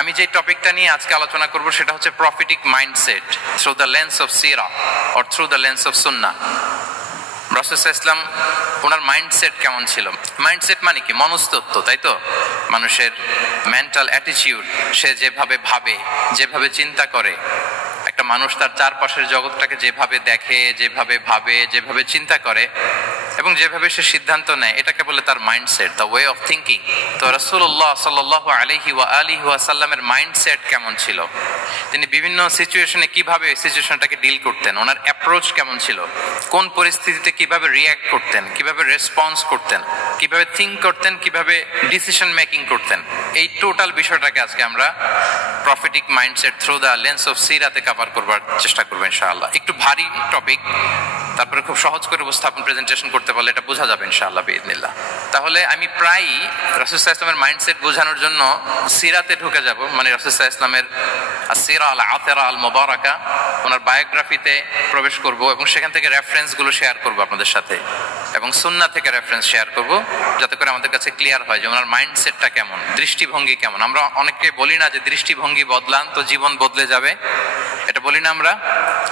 আমি যে টপিকটা নিয়ে আজকে আলোচনা করব সেটা হচ্ছে prophetic mindset through the lens of সিরা or through the lens of সুন্নাহ। রাসূল সাল্লাল্লাহু আলাইহি ওয়াসাল্লাম ওনার মাইন্ডসেট কেমন ছিল? মাইন্ডসেট মানে কি? মনস্তত্ত্ব, তাই তো? মানুষের মেন্টাল অ্যাটিটিউড, সে যেভাবে ভাবে, যেভাবে চিন্তা করে, একটা মানুষ তার চারপাশের জগৎটাকে যেভাবে দেখে, যেভাবে ভাবে, যেভাবে চিন্তা করে এবং যেভাবে সে সিদ্ধান্ত নেয়, এটাকে বলে তার mindset, the way of thinking. তো রাসূলুল্লাহ সাল্লাল্লাহু আলাইহি ওয়া সাল্লামের মাইন্ডসেট কেমন ছিল? তিনি বিভিন্ন সিচুয়েশনে কিভাবে এই সিচুয়েশনটাকে ডিল করতেন, ওনার অ্যাপ্রোচ কেমন ছিল, কোন পরিস্থিতিতে কিভাবে রিয়্যাক্ট করতেন, কিভাবে রেসপন্স করতেন, কিভাবে থিঙ্ক করতেন, কিভাবে ডিসিশন মেকিং করতেন, এই টোটাল বিষয়টাকে আজকে আমরা prophetic mindset through the lens of সিরাতে কভার করবার চেষ্টা করবো ইনশাআল্লাহ। একটু ভারী টপিক, তারপরে খুব সহজ করে উপস্থাপন প্রেজেন্টেশন করতে পারলে এটা বোঝা যাবে ইনশাআল্লাহ বিইذনিল্লাহ। তাহলে আমি প্রায় রাসূল সাল্লাল্লাহু আলাইহি ওয়াসাল্লামের মাইন্ডসেট বোঝানোর জন্য সিরাতে ঢুকে যাব, মানে রাসূল সাল্লাল্লাহু আলাইহি ওয়াসাল্লামের আসিরা আল আতিরা আল মুবারাকা, ওনার বায়োগ্রাফিতে প্রবেশ করব এবং সেখান থেকে রেফারেন্সগুলো শেয়ার করব আপনাদের সাথে এবং সুন্নাহ থেকে রেফারেন্স শেয়ার করব, যাতে করে আমাদের কাছে ক্লিয়ার হয় যে ওনার মাইন্ডসেটটা কেমন, দৃষ্টিভঙ্গি কেমন। আমরা অনেকে বলি না যে দৃষ্টিভঙ্গি বদলান তো জীবন বদলে যাবে, এটা বলি না আমরা?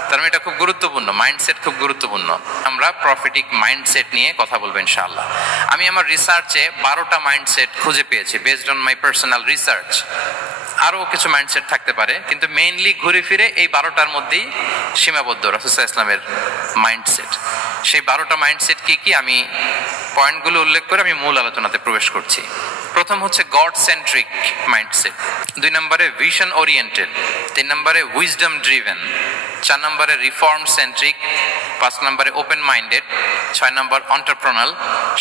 তার মানে এটা খুব গুরুত্বপূর্ণ, মাইন্ডসেট খুব গুরুত্বপূর্ণ। আমরা প্রফিটিক মাইন্ডসেট নিয়ে কথা বলবো ইনশাআল্লাহ। আমি আমার রিসার্চে 12টা মাইন্ডসেট খুঁজে পেয়েছি, based on my personal research. আরো কিছু মাইন্ডসেট থাকতে পারে, কিন্তু মেইনলি ঘুরে ফিরে এই 12টার মধ্যেই সীমাবদ্ধ রাসূল সাল্লাল্লাহু আলাইহি ওয়াসাল্লামের মাইন্ডসেট। সেই 12টা মাইন্ডসেট কি কি, আমি পয়েন্টগুলো উল্লেখ করে আমি মূল আলোচনাতে প্রবেশ করছি। প্রথম হচ্ছে গড সেন্ট্রিক মাইন্ডসেট, 2 নম্বরে ভিশন ওরিয়েন্টেড, 3 নম্বরে উইজডম ড্রিভেন, 4 নম্বরে রিফর্ম সেন্ট্রিক, 5 নম্বরে ওপেন মাইন্ডেড, 6 নম্বর এন্টারপ্রেনাল,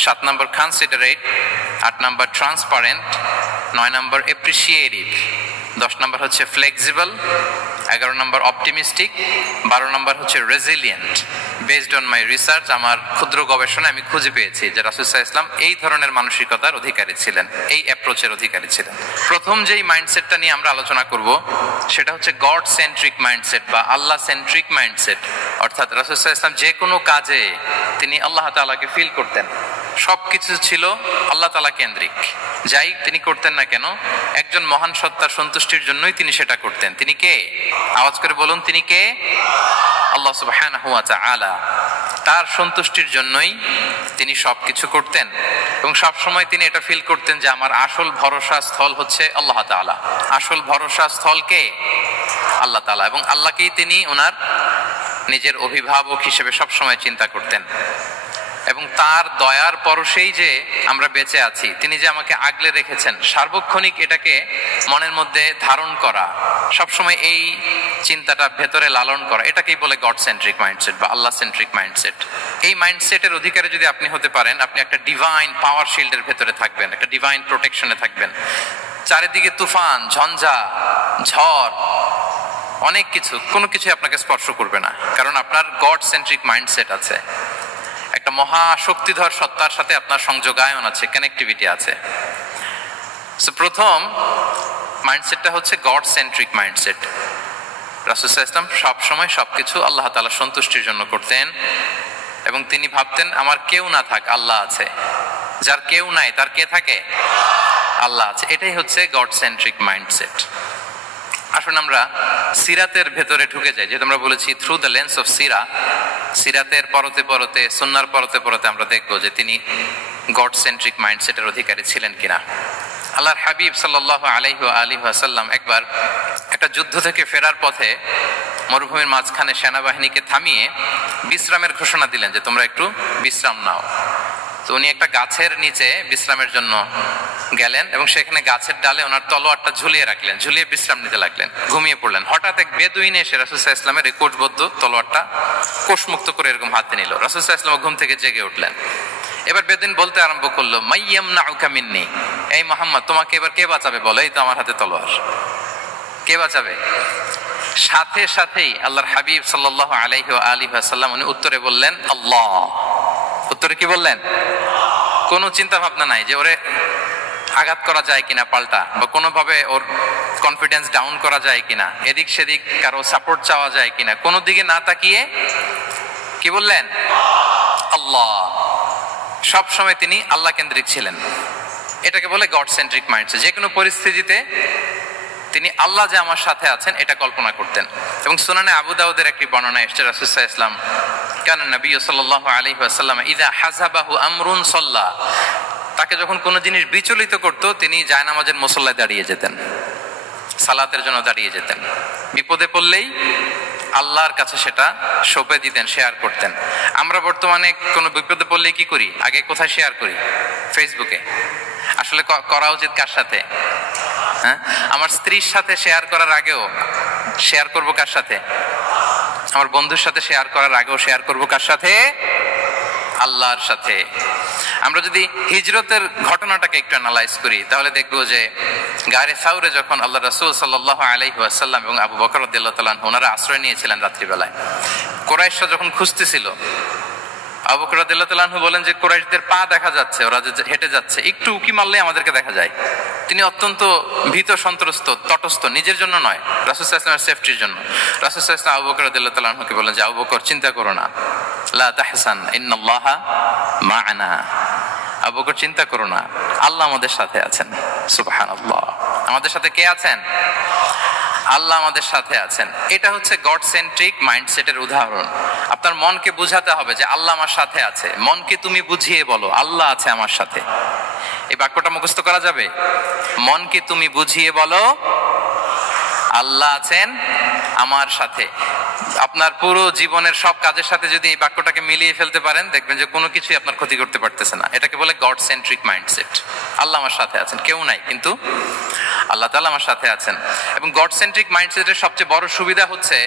7 নম্বর কনসিডারেট, 8 নম্বর ট্রান্সপারেন্ট, 9 নম্বর এপ্রিসিয়েটিভ, 10 নম্বর হচ্ছে ফ্লেক্সিবল, 11 নম্বর অপটিমিস্টিক, 12 নম্বর হচ্ছে resilient. Based on my research, আমার ক্ষুদ্র গবেষণা আমি খুঁজে পেয়েছি যে রাসূল সাল্লাল্লাহু আলাইহি ওয়াসাল্লাম এই ধরনের মানসিকতার অধিকারী ছিলেন, এই অ্যাপ্রোচের অধিকারী ছিলেন। প্রথম যেই মাইন্ডসেটটা নিয়ে আমরা আলোচনা করব সেটা হচ্ছে গড সেন্ট্রিক মাইন্ডসেট বা আল্লাহ সেন্ট্রিক মাইন্ডসেট। অর্থাৎ রাসূল সাল্লাল্লাহু আলাইহি ওয়াসাল্লাম যে কোনো কাজে তিনি আল্লাহ তাআলাকে ফিল করতেন, সবকিছু ছিল আল্লাহ তাআলা কেন্দ্রিক। যাই তিনি করতেন না কেন, একজন মহান সত্তার সন্তুষ্টির জন্যই তিনি সেটা করতেন। তিনি কে? আওয়াজ করে বলুন, তিনি কে? আল্লাহ সুবহানাহু ওয়া তাআলা। তার সন্তুষ্টির জন্যই তিনি সবকিছু করতেন এবং সব সময় তিনি এটা ফিল করতেন যে আমার আসল ভরসা স্থল হচ্ছে আল্লাহ তাআলা। আসল ভরসা স্থল কে? আল্লাহ তাআলা। এবং আল্লাহকেই তিনি ওনার নিজের অভিভাবক হিসেবে সব সময় চিন্তা করতেন এবং তার দয়ার পরশেই যে আমরা বেঁচে আছি, তিনি যে আমাকে আগলে রেখেছেন, সার্বক্ষণিক এটাকে মনের মধ্যে ধারণ করা, সবসময় এই চিন্তাটা ভেতরে লালন করা, এটাকেই বলে গড সেন্ট্রিক মাইন্ডসেট বা আল্লাহ সেন্ট্রিক মাইন্ডসেট। এই মাইন্ডসেটের অধিকারী যদি আপনি হতে পারেন, আপনি একটা ডিভাইন পাওয়ার শিল্ডের ভেতরে থাকবেন, একটা ডিভাইন প্রোটেকশনে থাকবেন। চারিদিকে তুফান, ঝঞ্ঝা, ঝড়, অনেক কিছু, কোনো কিছু আপনাকে স্পর্শ করবে না, কারণ আপনার গড সেন্ট্রিক মাইন্ডসেট আছে। একটা মহা শক্তিধর সত্তার সাথে আপনার সংযোগায়ন আছে, কানেক্টিভিটি আছে। সো প্রথম মাইন্ডসেটটা হচ্ছে গড সেন্ট্রিক মাইন্ডসেট। রাসূল সাল্লাল্লাহু আলাইহি ওয়াসাল্লাম সব সময় সবকিছু আল্লাহ তাআলা সন্তুষ্টির জন্য করতেন এবং তিনি ভাবতেন আমার কেউ না থাক, আল্লাহ আছে। যার কেউ নাই তার কে থাকে? আল্লাহ আছে। এটাই হচ্ছে গড সেন্ট্রিক মাইন্ডসেট। আসুন আমরা সিরাতের ভেতরে ঢুকে যাই, যেহেতু আমরা বলেছি থ্রু দ্য লেন্স অফ সিরা। সিরাতের পরতে পরতে, সুন্নাহর পরতে পরতে আমরা দেখবো যে তিনি গড সেন্ট্রিক মাইন্ডসেটের অধিকারী ছিলেন কিনা। আল্লাহর হাবিব সাল্লাল্লাহু আলাইহি ওয়া সাল্লাম একবার একটা যুদ্ধ থেকে ফেরার পথে মরুভূমির মাঝখানে সেনাবাহিনীকে থামিয়ে বিশ্রামের ঘোষণা দিলেন যে তোমরা একটু বিশ্রাম নাও। তো উনি একটা গাছের নিচে বিশ্রামের জন্য গেলেন এবং সেখানে গাছের ডালে ওনার তলোয়ারটা ঝুলিয়ে রাখলেন, ঝুলিয়ে বিশ্রাম নিতে লাগলেন, ঘুমিয়ে পড়লেন। হঠাৎ এক বেদুইন এসে রাসূল সাল্লাল্লাহু আলাইহি ওয়াসাল্লামের কোষবদ্ধ তলোয়ারটা কোষমুক্ত করে এরকম হাতে নিল। রাসূল সাল্লাল্লাহু আলাইহি ওয়াসাল্লাম ঘুম থেকে জেগে উঠলেন। এবার বেদুইন বলতে আরম্ভ করলো, মাইয়ামনাউকা মিন্নি, এই মুহাম্মদ তোমাকে এবার কে বাঁচাবে বলো, এই তো আমার হাতে তলোয়ার, কে বাঁচাবে? সাথে সাথেই আল্লাহর হাবিব সাল্লাল্লাহু আলাইহি ওয়া সাল্লাম উনি উত্তরে বললেন আল্লাহ। উত্তরে কি বললেন? কোনো চিন্তা ভাবনা নাই যে ওরে আঘাত করা যায় কিনা পাল্টা, বা কোনোভাবে ওর কনফিডেন্স ডাউন করা যায় কিনা, এদিক সেদিক কারো সাপোর্ট চাওয়া যায় কিনা, কোনো দিকে না তাকিয়ে কি বললেন? আল্লাহ। সব সময় তিনি আল্লাহ কেন্দ্রিক ছিলেন। এটাকে বলে গড সেন্ট্রিক মাইন্ডসেট। যে কোনো পরিস্থিতিতে তিনি আল্লাহ যে আমার সাথে আছেন এটা কল্পনা করতেন। এবং সুনানে আবু দাউদের একটি বর্ণনা এসেছে, রাসূল সাল্লাল্লাহু আলাইহি ওয়াসাল্লাম কানা নবী সাল্লাল্লাহু আলাইহি ওয়াসাল্লাম ইযা হাযাবাহু আমরুন সাল্লা, তাকে যখন কোনো জিনিস বিচলিত করত তিনি জায়নামাজের মুসল্লায় দাঁড়িয়ে যেতেন, সালাতের জন্য দাঁড়িয়ে যেতেন। বিপদে পড়লেই আল্লাহর কাছে সেটা সঁপে দিতেন, শেয়ার করতেন। আমরা বর্তমানে কোনো বিপদে পড়লেই কি করি? আগে কোথায় শেয়ার করি? ফেসবুকে। আসলে করা উচিত কার সাথে? হ্যাঁ, আমার স্ত্রীর সাথে শেয়ার করার আগেও শেয়ার করব কার সাথে? আমার বন্ধুর সাথে শেয়ার করার আগেও শেয়ার করব কার সাথে? আল্লাহর সাথে। আমরা যদি হিজরতের ঘটনাটাকে একটু অ্যানালাইজ করি তাহলে দেখবো যে গারে সাউরে যখন আল্লাহ রাসূল সাল্লাল্লাহু আলাইহি ওয়াসাল্লাম এবং আবু বকর রাদিয়াল্লাহু তাআলা আনহু ওনারা আশ্রয় নিয়েছিলেন রাত্রিবেলায়, কুরাইশরা যখন খুঁজতেছিল, আবু বকর রাদিয়াল্লাহু তাআলা আনহু বলেন যে কুরাইশদের পা দেখা যাচ্ছে, ওরা যে হেঁটে যাচ্ছে, একটু উকি মারলে আমাদেরকে দেখা যায়। তিনি অত্যন্ত ভীত সন্ত্রস্ত, তটস্থ, নিজের জন্য নয়, রাসূল সাল্লাল্লাহু আলাইহি ওয়াসাল্লামের সেফটির জন্য। রাসূল সাল্লাল্লাহু আলাইহি ওয়াসাল্লাম আবু বকর রাদিয়াল্লাহু তাআলা আনহুকে বলেন যে আবু বকর চিন্তা করো না, লা তাহসান ইন্নাল্লাহা মা'ানা, আবু বকর চিন্তা করো না, আল্লাহ আমাদের সাথে আছেন। সুবহানাল্লাহ, আমাদের সাথে কে আছেন? আল্লাহ আমাদের সাথে আছেন। এটা হচ্ছে গড সেন্ট্রিক মাইন্ডসেটের উদাহরণ। আপনার মনকে বুঝাতে হবে যে আল্লাহ আমার সাথে আছে। মনকে তুমি বুঝিয়ে বলো আল্লাহ আছে আমার সাথে। এই বাক্যটা মুখস্থ করা যাবে? মনকে তুমি বুঝিয়ে বলো আল্লাহ আছেন আমার সাথে। আপনার পুরো জীবনের সব কাজের সাথে যদি এই বাক্যটাকে মিলিয়ে ফেলতে পারেন দেখবেন যে কোনো কিছুই আপনার ক্ষতি করতে পারতেছে না। এটাকে বলে গড সেন্ট্রিক মাইন্ডসেট। আল্লাহ আমার সাথে আছেন, কেউ নাই কিন্তু আল্লাহ তাআলা আমার সাথে আছেন। এবং গড সেন্ট্রিক মাইন্ডসেটের সবচেয়ে বড় সুবিধা হচ্ছে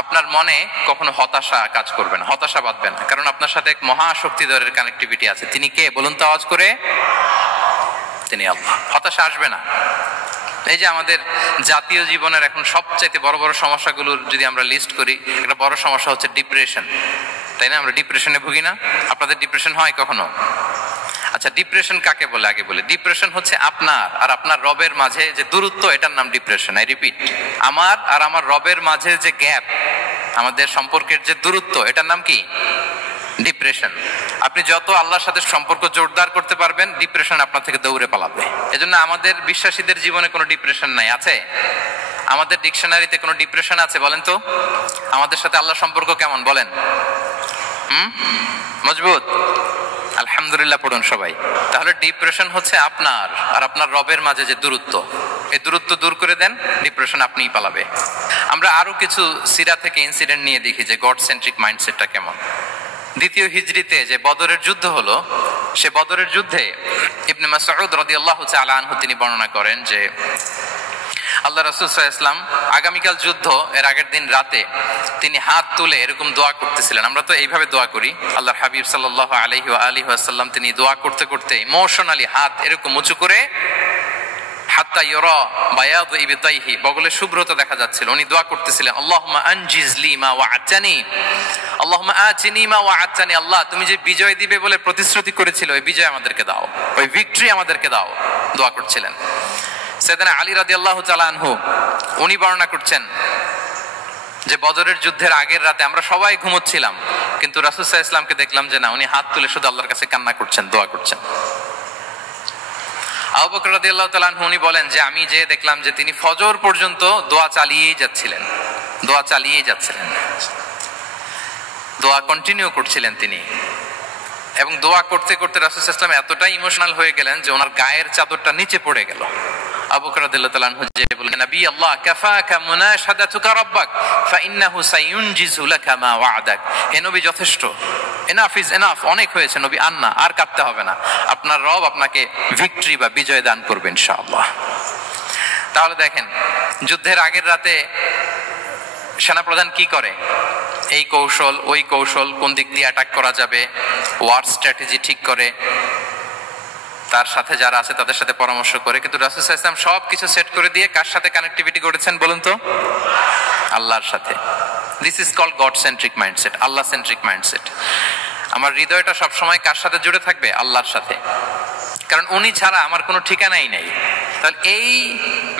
আপনার মনে কখনো হতাশা কাজ করবে না, হতাশা বাঁধবে না, কারণ আপনার সাথে এক মহাশক্তিধরের কানেক্টিভিটি আছে। তিনি কে বলুন তো আওয়াজ করে? তিনি আল্লাহ। হতাশা আসবে না। এই যে আমাদের জাতীয় জীবনের এখন সবচাইতে বড় বড় সমস্যাগুলোর যদি আমরা লিস্ট করি, একটা বড় সমস্যা হচ্ছে ডিপ্রেশন, তাই না? আমরা ডিপ্রেশনে ভুগি না? আপনাদের ডিপ্রেশন হয় কখনো? আচ্ছা, ডিপ্রেশন কাকে বলে আগে বলে। ডিপ্রেশন হচ্ছে আপনার আর আপনার রবের মাঝে যে দূরত্ব, এটার নাম ডিপ্রেশন। আই রিপিট, আমার আর আমার রবের মাঝে যে গ্যাপ, আমাদের সম্পর্কের যে দূরত্ব, এটার নাম কি? ডিপ্রেশন। আপনি যত আল্লাহর সাথে সম্পর্ক জোরদার করতে পারবেন, ডিপ্রেশন আপনার থেকে দৌড়ে পালাবে। এজন্য আমাদের বিশ্বাসীদের জীবনে কোনো ডিপ্রেশন নাই। আছে? আমাদের ডিকশনারিতে কোনো ডিপ্রেশন আছে বলেন তো? আমাদের সাথে আল্লাহর সম্পর্ক কেমন বলেন? মজবুত? আলহামদুলিল্লাহ পড়ুন সবাই। তাহলে ডিপ্রেশন হচ্ছে আপনার আর আপনার রবের মাঝে যে দূরত্ব, এই দূরত্ব দূর করে দেন, ডিপ্রেশন আপনিই পালাবে। আমরা আরো কিছু সিরা থেকে ইনসিডেন্ট নিয়ে দেখি যে গড সেন্ট্রিক মাইন্ডসেটটা কেমন। দ্বিতীয় হিজরিতে যে বদরের যুদ্ধ হলো, সে বদরের যুদ্ধে ইবনে মাসউদ রাদিয়াল্লাহু তাআলা আনহু তিনি বর্ণনা করেন যে আল্লাহ রাসূল সাল্লাল্লাহু আলাইহি ওয়াসাল্লাম আগামীকাল যুদ্ধ, এর আগের দিন রাতে তিনি হাত তুলে এরকম দোয়া করতেছিলেন। আমরা তো এইভাবে দোয়া করি। আল্লাহর হাবিব সাল্লাল্লাহু আলাইহি ওয়া আলিহি ওয়াসাল্লাম তিনি দোয়া করতে করতে ইমোশনালি হাত এরকম উঁচু করে, হাত্তা ইউরা বায়াদু ইবতাইহি, বগলে শুভ্রতা দেখা যাচ্ছিল, উনি দোয়া করতেছিলেন আল্লাহুম্মা আনজিজ লি মা ওয়া'আতানি, আল্লাহুম্মা আতিনি মা ওয়া'আতানি, আল্লাহ তুমি যে বিজয় দিবে বলে প্রতিশ্রুতি করেছিল, ওই বিজয় আমাদেরকে দাও, ওই ভিক্টরি আমাদেরকে দাও। দোয়া করছিলেন। সাইয়েদনা আলী রাদিয়াল্লাহু তাআলা আনহু উনি বর্ণনা করছেন যে বদরের যুদ্ধের আগের রাতে আমরা সবাই ঘুমোচ্ছিলাম, কিন্তু রাসূল সাল্লাল্লাহু আলাইহি ওয়াসাল্লামকে দেখলাম যে না, উনি হাত তুলে শুধু আল্লাহর কাছে কান্না করছেন, দোয়া করছেন। আবু বকর রাদিয়াল্লাহু তাআলা আনহু উনি বলেন যে আমি যে দেখলাম যে তিনি ফজর পর্যন্ত দোয়া চালিয়েই যাচ্ছিলেন, দোয়া চালিয়েই যাচ্ছিলেন, দোয়া কন্টিনিউ করছিলেন তিনি। এবং দোয়া করতে করতে রাসূল সাল্লাল্লাহু আলাইহি ওয়াসাল্লাম এতটাই ইমোশনাল হয়ে গেলেন যে ওনার গায়ের চাদরটা নিচে পড়ে গেল। আবু বকর রাদিয়াল্লাহু তাআলা আনহু যে বললেন, নবী আল্লাহ কাফাকা মুনাশাদাতুকা রাব্বাক ফাইন্নাহু সায়ুনজিজু লাকা মা ওয়া'দাক, হে নবী যথেষ্ট, এনাফ ইজ এনাফ, অনেক হয়েছে নবী, আন্না, আর কাঁদতে হবে না, আপনার রব আপনাকে ভিক্টরি বা বিজয় দান করবে ইনশাআল্লাহ। তাহলে দেখেন, যুদ্ধের আগের রাতে সেনাপ্রধান কি করে? এই কৌশল ওই কৌশল, কোন দিক দিয়ে অ্যাটাক করা যাবে, ওয়ার স্ট্র্যাটেজি ঠিক করে, তার সাথে যারা আছে তাদের সাথে পরামর্শ করে। কিন্তু রাসূল সাল্লাল্লাহু আলাইহি ওয়াসাল্লাম সবকিছু সেট করে দিয়ে কার সাথে কানেক্টিভিটি করেছেন বলুন তো? আল্লাহর সাথে। This is called God centric mindset, Allah centric mindset. আমার হৃদয়টা সবসময় কার সাথে জুড়ে থাকবে? আল্লাহর সাথে, কারণ উনি ছাড়া আমার কোনো ঠিকানাই নেই। তাহলে এই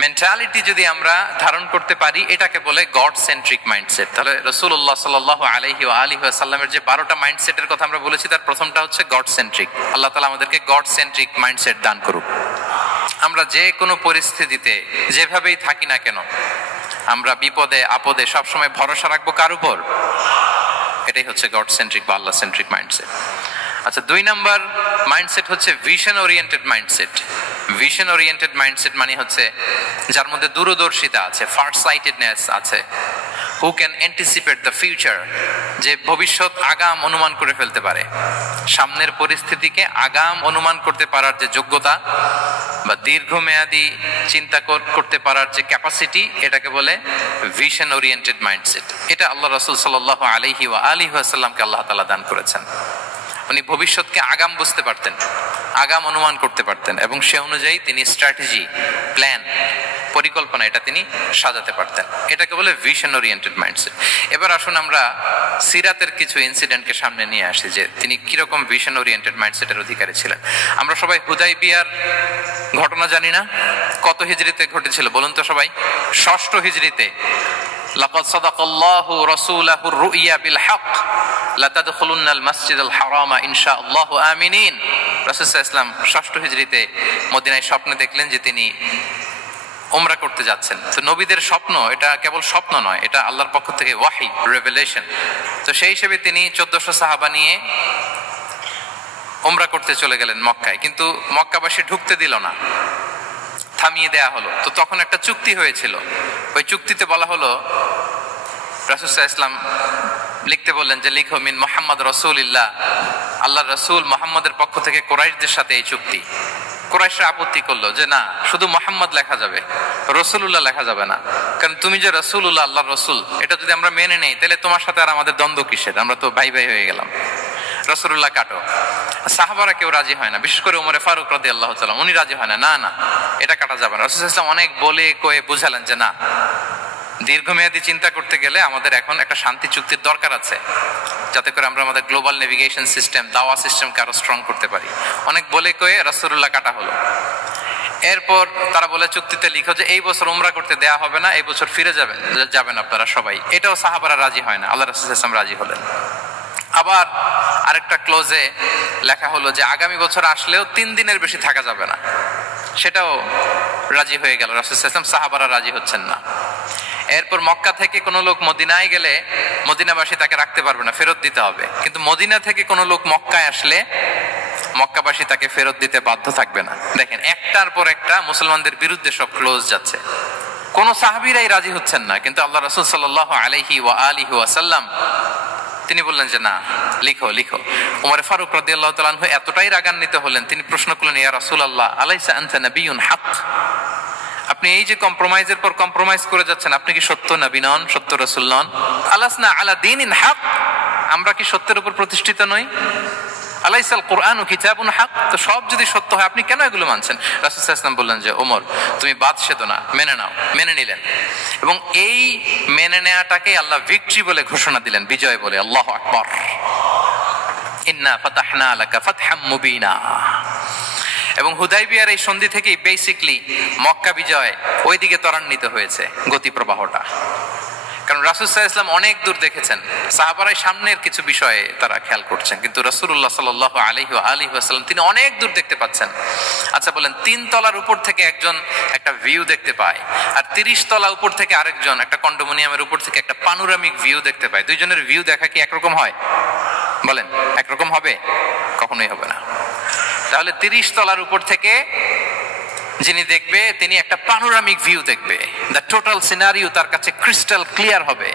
মেন্টালিটি যদি আমরা ধারণ করতে পারি, এটাকে বলে গড সেন্ট্রিক মাইন্ডসেট। তাহলে রাসূলুল্লাহ সাল্লাল্লাহু আলাইহি ওয়া আলিহি ওয়াসাল্লামের যে 12টা মাইন্ডসেটের কথা আমরা বলেছি, তার প্রথমটা হচ্ছে গড সেন্ট্রিক। আল্লাহ তাআলা আমাদেরকে গড সেন্ট্রিক মাইন্ডসেট দান করুক, আমরা যে কোনো পরিস্থিতিতে যেভাবেই থাকি না কেন, আমরা বিপদে আপদে সবসময় ভরসা রাখবো কার উপর? এটাই হচ্ছে গড সেন্ট্রিক বা আল্লাহ সেন্ট্রিক মাইন্ডসেট। আচ্ছা, 2 নাম্বার মাইন্ডসেট হচ্ছে vision oriented mindset. Vision oriented mindset মানে হচ্ছে যার মধ্যে দূরদর্শিতা আছে, ফার সাইটেডনেস আছে, who can anticipate the future, যে ভবিষ্যৎ আগাম অনুমান করে ফেলতে পারে, সামনের পরিস্থিতিকে আগাম অনুমান করতে পারার যে যোগ্যতা বা দীর্ঘমেয়াদী চিন্তা করতে পারার যে ক্যাপাসিটি, এটাকে বলে ভিশন ওরিয়েন্টেড মাইন্ডসেট। এটা আল্লাহ রাসূল সাল্লাল্লাহু আলাইহি ওয়া আলিহি ওয়াসাল্লামকে আল্লাহ তাআলা দান করেছেন। উনি ভবিষ্যৎকে আগাম বুঝতে পারতেন, আগাম অনুমান করতে পারতেন, এবং সে অনুযায়ী তিনি স্ট্র্যাটেজি, প্ল্যান, পরিকল্পনা এটা তিনি সাজাতে পারতেন। এটাকে বলে ভিশন ওরিয়েন্টেড মাইন্ডসেট। এবার আসুন আমরা সিরাতের কিছু ইনসিডেন্টকে সামনে নিয়ে আসি যে তিনি কিরকম ভিশন ওরিয়েন্টেড মাইন্ডসেটের অধিকারী ছিলেন। আমরা সবাই হুদাইবিয়ার ঘটনা জানি না? কত হিজরিতে ঘটেছিল বলুন তো সবাই? 6ষ্ঠ হিজরিতে। লাকাদ সাদাকাল্লাহু রাসূলাহুর রুইয়া বিল হক লাতাদখুলুন্নাল মাসজিদাল হারামা ইনশাআল্লাহু আমিনিন। রাসূল সাল্লাল্লাহু আলাইহি ওয়াসাল্লাম 6ষ্ঠ হিজরিতে মদিনায় স্বপ্নে দেখলেন যে তিনি উমরা করতে যাচ্ছেন। তো নবীদের স্বপ্ন এটা কেবল স্বপ্ন নয়, এটা আল্লাহর পক্ষ থেকে ওয়াহি, রেভেলেশন। তো সেই হিসেবে তিনি 1400 সাহাবা নিয়ে উমরা করতে চলে গেলেন মক্কায়, কিন্তু মক্কাবাসী ঢুকতে দিল না, থামিয়ে দেয়া হলো। তো তখন একটা চুক্তি হয়েছিল, ওই চুক্তিতে বলা হলো, রাসূল সাল্লাল্লাহু আলাইহি ওয়াসাল্লাম লিখতে বললেন যে লিখো মিন মুহাম্মদ রাসূলুল্লাহ, আল্লাহর রাসূল মুহাম্মদের পক্ষ থেকে কুরাইশদের সাথে এই চুক্তি। কুরাইশরা আপত্তি করলো যে না, শুধু মুহাম্মদ লেখা যাবে, রাসূলুল্লাহ লেখা যাবে না, কারণ তুমি যে রাসূলুল্লাহ, আল্লাহর রাসূল, এটা যদি আমরা মেনে নেই তাহলে তোমার সাথে আর আমাদের দ্বন্দ্ব কিসের, আমরা তো ভাই ভাই হয়ে গেলাম, রাসূলুল্লাহ কাটো। সাহাবারা কেউ রাজি হয় না, বিশেষ করে ওমরে ফারুক রাদিয়াল্লাহু তাআলা, উনি রাজি হয় না, না না এটা কাটা যাবে না। রাসূল সাল্লাল্লাহু আলাইহি ওয়াসাল্লাম অনেক বলে কয়ে বুঝালেন যে না, দীর্ঘমেয়াদী চিন্তা করতে গেলে আমাদের এখন একটা শান্তি চুক্তির দরকার আছে, যাতে করে আমরা আমাদের গ্লোবাল নেভিগেশন সিস্টেম, দাওয়া সিস্টেমকে আরো স্ট্রং করতে পারি। অনেক বলে কয়ে রাসূলুল্লাহ কাটা হলো। এরপর তারা বলে চুক্তিতে লিখো যে এই বছর উমরা করতে দেয়া হবে না, এই বছর ফিরে যাবেন আপনারা সবাই। এটাও সাহাবারা রাজি হয় না, আল্লাহ রাসূল সাল্লাল্লাহু আলাইহি ওয়াসাল্লাম রাজি হলেন। আবার আরেকটা ক্লোজে লেখা হলো যে আগামী বছর আসলেও 3 দিনের বেশি থাকা যাবে না, সেটাও রাজি হয়ে গেল। রাসূল সাল্লাল্লাহু আলাইহি ওয়াসাল্লাম, সাহাবারা রাজি হচ্ছেন না। এরপর মক্কা থেকে কোনো লোক মদিনায় গেলে মদিনাবাসী তাকে রাখতে পারবে না, ফেরত দিতে হবে। কিন্তু মদিনা থেকে কোনো লোক মক্কায় আসলে মক্কাবাসী তাকে ফেরত দিতে বাধ্য থাকবে না। দেখেন, একটার পর একটা মুসলমানদের বিরুদ্ধে সব ক্লোজ যাচ্ছে, কোন সাহাবীরাই রাজি হচ্ছেন না। কিন্তু আল্লাহ রাসূল সাল্লাল্লাহু আলাইহি ওয়া আলিহি ওয়াসাল্লাম তিনি বললেন যে না, লিখো লিখো। ওমর ফারুক রাদিয়াল্লাহু তাআলা আনহু এতটাই রাগান্বিত হলেন, তিনি প্রশ্ন করলেন, ইয়া রাসূলুল্লাহ, আলাইসা আনতা নাবিয়্যুন হক, আপনি এই যে কম্প্রোমাইজের পর কম্প্রোমাইজ করে যাচ্ছেন, আপনি কি সত্য নবী নন, সত্য রাসূল নন? আলাসনা আলা দীনিন হক, আমরা কি সত্যের উপর প্রতিষ্ঠিত নই? আলাইসাল কুরআনু কিতাবুন হক, তো সব যদি সত্য হয় আপনি কেন এগুলো মানছেন? রাসূল সাল্লাল্লাহু আলাইহি ওয়াসাল্লাম বললেন যে ওমর, তুমি বাদ সেতো না, মেনে নাও। মেনে নিলেন, এবং এই মেনে নেওয়াটাকে আল্লাহ ভিক্টরি বলে ঘোষণা দিলেন, বিজয় বলে। আল্লাহু আকবার। ইন্না ফাতাহনা লাকা ফাতহাম মুবিনা। এবং হুদাইবিয়ার এই সন্ধি থেকেই বেসিকলি মক্কা বিজয় ওইদিকে ত্বরান্বিত হয়েছে গতি প্রবাহটা। কারণ রাসূল সাল্লাল্লাহু আলাইহি ওয়াসাল্লাম অনেক দূর দেখেছেন, সাহাবারাই সামনের কিছু বিষয়ে তারা খেয়াল করছেন, কিন্তু রাসূলুল্লাহ সাল্লাল্লাহু আলাইহি ওয়া আলিহি ওয়াসাল্লাম তিনি অনেক দূর দেখতে পাচ্ছেন। আচ্ছা বলেন, 3 তলার উপর থেকে একজন একটা ভিউ দেখতে পায়, আর 30 তলা উপর থেকে আরেকজন একটা কন্ডোমিনিয়ামের উপর থেকে একটা পানোরামিক ভিউ দেখতে পায়, দুইজনের ভিউ দেখা কি একরকম হয়? বলেন, একরকম হবে? কখনোই হবে না। তাহলে 30 তলার উপর থেকে যিনি দেখবে তিনি একটা পানোরামিক ভিউ দেখবে, দ্য টোটাল সিনারিও তার কাছে ক্রিস্টাল ক্লিয়ার হবে,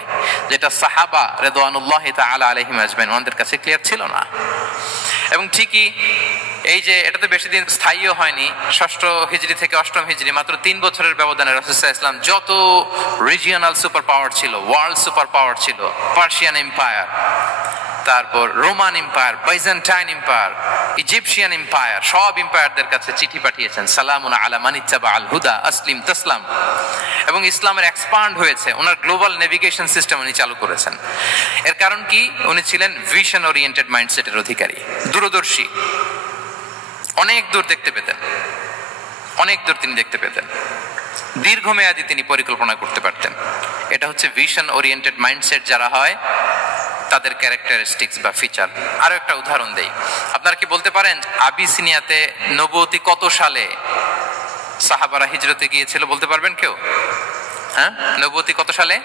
যেটা সাহাবা রিদওয়ানুল্লাহি তাআলা আলাইহিম আজমাইন ওনাদের কাছে ক্লিয়ার ছিল না। এবং ঠিকই এই যে এটাতে বেশি দিন স্থায়ীও হয়নি, 6ষ্ঠ হিজরি থেকে 8ম হিজরি, মাত্র 3 বছরের ব্যবধানে রাসূল সাল্লাল্লাহু আলাইহি ওয়াসাল্লাম যত রিজিওনাল সুপার পাওয়ার ছিল, ওয়ার্ল্ড সুপার পাওয়ার ছিল, পার্সিয়ান এম্পায়ার, তারপর Roman empire, Byzantine empire, Egyptian empire, সব এম্পায়ারদের কাছে চিঠি পাঠিয়েছেন, সালামুন আলা মান ইত্তাবা আল হুদা আসলিম তাসলাম। এবং ইসলামের এক্সপান্ড হয়েছে, ওনার গ্লোবাল নেভিগেশন সিস্টেম উনি চালু করেছেন। এর কারণ কি? উনি ছিলেন ভিশন ওরিয়েন্টেড মাইন্ডসেটের অধিকারী, দূরদর্শী, অনেক দূর দেখতে পেতেন, অনেক দূর তিনি দেখতে পেতেন, দীর্ঘমেয়াদী তিনি পরিকল্পনা করতে পারতেন। এটা হচ্ছে ভিশন ওরিয়েন্টেড মাইন্ডসেট যারা হয় তাদের ক্যারেক্টারিস্টিক্স বা ফিচার। আরো একটা উদাহরণ দেই, আপনারা কি বলতে পারেন আবিসিনিয়াতে নবুয়তি কত সালে সাহাবারা হিজরতে গিয়েছিল বলতে পারবেন কেউ? হ্যাঁ, নবুয়তি কত সালে?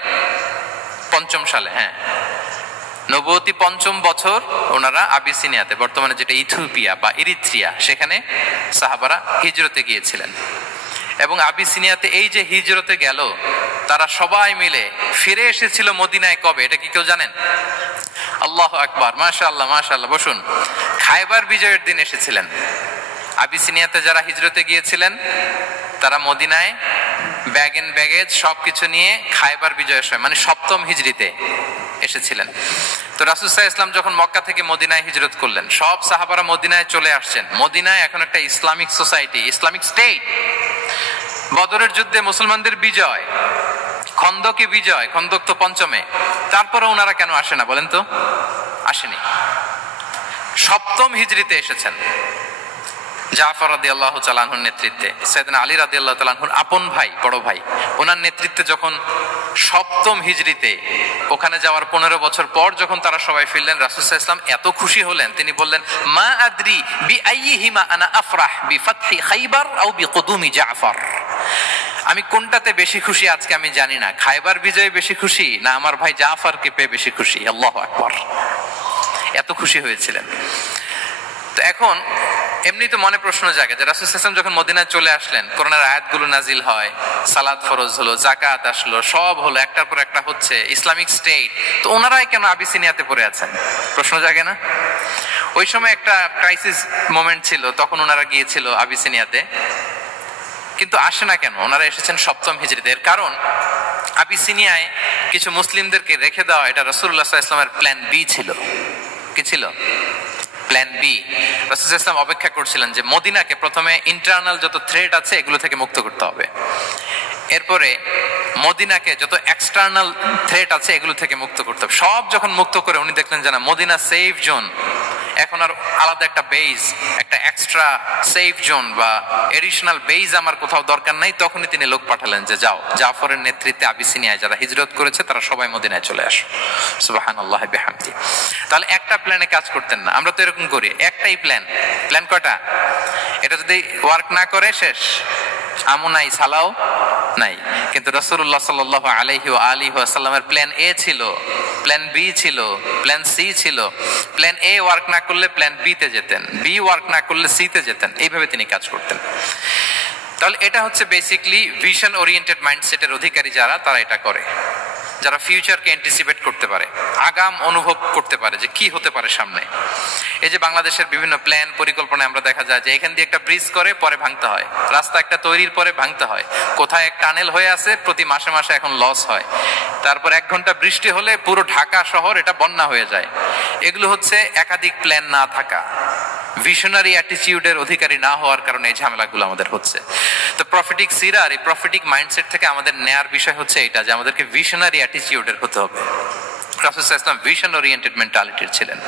পঞ্চম সালে। হ্যাঁ, নবুয়তি পঞ্চম বছর ওনারা আবিসিনিয়াতে, বর্তমানে যেটা ইথিওপিয়া বা ইরিত্রিয়া, সেখানে সাহাবারা হিজরতে গিয়েছিলেন। এবং আবিসিনিয়াতে এই যে হিজরতে গেল, তারা সবাই মিলে ফিরে এসেছিল মদিনায় কবে? এটা কি কেউ জানেন? আল্লাহু আকবার, মাশাআল্লাহ মাশাআল্লাহ। বসুন। খায়বার বিজয়ের দিন এসেছিলেন। আবিসিনিয়াতে যারা হিজরতে গিয়েছিলেন তারা মদিনায় ব্যাগ এন্ড ব্যাগেজ সবকিছু নিয়ে খায়বার বিজয়ের সময়, মানে সপ্তম হিজরিতে এসেছিলেন। তো রাসূল সাল্লাল্লাহু আলাইহি ওয়াসাল্লাম যখন মক্কা থেকে মদিনায় হিজরত করলেন, সব সাহাবারা মদিনায় চলে আসছেন। মদিনায় এখন একটা ইসলামিক সোসাইটি, ইসলামিক স্টেট। বদরের যুদ্ধে মুসলমানদের বিজয়, খন্দকে বিজয়, খন্দক তো পঞ্চমে। তারপরে ওনারা কেন আসে না বলেন তো? আসেনি। সপ্তম হিজরিতে এসেছেন। জাফর রাদিয়াল্লাহু তাআলা আনহুর নেতৃত্বে, সাইয়েদনা আলী রাদিয়াল্লাহু তাআলা আনহুর আপন ভাই, বড় ভাই, ওনার নেতৃত্বে যখন সপ্তম হিজরিতে ওখানে যাওয়ার 15 বছর পর যখন তারা সবাই ফিরলেন, রাসূল সাল্লাল্লাহু আলাইহি ওয়াসাল্লাম এত খুশি হলেন, তিনি বললেন, মা আদরি বিআইয়িহিমা আনা আফরাহ বিফাতহি খায়বার আও বিকুদুমি জাফর। আমি কোনটাতে বেশি খুশি আজকে আমি জানি না, খায়বার বিজয়ে বেশি খুশি না আমার ভাই জাফরকে পেয়ে বেশি খুশি। আল্লাহু আকবার। এত খুশি হয়েছিলেন। তো এখন এমনি তো মনে প্রশ্ন জাগে যে রাসূল সাল্লাল্লাহু আলাইহি ওয়াসাল্লাম যখন মদিনায় চলে আসলেন, কোরআনের আয়াতগুলো নাজিল হয়, সালাত ফরজ হলো, যাকাত আসলো, সব হলো, একটার পর একটা হচ্ছে, ইসলামিক স্টেট। তো ওনারাই কেন আবিসিনিয়াতে পড়ে আছেন? প্রশ্ন জাগে না? ওই সময় একটা ক্রাইসিস মোমেন্ট ছিল, তখন ওনারা গিয়েছিল আবিসিনিয়াতে, কিন্তু আসে না কেন? ওনারা এসেছেন সপ্তম হিজরিতে। এর কারণ আবিসিনিয়ায় কিছু মুসলিমদেরকে রেখে দেওয়া, এটা রাসূলুল্লাহ সাল্লাল্লাহু আলাইহি ওয়াসাল্লামের প্ল্যান বি ছিল। কি ছিল? Plan B. রাসূল সাল্লাল্লাহু আলাইহি ওয়াসাল্লাম অপেক্ষা করছিলেন যে মদিনাকে প্রথমে ইন্টারনাল যত থ্রেট আছে এগুলো থেকে মুক্ত করতে হবে, এরপরে মদিনাকে যত এক্সটার্নাল থ্রেট আছে এগুলো থেকে মুক্ত করতে হবে। সব যখন মুক্ত করে উনি দেখলেন যে না, মদিনা সেফ জোন, এখন আর আলাদা একটা বেজ, একটা এক্সট্রা সেফ জোন বা এডিশনাল বেজ আমার কোথাও দরকার নাই। তখনই তিনি লোক পাঠালেন যে যাও, জাফরের নেতৃত্বে আবিসিনিয়ায় যারা হিজরত করেছে তারা সবাই মদিনায় চলে আসো। সুবহানাল্লাহ বিহামদি। তাহলে একটা প্ল্যানে কাজ করতেন না। আমরা তো এরকম করি, একটাই প্ল্যান। প্ল্যান কয়টা? এটা যদি ওয়ার্ক না করে শেষ, আমু নাই, সালাও নাই। কিন্তু রাসূলুল্লাহ সাল্লাল্লাহু আলাইহি ওয়া আলিহি ওয়াসাল্লামের প্ল্যান এ ছিল, প্ল্যান বি ছিল, প্ল্যান সি ছিল। প্ল্যান এ ওয়ার্ক না করলে প্ল্যান বি তে যেতেন, বি ওয়ার্ক না করলে সি তে যেতেন, এইভাবে তিনি কাজ করতেন। তাহলে এটা হচ্ছে বেসিক্যালি ভিশন ওরিয়েন্টেড মাইন্ডসেটের অধিকারী যারা, তারা এটা করে, যারা ফিউচারকে অ্যান্টিসিপেট করতে পারে, আগাম অনুভব করতে পারে যে কি হতে পারে সামনে। এই যে বাংলাদেশের বিভিন্ন প্ল্যান পরিকল্পনায় আমরা দেখা যায় যে এখান দিয়ে একটা ব্রিজ করে পরে ভাঙতে হয়, রাস্তা একটা তৈরির পরে ভাঙতে হয়, কোথায় এক টানেল হয়ে আছে প্রতি মাসে মাসে এখন লস হয়, তারপর 1 ঘন্টা বৃষ্টি হলে পুরো ঢাকা শহর এটা বন্যা হয়ে যায়। এগুলো হচ্ছে একাধিক প্ল্যান না থাকা, ভিশনারি অ্যাটিটিউডের অধিকারী না হওয়ার কারণে এই ঝামেলাগুলো আমাদের হচ্ছে। তো প্রফেটিক সিরার এই প্রফেটিক মাইন্ডসেট থেকে আমাদের নেয়ার বিষয় হচ্ছে এটা, যে আমাদেরকে ভিশনারি অ্যাটিটিউডের হতে হবে। রাসূল সাল্লাল্লাহু আলাইহি ওয়াসাল্লাম ভিশন ওরিয়েন্টেড মেন্টালিটির ছিলেন।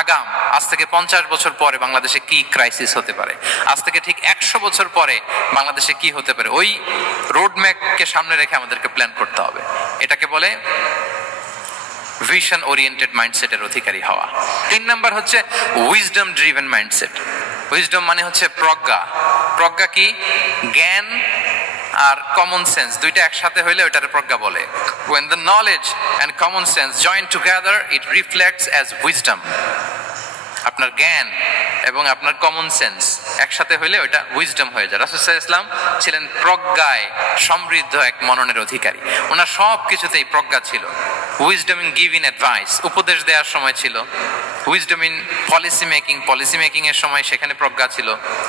আগাম, আজ থেকে 50 বছর পরে বাংলাদেশে কি ক্রাইসিস হতে পারে, আজ থেকে ঠিক 100 বছর পরে বাংলাদেশে কি হতে পারে, ওই রোড ম্যাপকে সামনে রেখে আমাদেরকে প্ল্যান করতে হবে। এটাকে বলে ভিশন ওরিয়েন্টেড মাইন্ডসেটের অধিকারী হওয়া। 3 নাম্বার হচ্ছে উইজডম ড্রিভেন মাইন্ডসেট। উইজডম মানে হচ্ছে প্রজ্ঞা। প্রজ্ঞা কি? জ্ঞান আর কমন সেন্স দুইটা একসাথে হইলে ওটারে প্রজ্ঞা বলে। when the knowledge and common sense join together it reflects as wisdom. আপনার জ্ঞান এবং আপনার কমন সেন্স একসাথে হইলে ওইটা উইজডম হয়ে যায়। রাসূল সাল্লাল্লাহু আলাইহি ওয়াসাল্লাম ছিলেন প্রজ্ঞায় সমৃদ্ধ এক মননের অধিকারী। ওনার সব কিছুতেই প্রজ্ঞা ছিল। উইজডম ইন গিভিং অ্যাডভাইস, উপদেশ দেওয়ার সময় ছিল। উইজডম ইন পলিসি মেকিং এর সময় সেখানে প্রজ্ঞা ছিল।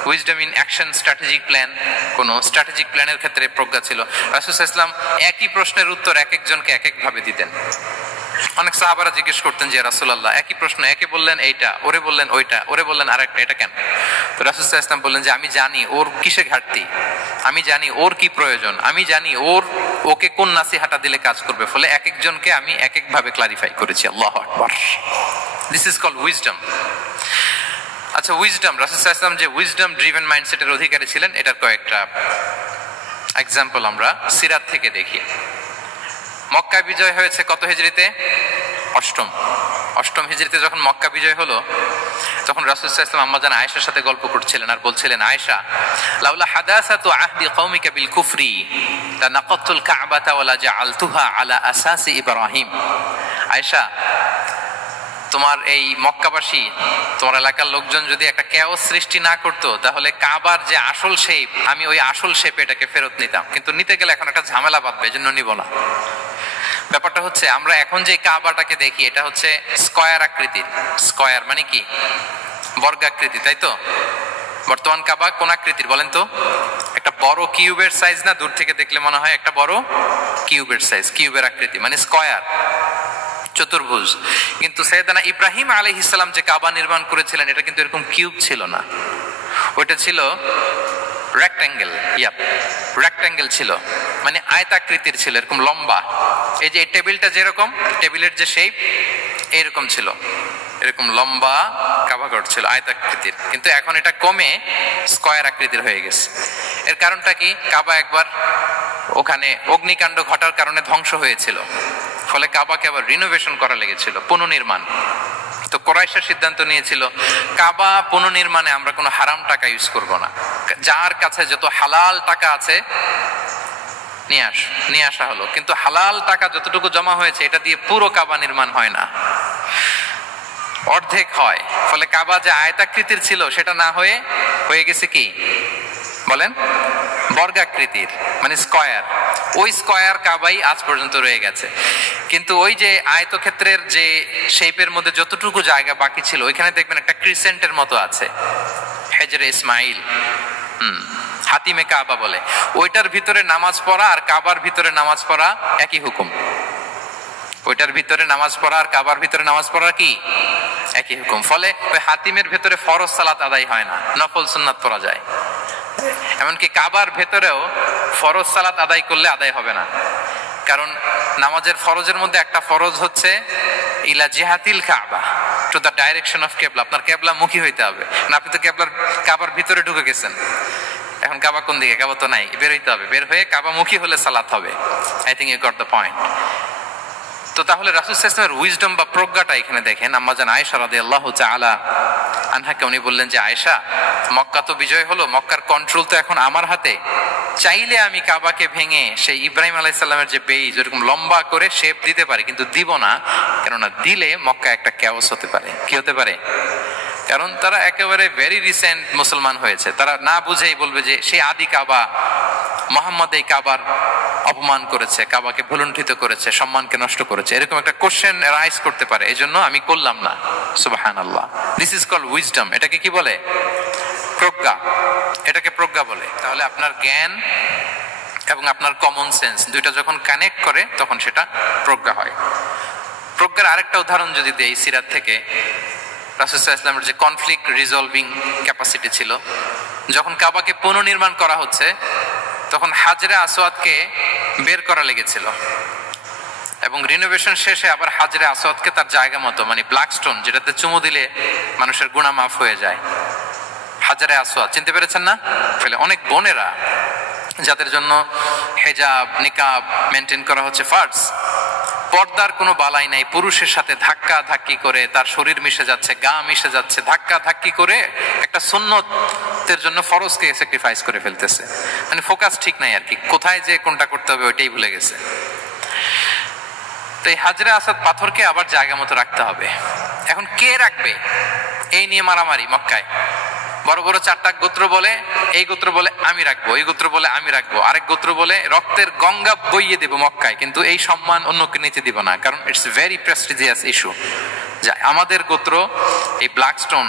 Wisdom in action, strategic plan, কোন স্ট্র্যাটেজিক প্ল্যানের ক্ষেত্রে প্রজ্ঞা ছিল। রাসূল সাল্লাল্লাহু আলাইহি ওয়াসাল্লাম একই প্রশ্নের উত্তর এক একজনকে এক এক ভাবে দিতেন। অনেক সাহাবারা জিজ্ঞেস করতেন যে রাসূলুল্লাহ একই প্রশ্ন, একে বললেন এইটা, ওরে বললেন ওইটা, ওরে বললেন আরেকটা, এটা কেন? তো রাসূল সাল্লাল্লাহু আলাইহি ওয়াসাল্লাম বললেন যে আমি জানি ওর কিসে ঘাটতি, আমি জানি ওর কি প্রয়োজন, আমি জানি ওকে কোন নাসিহাটা দিলে কাজ করবে, ফলে এক একজনকে আমি এক এক ভাবে ক্লারিফাই করেছি। আল্লাহু আকবার। This is called wisdom. আচ্ছা, উইজডম, রাসূল সাল্লাল্লাহু আলাইহি ওয়াসাল্লাম যে উইজডম ড্রিভেন মাইন্ডসেটের অধিকারী ছিলেন, এটার কয়েকটা এক্সাম্পল আমরা সিরাত থেকে দেখি। মক্কা বিজয় হয়েছে কত হিজরিতে? অষ্টম হিজরিতে যখন মক্কা বিজয় হলো, তখন তখন রাসূল সাল্লাল্লাহু আলাইহি ওয়াসাল্লাম আম্মাজান আয়েশার সাথে গল্প করছিলেন আর বলছিলেন, আয়েশা, লাউলা হাদাসাতু আহদি কওমিকা বিল কুফরি লানাকাতুল কাবাতা ওয়ালা জাআলতুহা আলা আসাসি ইব্রাহিম। আয়েশা, তোমার এই মক্কাবাসী, তোমার এলাকার লোকজন যদি একটা কেওস সৃষ্টি না করতো, তাহলে কাবার যে আসল শেপ, আমি ওই আসল শেপে এটাকে ফেরত নিতাম, কিন্তু নিতে গেলে এখন একটা ঝামেলা বাঁধবে, এজন্য নিব না। ব্যাপারটা হচ্ছে, আমরা এখন যে কাবাটাকে দেখি এটা হচ্ছে স্কয়ার আকৃতির। স্কয়ার মানে কি? বর্গাকৃতি, তাই তো? বর্তমান কাবা কোন আকৃতির বলেন তো? একটা বড় কিউবের সাইজ না? দূর থেকে দেখলে মনে হয় একটা বড় কিউবের সাইজ, কিউবের আকৃতি মানে স্কয়ার, চতুর্ভুজ। কিন্তু সাইয়েদনা ইব্রাহিম আলাইহিস সালাম যে কাবা নির্মাণ করেছিলেন এটা কিন্তু এরকম কিউব ছিল না, ওটা ছিল রেক্ট্যাঙ্গেল। রেক্ট্যাঙ্গেল ছিল, মানে আয়তাকৃতির ছিল, এরকম লম্বা। এই যে টেবিলটা যেরকম, টেবিলের যে শেপ এইরকম ছিল, এরকম লম্বা কাবাঘর ছিল আয়তাকৃতির। কিন্তু এখন এটা কমে স্কয়ার আকৃতির হয়ে গেছে। এর কারণটা কি? কাবা একবার ওখানে অগ্নিকাণ্ড ঘটার কারণে ধ্বংস হয়েছিল, ফলে কাবাকে আবার রিনোভেশন করা লেগেছিল, পুনর্নির্মাণ। তো কুরাইশরা সিদ্ধান্ত নিয়েছিল কাবা পুনর্নির্মাণে আমরা কোনো হারাম টাকা ইউজ করব না, যার কাছে যত হালাল টাকা আছে নিয়ে আসা হলো। কিন্তু হালাল টাকা যতটুকু জমা হয়েছে এটা দিয়ে পুরো কাবা নির্মাণ হয় না, অর্ধেক হয়। ফলে কাবা যে আয়তাকৃতির ছিল সেটা না হয়ে গেছে কি বলেন? বর্গাকৃতির, মানে স্কয়ার। ওই স্কয়ার কাবাই আজ পর্যন্ত রয়ে গেছে। কিন্তু ওই যে আয়তক্ষেত্রের যে শেপের মধ্যে যতটুকু জায়গা বাকি ছিল, ওইখানে দেখবেন একটা ক্রিসেন্টের মতো আছে, হেজরে ইসমাইল, হাতিমে কাবা বলে। ওইটার ভিতরে নামাজ পড়া আর কাবার ভিতরে নামাজ পড়া একই হুকুম। ওইটার ভিতরে নামাজ পড়া আর কাবার ভিতরে নামাজ পড়া কি একই হুকুম। ফলে ওই হাতিমের ভেতরে ফরজ সালাত আদায় হয় না, নফল সুন্নাত পড়া যায়। এমনকি কাবার ভেতরেও ফরজ সালাত আদায় করলে আদায় হবে না, কারণ নামাজের ফরজের মধ্যে একটা ফরজ হচ্ছে ইলা জিহাতিল কাবা, টু দ্য ডাইরেকশন অফ কেবলা। আপনার কেবলা মুখী হইতে হবে না। আপনি তো কাবার ভিতরে ঢুকে গেছেন, এখন কাবা কোন দিকে? কাবা তো নাই, বের হইতে হবে। বের হয়ে কাবা মুখী হলে সালাত হবে। I think you got the point. তো তাহলে রাসূল সাল্লাল্লাহু আলাইহি ওয়াসাল্লামের উইজডম বা প্রজ্ঞাটা এখানে দেখেন। আম্মাজান আয়েশা রাদিয়াল্লাহু তাআলা আনহাকে উনি বললেন যে, আয়েশা, মক্কা তো বিজয় হলো, মক্কার কন্ট্রোল তো এখন আমার হাতে। চাইলে আমি কাবাকে ভেঙে সেই ইব্রাহিম আলাইহিস সালামের যে বেইজ ওরকম লম্বা করে শেপ দিতে পারি, কিন্তু দিব না, কেননা দিলে মক্কা একটা কেওস হতে পারে। কি হতে পারে? কারণ তারা একেবারে ভেরি রিসেন্ট মুসলমান হয়েছে, তারা না বুঝেই বলবে যে সেই আদি কাবা, মুহাম্মদ এই কাবার অপমান করেছে, কাবাকে ভুলুণ্ঠিত করেছে, সম্মানকে নষ্ট করেছে, এরকম একটা কোশ্চেন রাইজ করতে পারে। এই জন্য আমি করলাম না। সুবহানাল্লাহ। This is called wisdom. এটাকে কি বলে? প্রজ্ঞা। এটাকে প্রজ্ঞা বলে। তাহলে আপনার জ্ঞান এবং আপনার কমন সেন্স দুইটা যখন কানেক্ট করে তখন সেটা প্রজ্ঞা হয়। প্রজ্ঞার আরেকটা উদাহরণ যদি দেই সিরাত থেকে, রাসূল সাল্লাল্লাহু আলাইহি ওয়াসাল্লামের যে কনফ্লিক্ট রিজলভিং ক্যাপাসিটি ছিল, যখন কাবাকে পুনর্নির্মাণ করা হচ্ছে তখন হাজরে আসওয়াদকে বের করা লেগেছিল, এবং রিনোভেশন শেষে আবার হাজরে আসওয়াদকে তার জায়গা মতো, মানে ব্ল্যাক স্টোন যেটাতে চুমু দিলে মানুষের গুনাহ মাফ হয়ে যায়, হাজরে আসওয়াদ, চিনতে পেরেছেন না? ফলে অনেক বোনেরা যাদের জন্য হেজাব নিকাব মেনটেন করা হচ্ছে ফার্জ, পর্দার কোনো বালাই নাই, পুরুষের সাথে ধাক্কা ধাক্কি করে তার শরীর মিশে যাচ্ছে, গা মিশে যাচ্ছে, ধাক্কা ধাক্কি করে একটা সুন্নতের জন্য ফরজকে স্যাক্রিফাইস করে ফেলতেছে। মানে ফোকাস ঠিক নাই আর কি, কোথায় যে কোনটা করতে হবে ওইটাই ভুলে গেছে। তো এই হাজরে আসওয়াদ পাথরকে আবার জায়গা মতো রাখতে হবে। এখন কে রাখবে এই নিয়ে মারামারি মক্কায়। বড় বড় চারটা গোত্র বলে, এই গোত্র বলে আমি রাখবো, এই গোত্র বলে আমি রাখবো, আরেক গোত্র বলে রক্তের গঙ্গা বইয়ে দেবো মক্কায়, কিন্তু এই সম্মান অন্যকে নিতে দিব না, কারণ ইটস ভেরি প্রেস্টিজিয়াস ইস্যু। যা আমাদের গোত্র এই ব্ল্যাক স্টোন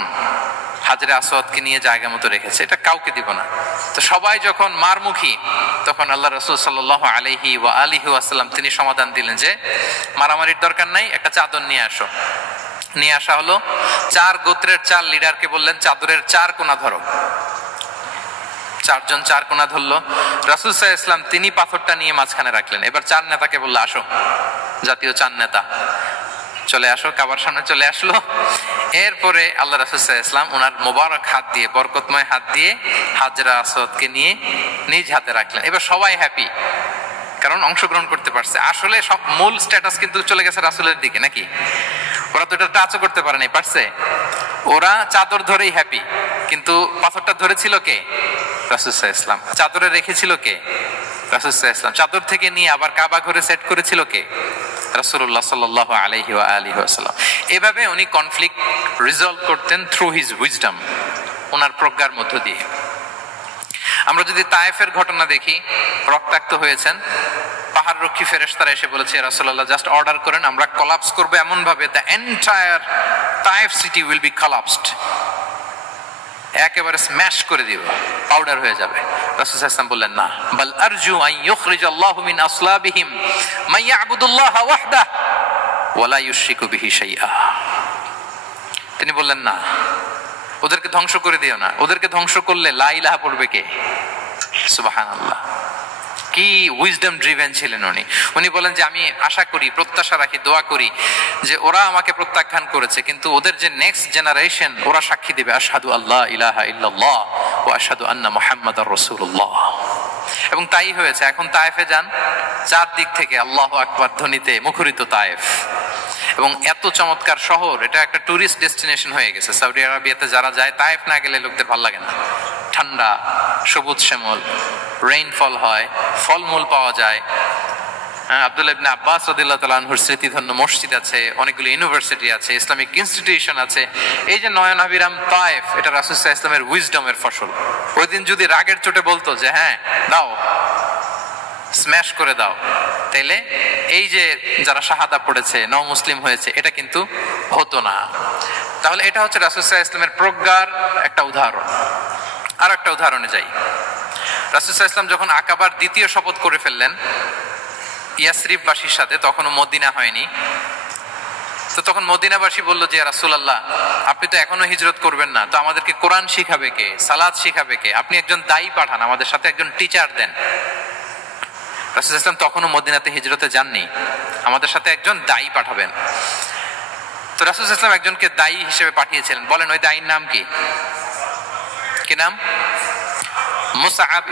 হাজরে আসওয়াদকে নিয়ে জায়গা মতো রেখেছে, এটা কাউকে দিব না। তো সবাই যখন মারমুখী, তখন আল্লাহ রাসূল সাল্লাল্লাহু আলাইহি ওয়া আলিহি ওয়াসাল্লাম তিনি সমাধান দিলেন যে মারামারির দরকার নাই, একটা চাদর নিয়ে আসো। নিয়ে আসা হলো। 4 গোত্রের 4 লিডারকে বললেন চাদরের 4 কোণা ধরো। 4 জন 4 কোণা ধরলো। রাসূল সাল্লাল্লাহু আলাইহি ওয়াসাল্লাম তিনি পাথরটা নিয়ে মাঝখানে রাখলেন। এবার 4 নেতাকে বললো আসো, জাতীয় 4 নেতা চলে আসো, কাবার সামনে চলে আসলো। এরপরে আল্লাহ রাসূল সাল্লাল্লাহু আলাইহি ওয়াসাল্লাম ওনার মোবারক হাত দিয়ে, বরকতময় হাত দিয়ে হাজরা আসওয়াদকে নিয়ে নিজ হাতে রাখলেন। এবার সবাই হ্যাপি, কারণ অংশগ্রহণ করতে পারছে। আসলে সব মূল স্ট্যাটাস কিন্তু চলে গেছে রাসূলের দিকে, নাকি? ওরা তো এটা টাচও করতে পারে নাই, পারছে? ওরা চাদর ধরেই হ্যাপি, কিন্তু পাথরটা ধরেছিল কে? রাসূল সাল্লাল্লাহু আলাইহি ওয়াসাল্লাম। চাদরে রেখেছিল কে? রাসূল সাল্লাল্লাহু আলাইহি ওয়াসাল্লাম। চাদর থেকে নিয়ে আবার কাবা ঘরে সেট করেছিল কে? রাসূলুল্লাহ সাল্লাল্লাহু আলাইহি ওয়া আলিহি ওয়াসাল্লাম। এভাবে উনি কনফ্লিক্ট রিজলভ করতেন থ্রু হিজ উইজডম, ওনার প্রজ্ঞার মধ্য দিয়ে। আমরা যদি তায়েফের ঘটনা দেখি, রক্তাক্ত হয়েছেন, পাহাড় রক্ষী ফেরেশতারা এসে বলেছে, রাসূলুল্লাহ জাস্ট অর্ডার করেন, আমরা কোলাপস করব এমন ভাবে the entire Taif city will be collapsed, একেবারে স্ম্যাশ করে দিব, পাউডার হয়ে যাবে। রাসূল সাল্লাল্লাহু আলাইহি ওয়াসাল্লাম বললেন, না, বাল আরজু আন ইউখরিজাল্লাহু মিন আসলাবিহিম মান ইয়াবুদুল্লাহ ওয়াহদাহু ওয়া লা ইউশরিকু বিহি শাইআ। তিনি বললেন, না, ওদেরকে ধ্বংস করে দিও না, ওদেরকে ধ্বংস করলে লা ইলাহা পড়বে কে? সুবহানাল্লাহ। কি উইজডম ড্রিভেন ছিলেন উনি। উনি বলেন যে আমি আশা করি, প্রত্যাশা রাখি, দোয়া করি যে ওরা আমাকে প্রত্যাখ্যান করেছে, কিন্তু ওদের যে নেক্সট জেনারেশন, ওরা সাক্ষী দিবে আশহাদু আল্লাহ ইলাহা ইল্লাল্লাহ ওয়া আশহাদু আন্না মুহাম্মাদার রাসূলুল্লাহ। এবং তাই হয়েছে। এখন তায়েফে যান, চারদিক থেকে আল্লাহু আকবার ধ্বনিতে মুখরিত তায়েফ, এবং এত চমৎকার শহর, এটা একটা টুরিস্ট ডেস্টিনেশন হয়ে গেছে। সৌদি আরবিয়াতে যারা যায়, তায়েফ না গেলে লোকদের ভালো লাগে না। ঠান্ডা, সবুজ শ্যামল, রেইনফল হয়, ফলমূল পাওয়া যায়। আব্দুল্লাহ ইবনে আব্বাস রাদিয়াল্লাহু তাআলা আনহুর স্মৃতিধন্য মসজিদ আছে, অনেকগুলো ইউনিভার্সিটি আছে, ইসলামিক ইনস্টিটিউশন আছে। এই যে নয়নাভিরাম তায়েফ, এটা রাসূল সাল্লাল্লাহু আলাইহি ওয়াসাল্লামের উইজডমের ফসল। ওই দিন যদি রাগের চোটে বলতো যে হ্যাঁ দাও, স্ম্যাশ করে দাও, তাইলে এই যে যারা শাহাদা পড়েছে, নও মুসলিম হয়েছে, এটা কিন্তু হতো না। তাহলে এটা হচ্ছে রাসূল সাল্লাল্লাহু আলাইহি ওয়াসাল্লামের প্রজ্ঞার একটা উদাহরণ। আর একটা উদাহরণে যাই। রাসূল সাল্লাল্লাহু আলাইহি ওয়াসাল্লাম যখন আকাবার দ্বিতীয় শপথ করে ফেললেন ইয়াসরিববাসীর সাথে, তখনও মদিনা হয়নি, তো তখন মদিনাবাসী বলল যে রাসূলুল্লাহ, আপনি তো এখনো হিজরত করবেন না, তো আমাদেরকে কোরআন শিখাবে কে, সালাত শিখাবে কে? আপনি একজন দায়ী পাঠান, আমাদের সাথে একজন টিচার দেন। রাসূল সাল্লাল্লাহু আলাইহি ওয়াসাল্লাম তখনও মদিনাতে হিজরতে যাননি, আমাদের সাথে একজন দায়ী পাঠাবেন। তো রাসূল সাল্লাল্লাহু আলাইহি ওয়াসাল্লাম একজনকে দায়ী হিসেবে পাঠিয়েছিলেন। বলেন ওই দায়ীর নাম কি? কি নাম? মুসআব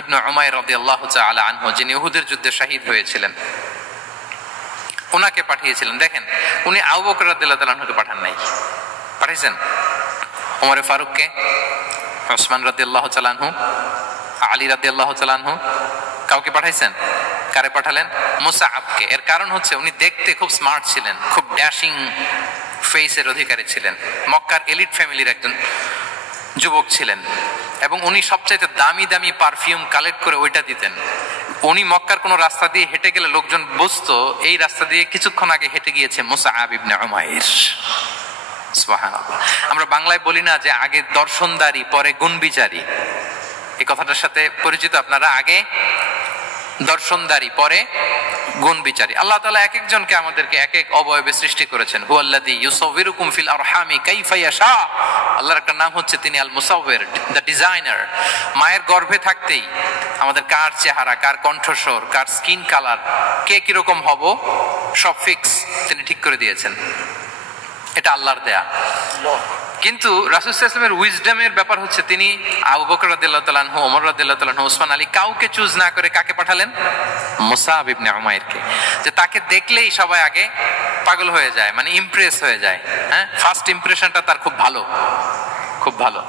ইবনে উমাইর রাদিয়াল্লাহু তাআলা আনহু, যিনি উহুদের যুদ্ধে শহীদ হয়েছিলেন, ওনাকে পাঠিয়েছিলেন। দেখেন, উনি আবু বকর রাদিয়াল্লাহু তাআলা আনহুকে পাঠান নাই, পাঠিয়েছেন ওমর ফারুককে, ওসমান রাদিয়াল্লাহু তাআলা আনহু, আলী রাদিয়াল্লাহু তাআলা আনহু, কাউকে পাঠাইছেন? কারে পাঠালেন? মুসআবকে। এর কারণ হচ্ছে উনি দেখতে খুব স্মার্ট ছিলেন, খুব ড্যাশিং ফেসের অধিকারী ছিলেন, মক্কার এলিট ফ্যামিলির একজন যুবক ছিলেন, এবং উনি সবচাইতে দামি দামি পারফিউম কালেক্ট করে ওইটা দিতেন। উনি মক্কার কোনো রাস্তা দিয়ে হেঁটে গেলে লোকজন বুঝতো এই রাস্তা দিয়ে কিছুক্ষণ আগে হেঁটে গিয়েছে মুসআব ইবনে উমাইর। সুবহানাল্লাহ। আমরা বাংলায় বলি না যে আগে দর্শনদারি পরে গুণ বিচারী, এই কথাটার সাথে পরিচিত আপনারা? আগে দর্শনদারি পরে গুণ বিচারী। আল্লাহ তাআলা এক একজনকে আমাদেরকে এক এক অবয়বে সৃষ্টি করেছেন। হুয়াল্লাযী ইউসাউবিরুকুম ফিল আরহামি কাইফা ইয়াশা। আল্লাহর একটা নাম হচ্ছে তিনি আল মুসাউবির, দ্য ডিজাইনার। মায়ের গর্ভে থাকতেই আমাদের কার চেহারা, কার কণ্ঠস্বর, কার স্কিন কালার, কে কিরকম হব, সব ফিক্স তিনি ঠিক করে দিয়েছেন। এটা আল্লাহর দেয়া। কিন্তু রাসূল সাল্লাল্লাহু আলাইহি ওয়াসাল্লামের উইজডমের ব্যাপার হচ্ছে তিনি আবু বকর রাদিয়াল্লাহু তাআলা আনহু, ওমর রাদিয়াল্লাহু তাআলা আনহু, ওসমান আলী, কাউকে চুজ না করে কাকে পাঠালেন? মুসআব ইবনে উমাইরকে। যে তাকে দেখলেই সবাই আগে পাগল হয়ে যায়, মানে ইমপ্রেস হয়ে যায়। হ্যাঁ, ফার্স্ট ইমপ্রেশনটা তার খুব ভালো, খুব ভালো।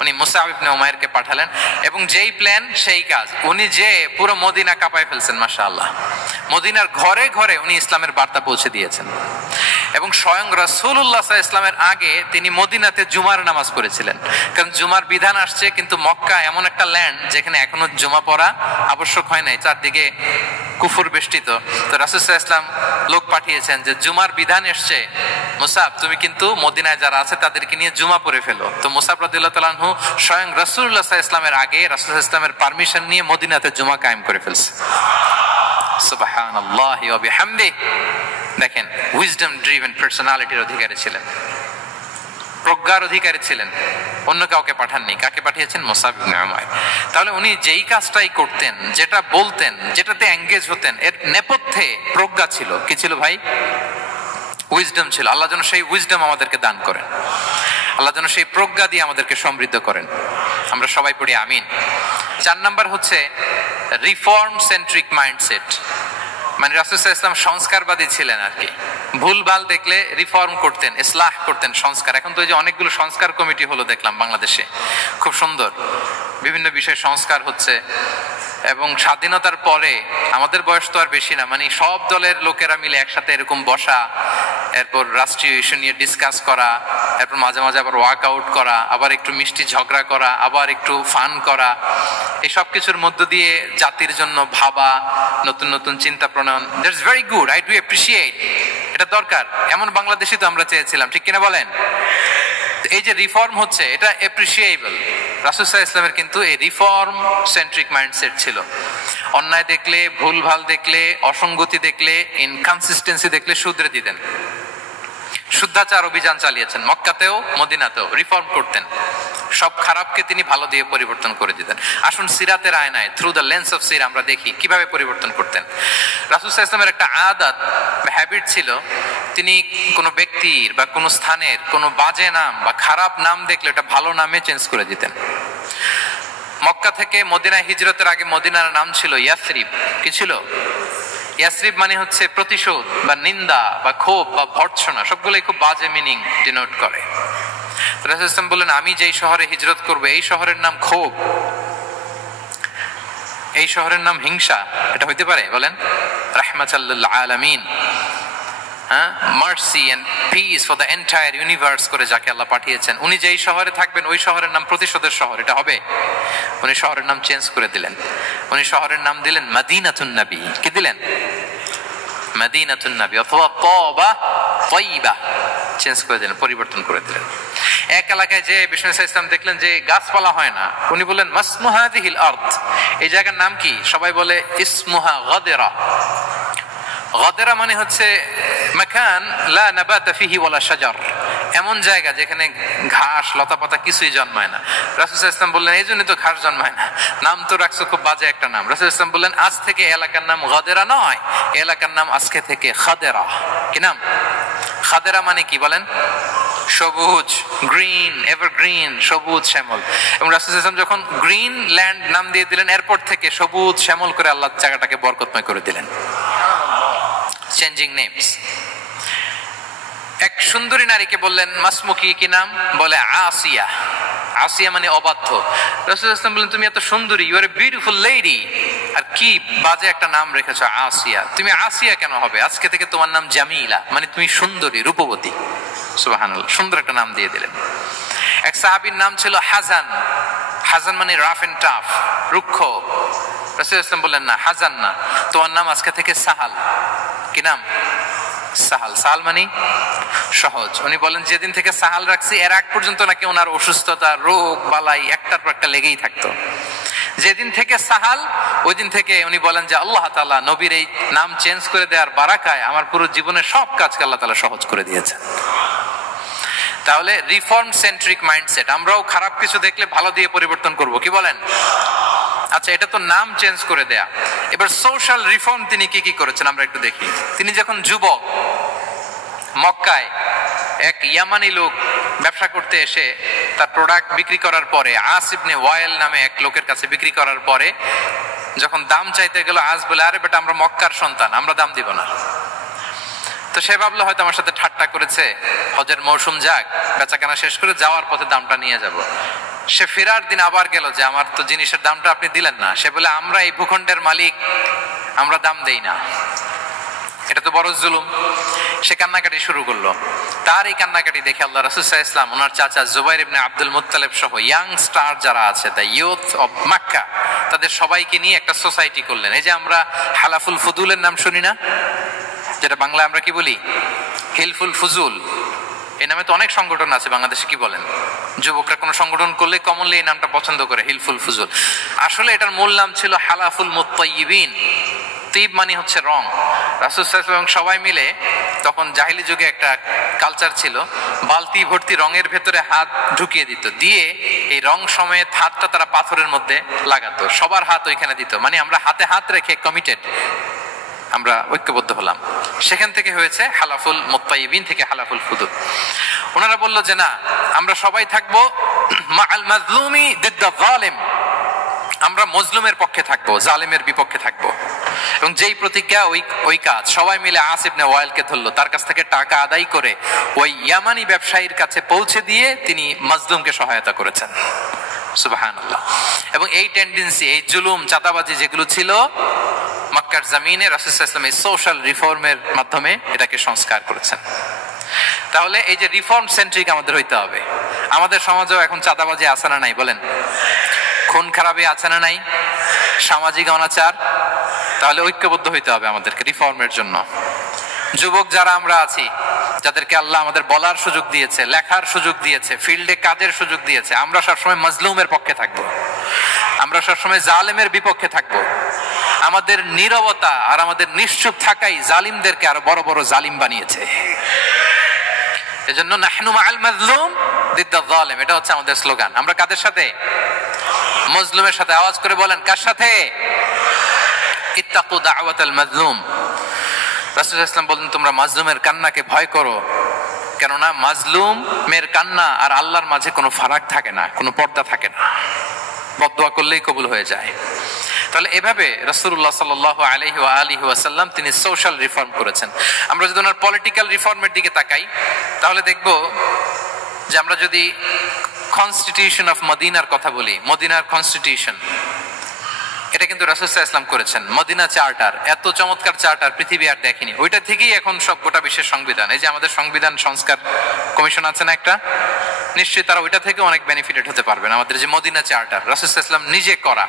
উনি মুসআব ইবনে উমাইরকে পাঠালেন, এবং যেই প্ল্যান সেই কাজ। উনি যে পুরো মদিনা কাঁপায় ফেলছেন, মাশাআল্লাহ। মদিনার ঘরে ঘরে উনি ইসলামের বার্তা পৌঁছে দিয়েছেন, এবং স্বয়ং রাসূলুল্লাহ সাল্লাল্লাহু আলাইহি ওয়াসাল্লামের আগে তিনি মদিনাতে জুমার নামাজ পড়েছিলেন। কারণ জুমার বিধান আসছে, কিন্তু মক্কা এমন একটা ল্যান্ড যেখানে এখনো জুমা পড়া আবশ্যক হয় নাই, চারদিকে কুফর বেষ্টিত। তো রাসূল সাল্লাল্লাহু আলাইহি ওয়াসাল্লাম লোক পাঠিয়েছেন যে জুমার বিধান এসছে, মুসআব তুমি কিন্তু মদিনায় যারা আছে তাদেরকে নিয়ে জুমা পড়ে ফেলো। তো মুসআব রাদিয়াল্লাহু তাআলা আনহু স্বয়ং রাসূলুল্লাহ সাল্লাল্লাহু আলাইহি ওয়াসাল্লামের আগে রাসূল সাল্লাল্লাহু আলাইহি ওয়াসাল্লামের পারমিশন নিয়ে মদিনাতে জুমা কায়েম করে ফেলছে। সুবহানাল্লাহি ওয়া বিহামদিহি। দেখেন, উইজডম ড্রিভেন পার্সোনালিটির অধিকারী ছিলেন, প্রজ্ঞার অধিকারী ছিলেন, অন্য কাউকে পাঠাননি। কাকে পাঠিয়েছেন? মুসআব ইবনে উমাইর। তাহলে উনি যেই কাজটাই করতেন, যেটা বলতেন, যেটাতে এঙ্গেজ হতেন, এর নেপথ্যে প্রজ্ঞা ছিল। কি ছিল ভাই? উইজডম ছিল। আল্লাহ যেন সেই উইজডম আমাদেরকে দান করেন, আল্লাহ যেন সেই প্রজ্ঞা দিয়ে আমাদেরকে সমৃদ্ধ করেন। আমরা সবাই পড়ি আমিন। 4 নাম্বার হচ্ছে রিফর্ম সেন্ট্রিক মাইন্ডসেট। মানে রাসূল সাল্লাল্লাহু আলাইহি ওয়াসাল্লাম সংস্কারবাদী ছিলেন আর কি। ভুলভাল দেখলে রিফর্ম করতেন, ইসলাহ করতেন, সংস্কার। এখন তো ওই যে অনেকগুলো সংস্কার কমিটি হলো দেখলাম বাংলাদেশে, খুব সুন্দর বিভিন্ন বিষয়ে সংস্কার হচ্ছে। এবং স্বাধীনতার পরে আমাদের বয়স তো আর বেশি না, মানে সব দলের লোকেরা মিলে একসাথে এরকম বসা, এরপর রাষ্ট্রীয় ইস্যু নিয়ে ডিসকাস করা, এরপর মাঝে মাঝে আবার ওয়াক আউট করা, আবার একটু মিষ্টি ঝগড়া করা, আবার একটু ফান করা, এই সব কিছুর মধ্য দিয়ে জাতির জন্য ভাবা, নতুন নতুন চিন্তা প্রণয়ন, that's very good, I do appreciate, এটা দরকার। এমন বাংলাদেশই তো আমরা চেয়েছিলাম, ঠিক কিনা বলেন? এই যে রিফর্ম হচ্ছে এটা অ্যাপ্রিসিয়েবল। রাসূল সাল্লাল্লাহু আলাইহি ওয়াসাল্লামের কিন্তু এই রিফর্ম সেন্ট্রিক মাইন্ডসেট ছিল। অন্যায় দেখলে, ভুলভাল দেখলে, অসঙ্গতি দেখলে, ইনকনসিস্টেন্সি দেখলে শুধরে দিতেন। শুদ্ধাচার অভিযান চালিয়েছেন মক্কাতেও মদিনাতেও, রিফর্ম করতেন। সব খারাপকে তিনি ভালো দিয়ে পরিবর্তন করে দিতেন। আসুন সিরাতের আয়নায়, থ্রু দ্য লেন্স অফ সিরা আমরা দেখি কিভাবে পরিবর্তন করতেন। রাসূল সাল্লাল্লাহু আলাইহি ওয়াসাল্লামের একটা আদত বা হ্যাবিট ছিল, তিনি কোনো ব্যক্তির বা কোনো স্থানের কোনো বাজে নাম বা খারাপ নাম দেখলে এটা ভালো নামে চেঞ্জ করে দিতেন। মক্কা থেকে মদিনায় হিজরতের আগে মদিনার নাম ছিল ইয়াসরিব। কি ছিল? ইয়াসরিব মানে হচ্ছে প্রতিশোধ বা নিন্দা বা ক্ষোভ বা ভর্ৎসনা, সবগুলোই খুব বাজে মিনিং ডিনোট করে। রাসূল সাল্লাল্লাহু আলাইহি ওয়াসাল্লাম বললেন, আমি যেই শহরে হিজরত করব এই শহরের নাম ক্ষোভ, এই শহরের নাম হিংসা, এটা হইতে পারে? বলেন। রাহমাতাল লিল আলামিন, mercy and peace for the entire universe করে যাকে আল্লাহ পাঠিয়েছেন, উনি যেই শহরে থাকবেন ওই শহরের নাম প্রতিশোধের শহর, এটা হবে? উনি শহরের নাম চেঞ্জ করে দিলেন। উনি শহরের নাম দিলেন মদিনাতুন নবী। কি দিলেন? মদিনাতুন নবী, অথবা তওবা তয়্যিবা, চেঞ্জ করে দিলেন, পরিবর্তন করে দিলেন। এক এলাকায় যে বিষ্ণু ইসলাম দেখলেন যে গাছপালা হয় না, উনি বললেন মাসমু হাযিহিল আরদ, এই জায়গার নাম কি? সবাই বলে ইসমুহা গাদেরা। গাদেরা মানে হচ্ছে মাকান লা নাবাতা ফিহি ওয়ালা শাজার, এমন জায়গা যেখানে ঘাস লতাপাতা কিছুই জন্মায় না। রাসূল সাল্লাল্লাহু আলাইহি ওয়াসাল্লাম বললেন, এই জন্যই তো ঘাস জন্মায় না, নাম তো রাখছো খুব বাজে একটা নাম। রাসূল সাল্লাল্লাহু আলাইহি ওয়াসাল্লাম বললেন, আজ থেকে এলাকার নাম গাদেরা নয়, এলাকার নাম আজকে থেকে খাদেরা। কি নাম? খাদেরা মানে কি বলেন? সবুজ, গ্রিন, এভারগ্রিন, সবুজ শ্যামল। এবং রাসূল সাল্লাল্লাহু আলাইহি ওয়াসাল্লাম যখন গ্রিন ল্যান্ড নাম দিয়ে দিলেন, এরপর থেকে সবুজ শ্যামল করে আল্লাহ জায়গাটাকে বরকতময় করে দিলেন। Changing names. এক সুন্দরী নারীকে বললেন মাসমুকি, কি নাম? বলে আসিয়া। আসিয়া মানে অবাধ্য। রাসূল সাল্লাল্লাহু আলাইহি ওয়াসাল্লাম বললেন, তুমি এত সুন্দরী, you are a beautiful lady, আর কি বাজে একটা নাম রেখেছো আসিয়া। তুমি আসিয়া কেন হবে? আজকে থেকে তোমার নাম জামিলা, মানে তুমি সুন্দরী, রূপবতী। সুবহানাল্লাহ, সুন্দর একটা নাম দিয়ে দিলেন। এক সাহাবীর নাম ছিল হাসান। হাসান মানে রাফ এন্ড টাফ, রুক্ষ। রাসূল সাল্লাল্লাহু আলাইহি ওয়াসাল্লাম বললেন, না, হাসান না, তোমার নাম আজকে থেকে সাহাল। কি নাম? সাহাল। সাহাল মানে সহজ। উনি বলেন, যেদিন থেকে সাহাল রাখছি এর আগ পর্যন্ত নাকি ওনার অসুস্থতা, রোগ বালাই একটার পর একটা লেগেই থাকতো। যেদিন থেকে সাহাল, ওই দিন থেকে উনি বলেন যে আল্লাহ তাআলা নবীর এই নাম চেঞ্জ করে দেওয়ার বারাকায় আমার পুরো জীবনের সব কাজকে আল্লাহ তাআলা সহজ করে দিয়েছেন। তাহলে রিফর্ম সেন্ট্রিক মাইন্ডসেট, আমরাও খারাপ কিছু দেখলে ভালো দিয়ে পরিবর্তন করব। কি বলেন? আচ্ছা, এটা তো নাম চেঞ্জ করে দেয়া। এবার সোশ্যাল রিফর্ম তিনি কি কি করেছেন আমরা একটু দেখি। তিনি যখন যুবক, মক্কায় এক ইয়ামানি লোক ব্যবসা করতে এসে তার প্রোডাক্ট বিক্রি করার পরে, আস ইবনে ওয়াইল নামে এক লোকের কাছে বিক্রি করার পরে যখন দাম চাইতে গেল, আস বলে, আরে বেটা, আমরা মক্কার সন্তান, আমরা দাম দিব না। তো সে ভাবলো হয়তো আমার সাথে ঠাট্টা করেছে, হজের মৌসুম যাক, বেচাকেনা শেষ করে যাওয়ার পথে দামটা নিয়ে যাব। সে ফেরার দিন আবার গেল যে আমার তো জিনিসের দামটা আপনি দিলেন না। সে বলে, আমরা এই ভূখণ্ডের মালিক, আমরা দাম দেই না। এটা তো বড় জুলুম। সে কান্নাকাটি শুরু করলো। তার এই কান্নাকাটি দেখে আল্লাহ রাসূল সাল্লাল্লাহু আলাইহি ওয়াসাল্লাম, ওনার চাচা জুবাইর ইবনে আব্দুল মুত্তালিব সহ ইয়াং স্টার যারা আছে, দ্য ইউথ অফ মক্কা, তাদের সবাইকে নিয়ে একটা সোসাইটি করলেন। এই যে আমরা হালাফুল ফুদুলের নাম শুনি না, যেটা বাংলা আমরা কি বলি? হিলফুল ফুজুল। এই নামে তো অনেক সংগঠন আছে বাংলাদেশে। কি বলেন? যুবকরা কোনো সংগঠন করলে কমনলি এই নামটা পছন্দ করে, হিলফুল ফুজুল। আসলে এটার মূল নাম ছিল হালাফুল মুত্তাইয়িবিন। তিব মানে হচ্ছে রং। রাসূল সাল্লাল্লাহু আলাইহি ওয়াসাল্লাম সবাই মিলে, তখন জাহিলি যুগে একটা কালচার ছিল, বালতি ভর্তি রঙের ভেতরে হাত ঢুকিয়ে দিত, দিয়ে এই রং সমেত হাতটা তারা পাথরের মধ্যে লাগাতো, সবার হাত ওইখানে দিত। মানে আমরা হাতে হাত রেখে কমিটেড, আমরা ঐক্যবদ্ধ হলাম। সেখান থেকে হয়েছে হালাফুল মুত্তাইয়িবিন, থেকে হালাফুল ফুদুল। ওনারা বলল যে না, আমরা সবাই থাকবো মাআল মাজলুমি দিদ্দা যালিম, আমরা মজলুমের পক্ষে থাকবো, জালেমের বিপক্ষে থাকবো। এবং যেই প্রতিজ্ঞা ওই কাজ, সবাই মিলে আস ইবনে ওয়াইলকে ধরলো, তার কাছ থেকে টাকা আদায় করে ওই ইয়ামানি ব্যবসায়ীর কাছে পৌঁছে দিয়ে তিনি মজলুমকে সহায়তা করেছেন। সুবহানাল্লাহ। এবং এই টেন্ডেন্সি, এই জুলুম, চাঁদাবাজি যেগুলো ছিল মক্কার জমিনে, রাসূল সাল্লাল্লাহু আলাইহি ওয়াসাল্লাম এই সোশ্যাল রিফর্মের মাধ্যমে এটাকে সংস্কার করেছেন। তাহলে এই যে রিফর্ম সেন্ট্রিক আমাদের হইতে হবে। আমাদের সমাজেও এখন চাঁদাবাজি আছে না নাই বলেন? খুন খারাপি আছে না নাই? সামাজিক অনাচার। তাহলে ঐক্যবদ্ধ হইতে হবে আমাদেরকে রিফর্মের জন্য। যুবক যারা আমরা আছি, যাদেরকে আল্লাহ আমাদের বলার সুযোগ দিয়েছে, লেখার সুযোগ দিয়েছে, ফিল্ডে কাজের সুযোগ দিয়েছে, আমরা সবসময় মজলুমের পক্ষে থাকবো, আমরা সবসময় জালেমের বিপক্ষে থাকবো। আমাদের নীরবতা আর আমাদের নিশ্চুপ থাকাই জালিমদেরকে আরো বড় বড় জালিম বানিয়েছে। এজন্য নাহনু মাআল মাজলুম দিদ্দাল জালিম, এটা হচ্ছে আমাদের স্লোগান। আমরা কাদের সাথে? মজলুমের সাথে। আওয়াজ করে বলেন, কার সাথে? ইত্তাকু দাওয়াতাল মাজলুম। রাসূল সাল্লাল্লাহু আলাইহি ওয়াসাল্লাম বলেন, তোমরা মাজলুমের কান্নাকে ভয় করো, কেননা মাজলুমের কান্না আর আল্লাহর মাঝে কোনো ফারাক থাকে না, কোনো পর্দা থাকে না, বদদোয়া করলেই কবুল হয়ে যায়। তাহলে এভাবে রাসূলুল্লাহ সাল্লাল্লাহু আলাইহি ওয়া আলিহি ওয়াসাল্লাম তিনি সোশ্যাল রিফর্ম করেছেন। আমরা যদি ওনার পলিটিক্যাল রিফর্মের দিকে তাকাই, তাহলে দেখব যে আমরা যদি কনস্টিটিউশন অফ মদিনার কথা বলি, মদিনার কনস্টিটিউশন, এটা কিন্তু রাসূল সাল্লাল্লাহু আলাইহি ওয়াসাল্লাম করেছেন। মদিনা চার্টার, এত চমৎকার চার্টার পৃথিবী আর দেখেনি। ওইটা থেকেই এখন সব গোটা বিশ্বের সংবিধান। এই যে আমাদের সংবিধান সংস্কার কমিশন আছে না একটা, নিশ্চয়ই তারা ওইটা থেকে অনেক বেনিফিটেড হতে পারবেন। আমাদের যে মদিনা চার্টার, রাসূল সাল্লাল্লাহু আলাইহি ওয়াসাল্লাম নিজে করা,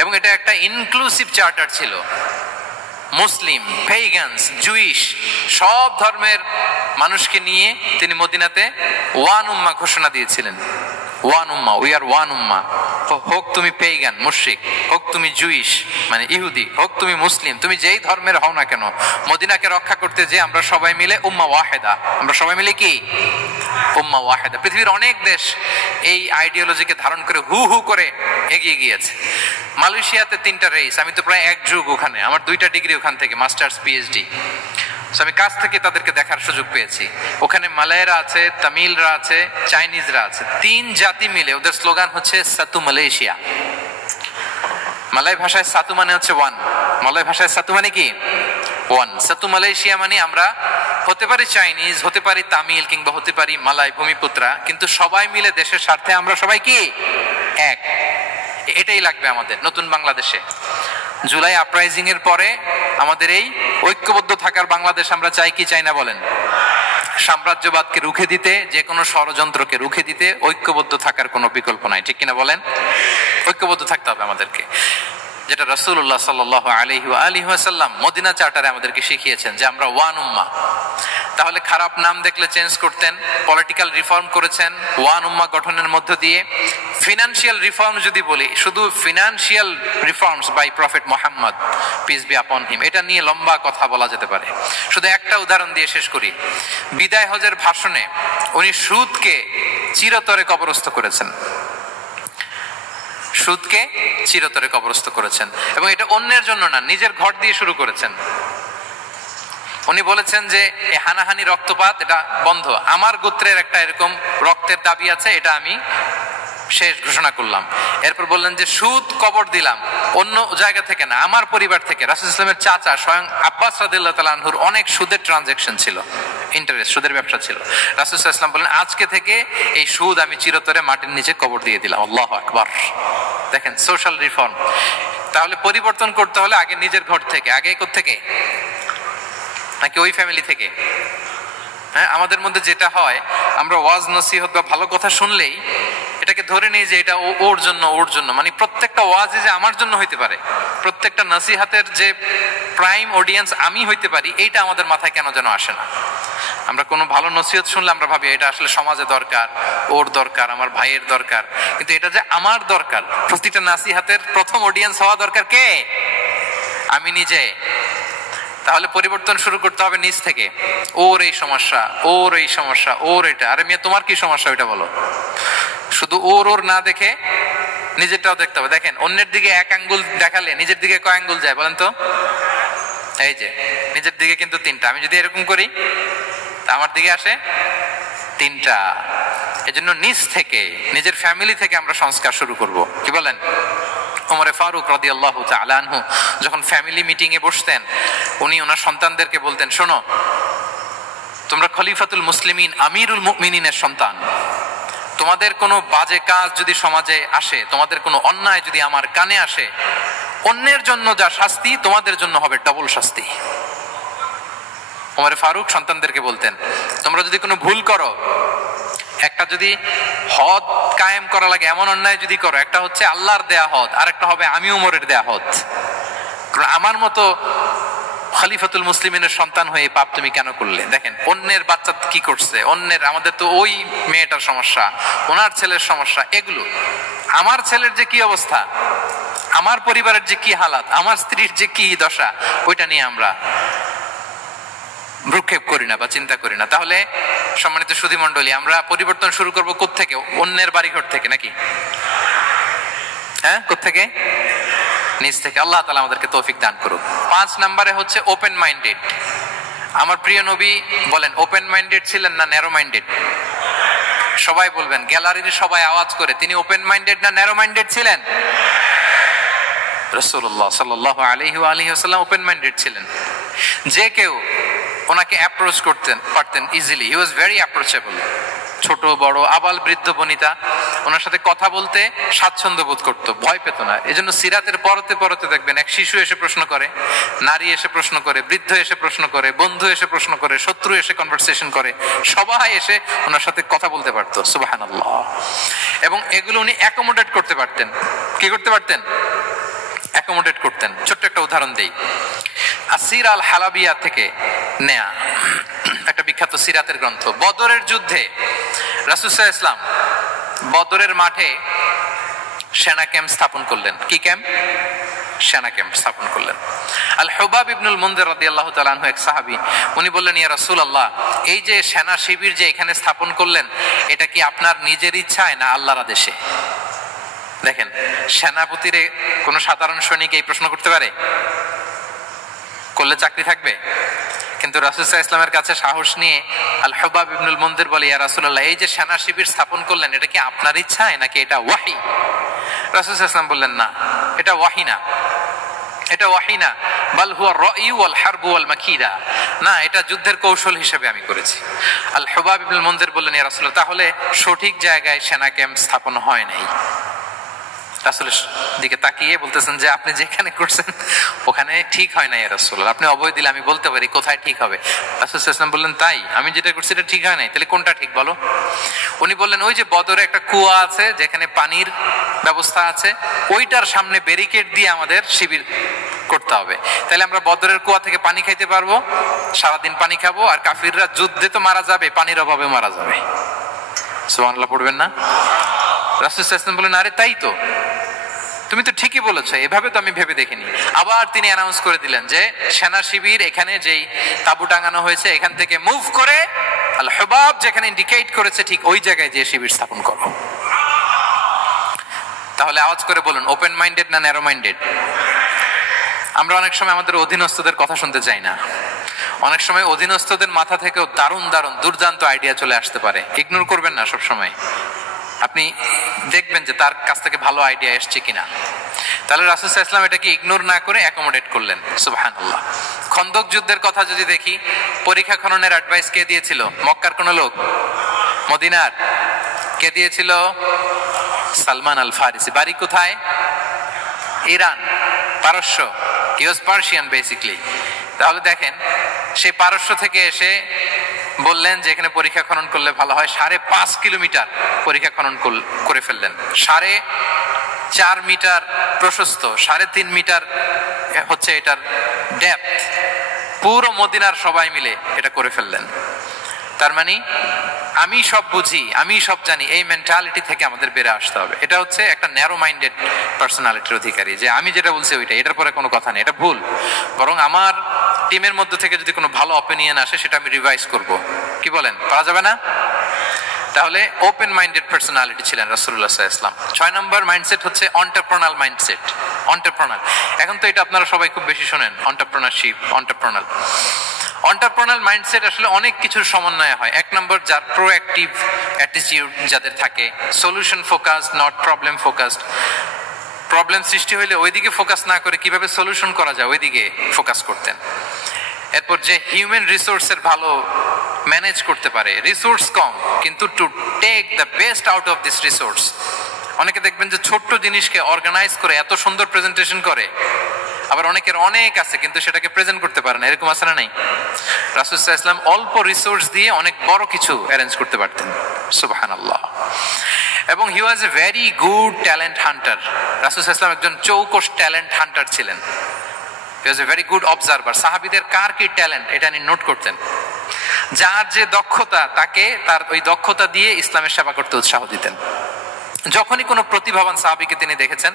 এবং এটা একটা ইনক্লুসিভ চার্টার ছিল। মুসলিম, পেগানস, জুইশ, সব ধর্মের মানুষকে নিয়ে তিনি মদিনাতে ওয়ান উম্মাহ ঘোষণা দিয়েছিলেন। ওয়ান উম্মাহ, উই আর ওয়ান উম্মাহ। হোক তুমি পেগান মুশরিক, হোক তুমি জুইশ মানে ইহুদি, হোক তুমি মুসলিম, তুমি যেই ধর্মের হও না কেন, মদিনাকে রক্ষা করতে যে আমরা সবাই মিলে উম্মাহ ওয়াহিদা, আমরা সবাই মিলে কি উম্মাহ ওয়াহিদা। পৃথিবীর অনেক দেশ এই আইডিওলজিকে ধারণ করে হু হু করে এগিয়ে গিয়েছে। মালয়েশিয়াতে 3টা রেস, আমি তো প্রায় এক যুগ ওখানে, আমার 2টা ডিগ্রি ওখান থেকে, মাস্টার্স পিএইচডি। আমি কাছ থেকে তাদেরকে দেখার সুযোগ পেয়েছি। ওখানে মালয়েরা আছে, তামিলরা আছে, চাইনিজরা আছে, 3 জাতি মিলে ওদের স্লোগান হচ্ছে সাতু মালয়েশিয়া। মালয় ভাষায় সাতু মানে হচ্ছে ওয়ান, মালয় ভাষায় সাতু মানে কি ওয়ান। সাতু মালয়েশিয়া মানে আমরা হতে পারি চাইনিজ, হতে পারি তামিল, কিংবা হতে পারি মালয় ভূমিপুত্রা, কিন্তু সবাই মিলে দেশের স্বার্থে আমরা সবাই কি এক। এটাই লাগবে আমাদের নতুন বাংলাদেশে। জুলাই আপরাইজিং এর পরে আমাদের এই ঐক্যবদ্ধ থাকার বাংলাদেশ আমরা চাই কি চাই না বলেন? সাম্রাজ্যবাদকে রুখে দিতে, যে কোনো ষড়যন্ত্রকে রুখে দিতে ঐক্যবদ্ধ থাকার কোনো বিকল্প নাই, ঠিক কিনা বলেন? ঐক্যবদ্ধ থাকতে হবে আমাদেরকে, যেটা রাসূলুল্লাহ সাল্লাল্লাহু আলাইহি ওয়া আলিহি ওয়াসাল্লাম মদিনা চার্টারে আমাদেরকে শিখিয়েছেন যে আমরা ওয়ান উম্মাহ। তাহলে খারাপ নাম দেখলে চেঞ্জ করতেন, পলিটিক্যাল রিফর্ম করেছেন ওয়ান উম্মাহ গঠনের মধ্য দিয়ে। ফিনান্সিয়াল রিফর্ম যদি বলি, শুধু financial reforms by prophet Muhammad peace be upon him, এটা নিয়ে লম্বা কথা বলা যেতে পারে। শুধু একটা উদাহরণ দিয়ে শেষ করি। বিদায় হজের ভাষণে উনি সুদকে চিরতরে কবরস্থ করেছেন, সুদকে চিরতরে কবরস্থ করেছেন, এবং এটা অন্যের জন্য না, নিজের ঘর দিয়ে শুরু করেছেন। উনি বলেছেন যে এই হানাহানি, রক্তপাত এটা বন্ধ, আমার গোত্রের একটা এরকম রক্তের দাবি আছে, এটা আমি শেষ ঘোষণা করলাম। এরপর বললেন যে সুদ কবর দিলাম, অন্য জায়গা থেকে না, আমার পরিবার থেকে। রাসূল সাল্লাল্লাহু আলাইহি ওয়াসাল্লামের চাচা স্বয়ং আব্বাস রাদিয়াল্লাহু তাআলা আনহুর অনেক সুদের ট্রানজাকশন ছিল, ইন্টারেস্ট, সুদের ব্যবসা ছিল। রাসূল সাল্লাল্লাহু আলাইহি ওয়াসাল্লাম বলেন আজকে থেকে এই সুদ আমি চিরতরে মাটির নিচে কবর দিয়ে দিলাম। আল্লাহু আকবার। দেখেন সোশ্যাল রিফর্ম। তাহলে পরিবর্তন করতে হলে আগে নিজের ঘর থেকে, আগে কোত্থেকে? নাকি ওই ফ্যামিলি থেকে? হ্যাঁ, আমাদের মধ্যে যেটা হয়, আমরা ওয়াজ নসিহত বা ভালো কথা শুনলেই এটাকে ধরে নিই যে এটা ওর জন্য, ওর জন্য, মানে প্রত্যেকটা ওয়াজে যে আমার জন্য হইতে পারে, প্রত্যেকটা নসিহাতের যে প্রাইম অডিয়েন্স আমি হইতে পারি, এইটা আমাদের মাথায় কেন যেন আসে না। আমরা কোনো ভালো নসিহত শুনলে আমরা ভাবি এটা আসলে সমাজে দরকার, ওর দরকার, আমার ভাইয়ের দরকার, কিন্তু এটা যে আমার দরকার, প্রতিটা নসিহাতের প্রথম অডিয়েন্স হওয়া দরকার কে? আমি নিজে। তাহলে পরিবর্তন শুরু করতে হবে নিজ থেকে। ওর এই সমস্যা, ওর এই সমস্যা, ওর এটা, আরে মিয়া তোমার কি সমস্যা ওইটা বলো। শুধু ওর না দেখে নিজেরটাও দেখতে হবে। দেখেন অন্যের দিকে এক আঙ্গুল দেখালে নিজের দিকে কয় আঙ্গুল যায় বলেন তো? এই যে নিজের দিকে কিন্তু 3টা। আমি যদি এরকম করি তা আমার দিকে আসে 3টা। এজন্য নিজ থেকে, নিজের ফ্যামিলি থেকে আমরা সংস্কার শুরু করব, কি বলেন? ওমরে ফারুক রাদিয়াল্লাহু তাআলা আনহু যখন ফ্যামিলি মিটিং এ বসতেন, উনি ওনার সন্তানদেরকে বলতেন, শোনো, তোমরা খলিফাতুল মুসলিমিন আমিরুল মুমিনিনের সন্তান, তোমাদের কোনো বাজে কাজ যদি সমাজে আসে, তোমাদের কোনো অন্যায় যদি আমার কানে আসে, অন্যের জন্য যা শাস্তি তোমাদের জন্য হবে ডবল শাস্তি। ওমর ফারুক সন্তানদেরকে বলতেন, তোমরা যদি কোনো ভুল করো, একটা যদি হদ কায়েম করা লাগে এমন অন্যায় যদি করো, একটা হচ্ছে আল্লাহর দেয়া হদ, আর একটা হবে আমি ওমরের দেয়া হদ। আমার মতো খলিফাতুল মুসলিমিনের সন্তান হয়ে পাপ তুমি কেন করলে? দেখেন অন্যের বাচ্চা কি করছে, অন্যের, আমাদের তো ওই মেয়েটার সমস্যা, ওনার ছেলের সমস্যা, এগুলো আমার ছেলের যে কি অবস্থা, আমার পরিবারের যে কি হালাত, আমার স্ত্রীর যে কি দশা, ওইটা নিয়ে আমরা ভ্রুক্ষেপ করি না বা চিন্তা করি না। তাহলে সম্মানিত সুধী মণ্ডলী, আমরা পরিবর্তন শুরু করবো কোত্থেকে? অন্যের বাড়িঘর থেকে নাকি? হ্যাঁ, কোত্থেকে? নিজ থেকে। আল্লাহ তাআলা আমাদেরকে তৌফিক দান করুক। 5 নম্বরে হচ্ছে ওপেন মাইন্ডেড। আমার প্রিয় নবী বলেন ওপেন মাইন্ডেড ছিলেন না ন্যারো মাইন্ডেড? সবাই বলবেন, গ্যালারির সবাই আওয়াজ করে, তিনি ওপেন মাইন্ডেড না ন্যারো মাইন্ডেড ছিলেন? রাসূলুল্লাহ সাল্লাল্লাহু আলাইহি ওয়া আলিহি ওয়াসাল্লাম ওপেন মাইন্ডেড ছিলেন। যে কেউ ওনাকে অ্যাপ্রোচ করতেন পারতেন easily, he was very approachable. ছোট বড় আবাল বৃদ্ধ বনিতা ওনার সাথে কথা বলতে স্বাচ্ছন্দ্য বোধ করতো, ভয় পেত না। এজন্য সিরাতের পরতে পরতে দেখবেন এক শিশু এসে প্রশ্ন করে, নারী এসে প্রশ্ন করে, বৃদ্ধ এসে প্রশ্ন করে, বন্ধু এসে প্রশ্ন করে, শত্রু এসে কনভারসেশন করে, সবাই এসে ওনার সাথে কথা বলতে পারতো। সুবহানাল্লাহ। এবং এগুলো উনি অ্যাকোমোডেট করতে পারতেন। কি করতে পারতেন? অ্যাকোমোডেট করতেন। ছোট্ট একটা উদাহরণ দেই, আসির আল হালাবিয়া থেকে নেয়া একটা বিখ্যাত সিরাতের গ্রন্থ। বদরের যুদ্ধে রাসূল সাল্লাল্লাহু আলাইহি ওয়াসাল্লাম বদরের মাঠে সেনা ক্যাম্প স্থাপন করলেন। কি ক্যাম্প? সেনা ক্যাম্প স্থাপন করলেন। আল হুবাব ইবনুল মুনজির রাদিয়াল্লাহু তাআলা আনহু এক সাহাবী, উনি বললেন, ইয়া রাসূলুল্লাহ, এই যে সেনা শিবির যে এখানে স্থাপন করলেন, এটা কি আপনার নিজের ইচ্ছায় না আল্লাহর আদেশে? দেখেন, সেনাপতিরে কোন সাধারণ সৈনিক এই প্রশ্ন করতে পারে? করলে চাকরি থাকবে? কিন্তু রাসূল সাল্লাল্লাহু আলাইহি ওয়াসাল্লামের কাছে সাহস নিয়ে আল হুবাব ইবনুল মুনজির বলে, ইয়া রাসূলুল্লাহ, এই যে সেনা শিবির স্থাপন করলেন, এটা কি আপনার ইচ্ছায় নাকি এটা ওয়াহী? রাসূল সাল্লাল্লাহু আলাইহি ওয়াসাল্লাম বললেন, না, এটা ওয়াহী না, এটা ওয়াহী না, বাল হুয়া রাই ওয়াল হারবু ওয়াল মাকিদা, না, এটা যুদ্ধের কৌশল হিসেবে আমি করেছি। আল হুবাব ইবনুল মুনজির বললেন, ইয়া রাসূলুল্লাহ, তাহলে সঠিক জায়গায় সেনা ক্যাম্প স্থাপন হয় নাই। রাসূলের দিকে তাকিয়ে বলতেছেন যে আপনি যেখানে করছেন ওখানে ঠিক হয় না ইয়া রাসূলুল্লাহ, আপনি অভয় দিলে আমি বলতে পারি কোথায় ঠিক হবে। রাসূল সাল্লাল্লাহু আলাইহি ওয়াসাল্লাম বললেন, তাই? আমি যেটা করছি এটা ঠিক হয় নাই, তাহলে কোনটা ঠিক বলো? উনি বললেন, ওই যে বদরে একটা কুয়া আছে যেখানে পানির ব্যবস্থা আছে, ওইটার সামনে ব্যারিকেড দিয়ে আমাদের শিবির করতে হবে, তাহলে আমরা বদরের কুয়া থেকে পানি খাইতে পারবো, সারাদিন পানি খাবো, আর কাফিররা যুদ্ধে তো মারা যাবে, পানির অভাবে মারা যাবে। সুবহানাল্লাহ পড়বেন না? রাসূল সাল্লাল্লাহু আলাইহি ওয়াসাল্লাম বললেন, আরে তাই তো, তুমি তো ঠিকই বলেছো, এভাবে তো আমি ভেবে দেখিনি। আবার তিনি অ্যানাউন্স করে দিলেন যে সেনা শিবির এখানে যেই তাবু টাঙানো হয়েছে এখান থেকে মুভ করে আল হুবাব যেখানে ইন্ডিকেট করেছে ঠিক ওই জায়গায় যে শিবির স্থাপন করো। তাহলে আওয়াজ করে বলুন, ওপেন মাইন্ডেড না ন্যারো মাইন্ডেড? আমরা অনেক সময় আমাদের অধীনস্থদের কথা শুনতে চাই না। অনেক সময় অধীনস্থদের মাথা থেকেও দারুণ দারুণ দুর্দান্ত আইডিয়া চলে আসতে পারে, ইগনোর করবেন না সব সময়। আপনি দেখবেন যে তার কাছ থেকে ভালো আইডিয়া এসছে কিনা। তাহলে রাসূল সাল্লাল্লাহু আলাইহি ওয়াসাল্লাম এটাকে ইগনোর না করে অ্যাকোমোডেট করলেন। সুবহানাল্লাহ। খন্দক যুদ্ধের কথা যদি দেখি, পরীক্ষা খননের অ্যাডভাইস কে দিয়েছিল? মক্কার কোন লোক? মদিনার? কে দিয়েছিল? সালমান আল ফারিসি। বাড়ি কোথায়? ইরান, পারস্য। হি ওয়াজ পার্সিয়ান বেসিক্যালি। তাহলে দেখেন, সে পারস্য থেকে এসে বললেন যে এখানে পরীক্ষা খনন করলে ভালো হয়। 5.5 কিলোমিটার পরীক্ষা খনন করে ফেললেন। 4.5 মিটার প্রশস্ত, 3.5 মিটার হচ্ছে এটার ডেপথ। পুরো মদিনার সবাই মিলে এটা করে ফেললেন। তার মানে আমি সব বুঝি, আমি সব জানি, এই মেন্টালিটি থেকে আমাদের বেরে আসতে হবে। এটা হচ্ছে একটা ন্যারো মাইন্ডেড পার্সোনালিটির অধিকারী, যে আমি যেটা বলছি ওইটা, এটার পরে কোনো কথা নেই, এটা ভুল। বরং আমার টিমের মধ্যে থেকে যদি কোনো ভালো অপিনিয়ন আসে সেটা আমি রিভাইজ করব। কি বলেন, পারা যাবে না? তাহলে ওপেন মাইন্ডেড পার্সোনালিটি ছিলেন রাসূলুল্লাহ সাল্লাল্লাহু আলাইহি ওয়াসাল্লাম। 6 নম্বর মাইন্ডসেট হচ্ছে এন্টারপ্রেনাল মাইন্ডসেট। এন্টারপ্রেনাল, এখন তো এটা আপনারা সবাই খুব বেশি শোনেন, এন্টারপ্রেনারশিপ, এন্টারপ্রেনাল। এন্টারপ্রেনাল মাইন্ডসেট আসলে অনেক কিছুর সমন্বয় হয়। 1 নম্বর, যার প্রোঅ্যাক্টিভ অ্যাটিটিউড যাদের থাকে, solution focused not problem focused. Problem সৃষ্টি হইলে ওইদিকে ফোকাস না করে কিভাবে সলিউশন করা যায় ওইদিকে ফোকাস করতেন। এরপর যে হিউম্যান রিসোর্সের ভালো ম্যানেজ করতে পারে, রিসোর্স কম কিন্তু to take the best out of this resource. অনেকে দেখবেন যে ছোট্ট জিনিসকে অর্গানাইজ করে এত সুন্দর প্রেজেন্টেশন করে, আবার অনেকের অনেক আছে কিন্তু সেটাকে প্রেজেন্ট করতে পারে না, এরকম আছে না নাই? রাসূল সাল্লাল্লাহু আলাইহি ওয়াসাল্লাম অল্প রিসোর্স দিয়ে অনেক বড় কিছু অ্যারেঞ্জ করতে পারতেন, সুবহানাল্লাহ। এবং he was a very good talent hunter. রাসূল সাল্লাল্লাহু আলাইহি ওয়াসাল্লাম একজন চৌকস ট্যালেন্ট হান্টার ছিলেন। He was a very good observer. সাহাবীদের কার কি ট্যালেন্ট এটা তিনি নোট করতেন। যার যে দক্ষতা তাকে তার ওই দক্ষতা দিয়ে ইসলামের সেবা করতে উৎসাহ দিতেন। যখনই কোনো প্রতিভাবান সাহাবীকে তিনি দেখেছেন,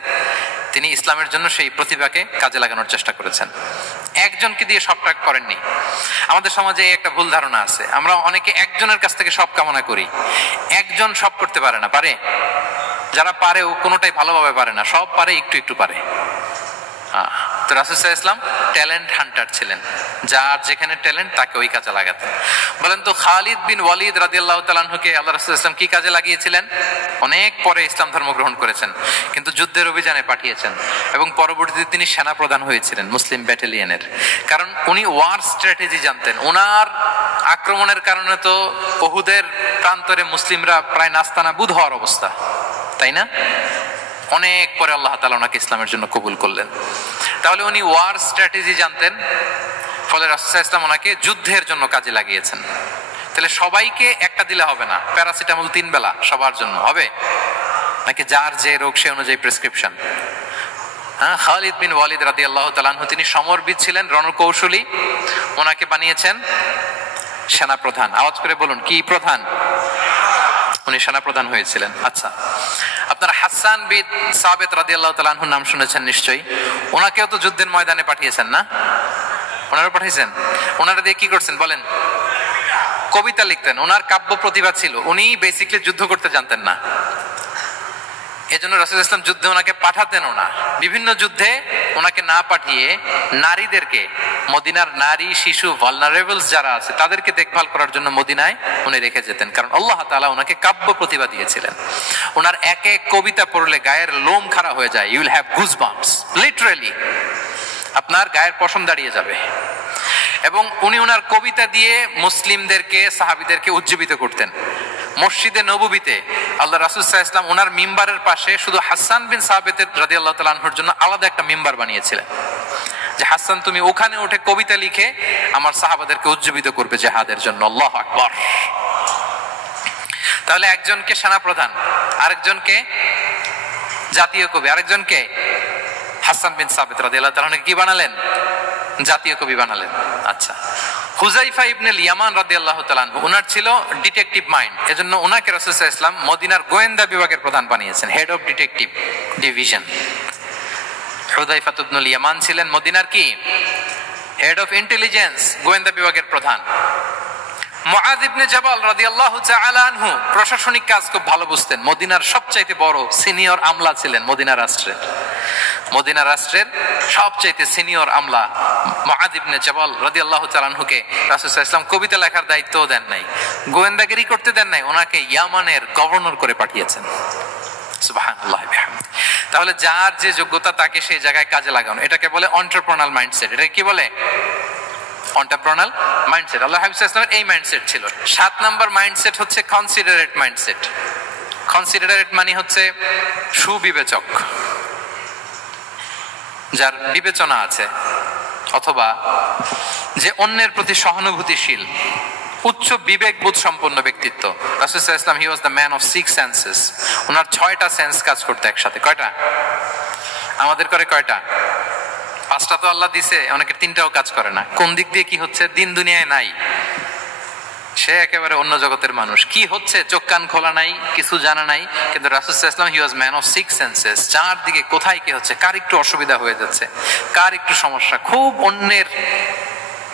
তিনি ইসলামের জন্য সেই প্রতিভাকে কাজে লাগানোর চেষ্টা করেছেন। একজনকে দিয়ে সবটা করেননি। আমাদের সমাজে একটা ভুল ধারণা আছে, আমরা অনেকে একজনের কাছ থেকে সব কামনা করি। একজন সব করতে পারে না, পারে? যারা পারে ও কোনোটাই ভালোভাবে পারে না, সব পারে, একটু একটু পারে। তো রাসূল সাল্লাল্লাহু আলাইহি ওয়াসাল্লাম ট্যালেন্ট হান্টার ছিলেন, যার যেখানে ট্যালেন্ট তাকে ওই কাজে লাগাতেন। বলেন তো খালিদ বিন ওয়ালিদ রাদিয়াল্লাহু তাআলা আনহুকে আল্লাহ রাসূল সাল্লাল্লাহু আলাইহি ওয়াসাল্লাম কি কাজে লাগিয়েছিলেন? অনেক পরে ইসলাম ধর্ম গ্রহণ করেছেন, কিন্তু যুদ্ধের অভিযানে পাঠিয়েছেন এবং পরবর্তীতে তিনি সেনা প্রধান হয়েছিলেন মুসলিম ব্যাটালিয়নের। কারণ উনি ওয়ার স্ট্র্যাটেজি জানতেন। ওনার আক্রমণের কারণে তো উহুদের প্রান্তরে মুসলিমরা প্রায় নাস্তানাবুদ হওয়ার অবস্থা, তাই না? অনেক পরে আল্লাহ তাআলা ওনাকে ইসলামের জন্য কবুল করলেন। তাহলে উনি ওয়ার স্ট্র্যাটেজি জানতেন, ফলে রাসূল সাল্লাল্লাহু আলাইহি ওয়াসাল্লাম ওনাকে যুদ্ধের জন্য কাজে লাগিয়েছেন। তাহলে সবাইকে একটা দিলে হবে না, প্যারাসিটামল 3 বেলা সবার জন্য হবে নাকি যার যে রোগ সে অনুযায়ী প্রেসক্রিপশন? খালিদ বিন ওয়ালিদ রাদিয়াল্লাহু তাআলা আনহু তিনি সমরবিদ ছিলেন, রণকৌশলী। ওনাকে বানিয়েছেন সেনা প্রধান। আওয়াজ করে বলুন, কি প্রধান? উনি সেনা প্রধান হয়েছিলেন। আচ্ছা, আপনারা হাসান বিন সাবিত রাদিয়াল্লাহু তাআলা আনহুর নাম শুনেছেন নিশ্চয়ই। ওনাকেও তো যুদ্ধের ময়দানে পাঠিয়েছেন না? ওনারা পাঠিয়েছেন। ওনারা দিয়ে কি করছেন বলেন? কবিতা লিখতেন। ওনার কাব্য প্রতিভা ছিল। উনি বেসিক্যালি যুদ্ধ করতে জানতেন না, এজন্য রাসূল সাল্লাল্লাহু আলাইহি ওয়াসাল্লাম যুদ্ধে ওনাকে পাঠাতেনও না। বিভিন্ন যুদ্ধে ওনাকে না পাঠিয়ে নারীদেরকে, মদিনার নারী শিশু ভালনারেবলস যারা আছে তাদেরকে দেখভাল করার জন্য মদিনায় উনি রেখে যেতেন। কারণ আল্লাহ তাআলা ওনাকে কাব্য প্রতিভা দিয়েছিলেন। ওনার এক এক কবিতা পড়লে গায়ের লোম খাড়া হয়ে যায়। You will have goosebumps, literally আপনার গায়ের পশম দাঁড়িয়ে যাবে। এবং উনি ওনার কবিতা দিয়ে মুসলিমদেরকে, সাহাবীদেরকে উজ্জীবিত করতেন। মসজিদে নববীতে আল্লাহ রাসূল সাল্লাল্লাহু আলাইহি ওয়াসাল্লাম ওনার মিম্বারের পাশে শুধু হাসান বিন সাবিত রাদিয়াল্লাহু তাআলা আনহুর জন্য আলাদা একটা মিম্বার বানিয়েছিলেন, যে হাসান তুমি ওখানে উঠে কবিতা লিখে আমার সাহাবাদেরকে উজ্জীবিত করবে জিহাদের জন্য। আল্লাহু আকবার। তাহলে একজনকে সেনা প্রধান, আরেকজনকে জাতীয় কবি, আরেকজনকে হাসান বিন সাবিত রাদিয়াল্লাহু তাআলা আনহুকে কি বানালেন? জাতীয় কবি বানালেন। আচ্ছা, হুযাইফা ইবনে ইয়ামান রাদিয়াল্লাহু তাআলা আনহু, ওনার ছিল ডিটেকটিভ মাইন্ড, এজন্য ওনাকে রাসূল সাল্লাল্লাহু আলাইহি ওয়াসাল্লাম মদিনার গোয়েন্দা বিভাগের প্রধান বানিয়েছেন, head of detective division. Huzaifa ibn Yaman ছিলেন মদিনার কি? হেড অফ ইন্টেলিজেন্স, গোয়েন্দা বিভাগের প্রধান। মুআয ইবনে জাবাল রাদিয়াল্লাহু তাআলা আনহু প্রশাসনিক কাজ খুব ভালো বুঝতেন। মদিনার সবচাইতে বড় সিনিয়র আমলা ছিলেন মদিনা রাষ্ট্রের। মদিনা রাষ্ট্রের সবচাইতে সিনিয়র আমলা মুআয ইবনে জাবাল রাদিয়াল্লাহু তাআলা আনহুকে রাসূল সাল্লাল্লাহু আলাইহি ওয়াসাল্লাম কবিতা লেখার দায়িত্বও দেন নাই, গোয়েন্দাগিরি করতে দেন নাই, ওনাকে ইয়ামানের গভর্নর করে পাঠিয়েছেন। সুবহানাল্লাহ বিহামদি। তাহলে যার যে যোগ্যতা তাকে সেই জায়গায় কাজে লাগানো, এটাকে বলে এন্টারপ্রেনাল মাইন্ডসেট। এটা কি বলে? এন্টারপ্রেনাল মাইন্ডসেট। আল্লাহ হাবিব সাল্লাল্লাহু আলাইহি ওয়াসাল্লামের এই মাইন্ডসেট ছিল। 7 নাম্বার মাইন্ডসেট হচ্ছে কনসিডারেট মাইন্ডসেট। কনসিডারেট মানে হচ্ছে সুবিবেচক, যার বিবেচনা আছে, অথবা যে অন্যের প্রতি সহানুভূতিশীল, উচ্চ বিবেকবোধ সম্পন্ন ব্যক্তিত্ব। রাসূল সাল্লাল্লাহু আলাইহি ওয়াসাল্লাম he was the man of 6 senses. ওনার 6টা সেন্স কাজ করতে একসাথে। কয়টা? আমাদের করে কয়টা? 5টা তো আল্লাহ দিছে, অনেকের 3টাও কাজ করে না। কোন দিক দিয়ে কি হচ্ছে দিন দুনিয়ায় নাই, সে একেবারে অন্য জগতের মানুষ। কি হচ্ছে চোখ কান খোলা নাই, কিছু জানা নাই। কিন্তু রাসূল সাল্লাল্লাহু আলাইহি ওয়াসাল্লাম he was man of 6 senses. চার দিকে কোথায় কি হচ্ছে, কার একটু অসুবিধা হয়ে যাচ্ছে, কার একটু সমস্যা, খুব অন্যের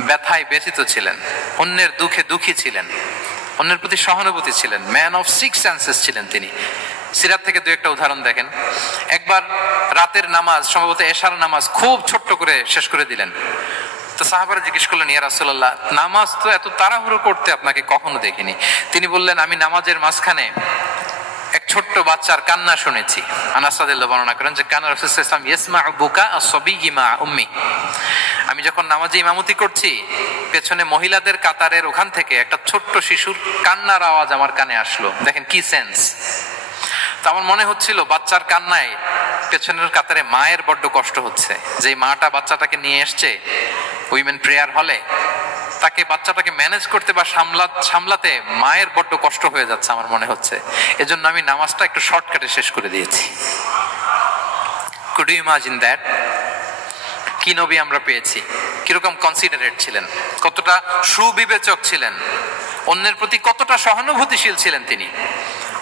ব্যথায় ব্যথিত ছিলেন, অন্যের দুঃখে দুঃখী ছিলেন, অন্যের প্রতি সহানুভূতি ছিলেন। ম্যান অফ 6 সেন্সেস ছিলেন তিনি। সিরাত থেকে দু একটা উদাহরণ দেখেন। একবার রাতের নামাজ, সম্ভবত এশার নামাজ, খুব ছোট্ট করে শেষ করে দিলেন। তো সাহাবারা জিজ্ঞেস করলেন, ইয়া রাসূলুল্লাহ, নামাজ তো এত তাড়াহুড়ো করতে আপনাকে কখনো দেখিনি। তিনি বললেন, আমি নামাজের মাঝখানে এক ছোট্ট বাচ্চার কান্না শুনেছি। আনাস রাদিয়াল্লাহু বর্ণনা করেন যে কানা রাসূলুল্লাহ সাল্লাল্লাহু আলাইহি ওয়াসাল্লাম ইয়াসমাউ বুকা আস-সাবিয়্যি মা উম্মি। আমি যখন নামাজে ইমামতি করছি, পেছনে মহিলাদের কাতারের ওখান থেকে একটা ছোট্ট শিশুর কান্নার আওয়াজ আমার কানে আসলো। দেখেন কি সেন্স। তো আমার মনে হচ্ছিল বাচ্চার কান্নায় পেছনের কাতারে মায়ের বড্ড কষ্ট হচ্ছে, যে মাটা বাচ্চাটাকে নিয়ে এসছে উইমেন প্রেয়ার হলে, তাকে বাচ্চাটাকে ম্যানেজ করতে বা সামলাতে মায়ের বড্ড কষ্ট হয়ে যাচ্ছে আমার মনে হচ্ছে। এজন্য আমি নামাজটা একটু শর্টকাটে শেষ করে দিয়েছি। Could you imagine that? কি নবী আমরা পেয়েছি, কিরকম কনসিডারেট ছিলেন, কতটা সুবিবেচক ছিলেন, অন্যের প্রতি কতটা সহানুভূতিশীল ছিলেন তিনি,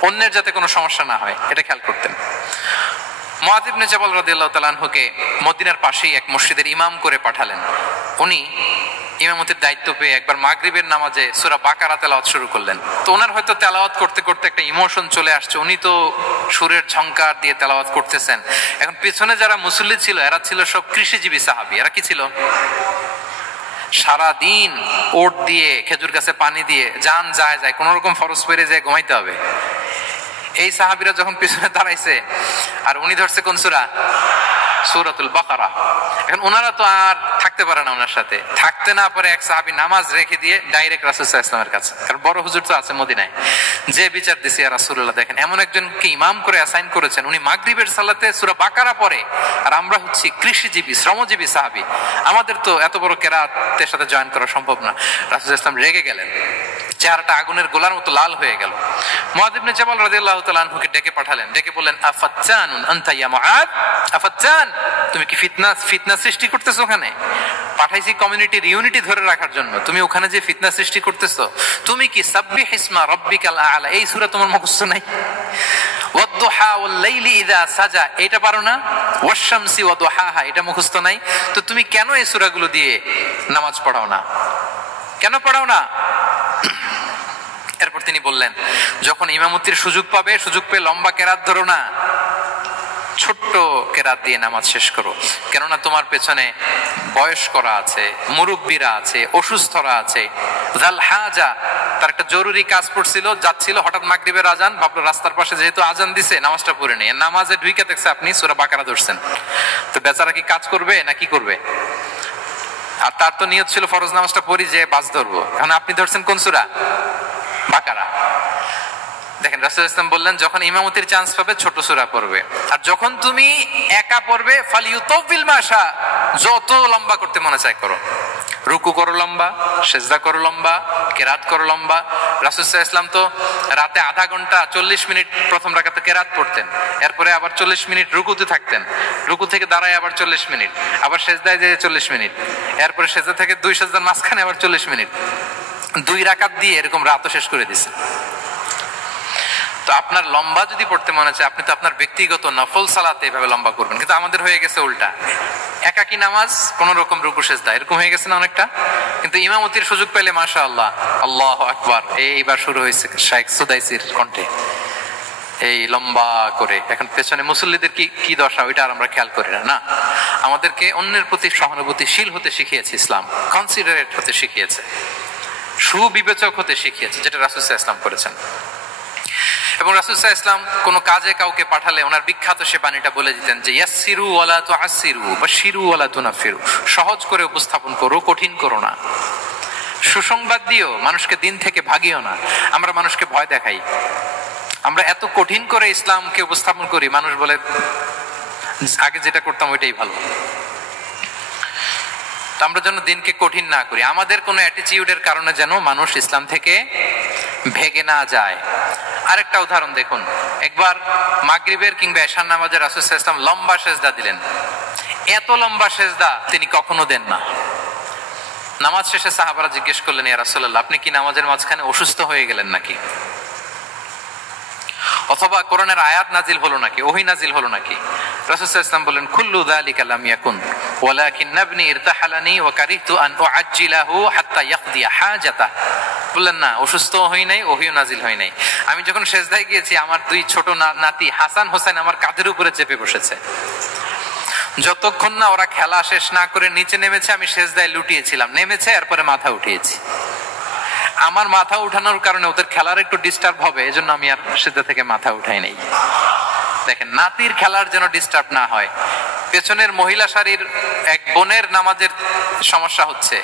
অন্যের যাতে কোনো সমস্যা না হয় এটা খেয়াল করতেন। মুআয ইবনে জাবাল রাদিয়াল্লাহু তাআলা আনহুকে মদিনার পাশেই এক মসজিদের ইমাম করে পাঠালেন। উনি ইমামতির দায়িত্ব পেয়ে একবার মাগরিবের নামাজে সূরা বাকারা তেলাওয়াত শুরু করলেন। তো ওনার হয়তো তেলাওয়াত করতে করতে একটা ইমোশন চলে আসছে, উনি তো সুরের ঝংকার দিয়ে তেলাওয়াত করতেছেন। এখন পিছনে যারা মুসল্লি ছিল এরা ছিল সব কৃষিজীবী সাহাবী। এরা কি ছিল? সারা দিন ওট দিয়ে খেজুর গাছে পানি দিয়ে জান যায় কোন রকম ফরজ পেরে যায় ঘুমাইতে হবে। এই সাহাবীরা যখন পিছনে দাঁড়াইছে আর উনি ধরছে কোন সূরা? সূরাতুল বাকারা। এখন ওনারা তো আর থাকতে পারে না, ওনার সাথে থাকতে না পারে এক সাহাবী নামাজ রেখে দিয়ে ডাইরেক্ট রাসূল সাল্লাল্লাহু আলাইহি ওয়াসাল্লামের কাছে, কারণ বড় হুজুর তো আছে মদিনায়, যে বিচার দিছে ইয়া রাসূলুল্লাহ দেখেন এমন একজনকে ইমাম করে অ্যাসাইন করেছেন, উনি মাগরিবের সালাতে সূরা বাকারা পড়ে, আর আমরা হচ্ছি কৃষিজীবী শ্রমজীবী সাহাবী, আমাদের তো এত বড় কেরাতের সাথে জয়েন করা সম্ভব না। রাসূল সাল্লাল্লাহু আলাইহি ওয়াসাল্লাম রেগে গেলেন, চেহারাটা আগুনের গোলার মতো লাল হয়ে গেল। মুআয ইবনে জাবাল রাদিয়াল্লাহু তাআলা আনহুকে ডেকে পাঠালেন, ডেকে বললেন আফাত্তানুন আনতা ইয়া মুআয, আফাত্তান, তুমি কি ফিতনা সৃষ্টি করতেছো? ওখানে পাঠাইছি কমিউনিটির ইউনিটি ধরে রাখার জন্য, তুমি ওখানে যে ফিতনা সৃষ্টি করতেছো, তুমি কি সাব্বিহ ইসমা রাব্বিকাল আ'লা এই সূরা তোমার মুখস্থ নাই? ওয়াদ-দুহা ওয়াল-লাইলি ইযা সাজা এটা পারো না? ওয়াশ-শামসি ওয়া-দুহাহা এটা মুখস্থ নাই? তো তুমি কেন এই সূরাগুলো দিয়ে নামাজ পড়াও না? কেন পড়াও না? এরপর তিনি বললেন, যখন ইমামতির সুযোগ পাবে, সুযোগ পেয়ে লম্বা কেরাত ধরো না, ছোট্ট কেরাত দিয়ে নামাজ শেষ করো, কেননা তোমার পেছনে বয়স্করা আছে, মুরব্বীরা আছে, অসুস্থরা আছে। জাল হাজা তার একটা জরুরি কাজ পড়ছিল, যাচ্ছিল, হঠাৎ মাগরিবের আজান, ভাবলো রাস্তার পাশে যেহেতু আজান দিছে নামাজটা পড়ে নেই, নামাজে ঢুকে দেখছে আপনি সূরা বাকারা ধরছেন, তো বেচারা কি কাজ করবে না কি করবে? আর তার তো নিয়ত ছিল ফরজ নামাজটা পড়ি যে বাস ধরবো, এখন আপনি ধরছেন কোন সূরা? বাকারা। দেখেন রাসূল সাল্লাল্লাহু আলাইহি ওয়াসাল্লাম বললেন, যখন ইমামতির চান্স পাবে ছোট সূরা পড়বে, আর যখন তুমি একা পড়বে ফালিউতাউবিল মাশা, যত লম্বা করতে মনে চায় করো, রুকু করো লম্বা, সিজদা করো লম্বা, কেরাত করো লম্বা। রাসূল সাল্লাল্লাহু আলাইহি ওয়াসাল্লাম তো রাতে আধা ঘন্টা 40 মিনিট প্রথম রাকাতে কেরাত পড়তেন, এরপরে আবার 40 মিনিট রুকুতে থাকতেন, রুকু থেকে দাঁড়ায় আবার 40 মিনিট, আবার সিজদায় যেয়ে 40 মিনিট, এরপরে সিজদা থেকে 2 সিজদার মাঝখানে আবার 40 মিনিট, 2 রাকাত দিয়ে এরকম রাতও শেষ করে দিয়েছে। তো আপনার লম্বা যদি পড়তে মনে চায়, আপনি তো আপনার ব্যক্তিগত নফল সালাতে এভাবে লম্বা করবেন, কিন্তু আমাদের হয়ে গেছে উল্টা, একাকী নামাজ কোন রকম রুকু সিজদা এরকম হয়ে গেছে না অনেকটা। কিন্তু ইমামতির সুযোগ পেলে মাশাআল্লাহ, আল্লাহু আকবার, এইবার শুরু হয়েছে শাইখ সুদাইসির কণ্ঠে এই লম্বা করে। এখন পেছনে মুসল্লিদের কি দশা ওইটা আর আমরা খেয়াল করি না। আমাদেরকে অন্যের প্রতি সহানুভূতিশীল হতে শিখিয়েছে ইসলাম, কনসিডারেট হতে শিখিয়েছে, সুবিবেচক হতে শিখিয়েছে, যেটা রাসূল সাল্লাল্লাহু আলাইহি ওয়াসাল্লাম করেছেন। এবং রাসূল সাল্লাল্লাহু আলাইহি ওয়াসাল্লাম কোনো কাজে কাউকে পাঠালে ওনার বিখ্যাত সে বাণীটা বলে দিতেন যে ইয়াসসিরু ওয়ালা তুআসসিরু বাশশিরু ওয়ালা তুনাফিরু, সহজ করে উপস্থাপন করো, কঠিন করো না, সুসংবাদ দিও, মানুষকে দিন থেকে ভাগিও না। আমরা মানুষকে ভয় দেখাই, আমরা এত কঠিন করে ইসলামকে উপস্থাপন করি, মানুষ বলে আগে যেটা করতাম ওইটাই ভালো। আমরা যেন দিনকে কঠিন না করি, আমাদের কোনো অ্যাটিটিউডের কারণে যেন মানুষ ইসলাম থেকে ভেগে না যায়। আরেকটা উদাহরণ দেখুন, একবার মাগরিবের কিংবা এশার নামাজে রাসূল সাল্লাল্লাহু আলাইহি ওয়াসাল্লাম লম্বা সেজদা দিলেন, এত লম্বা সেজদা তিনি কখনো দেন না। নামাজ শেষে সাহাবারা জিজ্ঞেস করলেন, ইয়া রাসূলুল্লাহ, আপনি কি নামাজের মাঝখানে অসুস্থ হয়ে গেলেন নাকি? অথবা কোরআনের আয়াত নাজিল হলো নাকি, ওহী নাজিল হলো নাকি? রাসূল সাল্লাল্লাহু আলাইহি ওয়াসাল্লাম বলেন, কুল্লু যালিকা লাম ইয়াকুন ওয়ালাকিন নাবনি ইরতাহালানি ওয়া কারিহতু আন উআজ্জিলাহু হাত্তা ইয়াকদিয়া হাজাতা। বললেন না, অসুস্থ হই নাই, ওহীও নাজিল হয় নাই। আমি যখন সেজদায় গিয়েছি, আমার 2 ছোট নাতি হাসান হোসেন আমার কাঁধের উপরে চেপে বসেছে, যতক্ষণ না ওরা খেলা শেষ না করে নিচে নেমেছে আমি সেজদায় লুটিয়েছিলাম, নেমেছে এরপরে মাথা উঠিয়েছি। আমার মাথা উঠানোর কারণে ওদের খেলার একটু ডিস্টার্ব হবে, এজন্য আমি আর সিদ্ধা থেকে মাথা উঠাই নেই। দেখেন, নাতির খেলার যেন ডিস্টার্ব না হয়। পেছনের মহিলা সারির এক বোনের নামাজের সমস্যা হচ্ছে,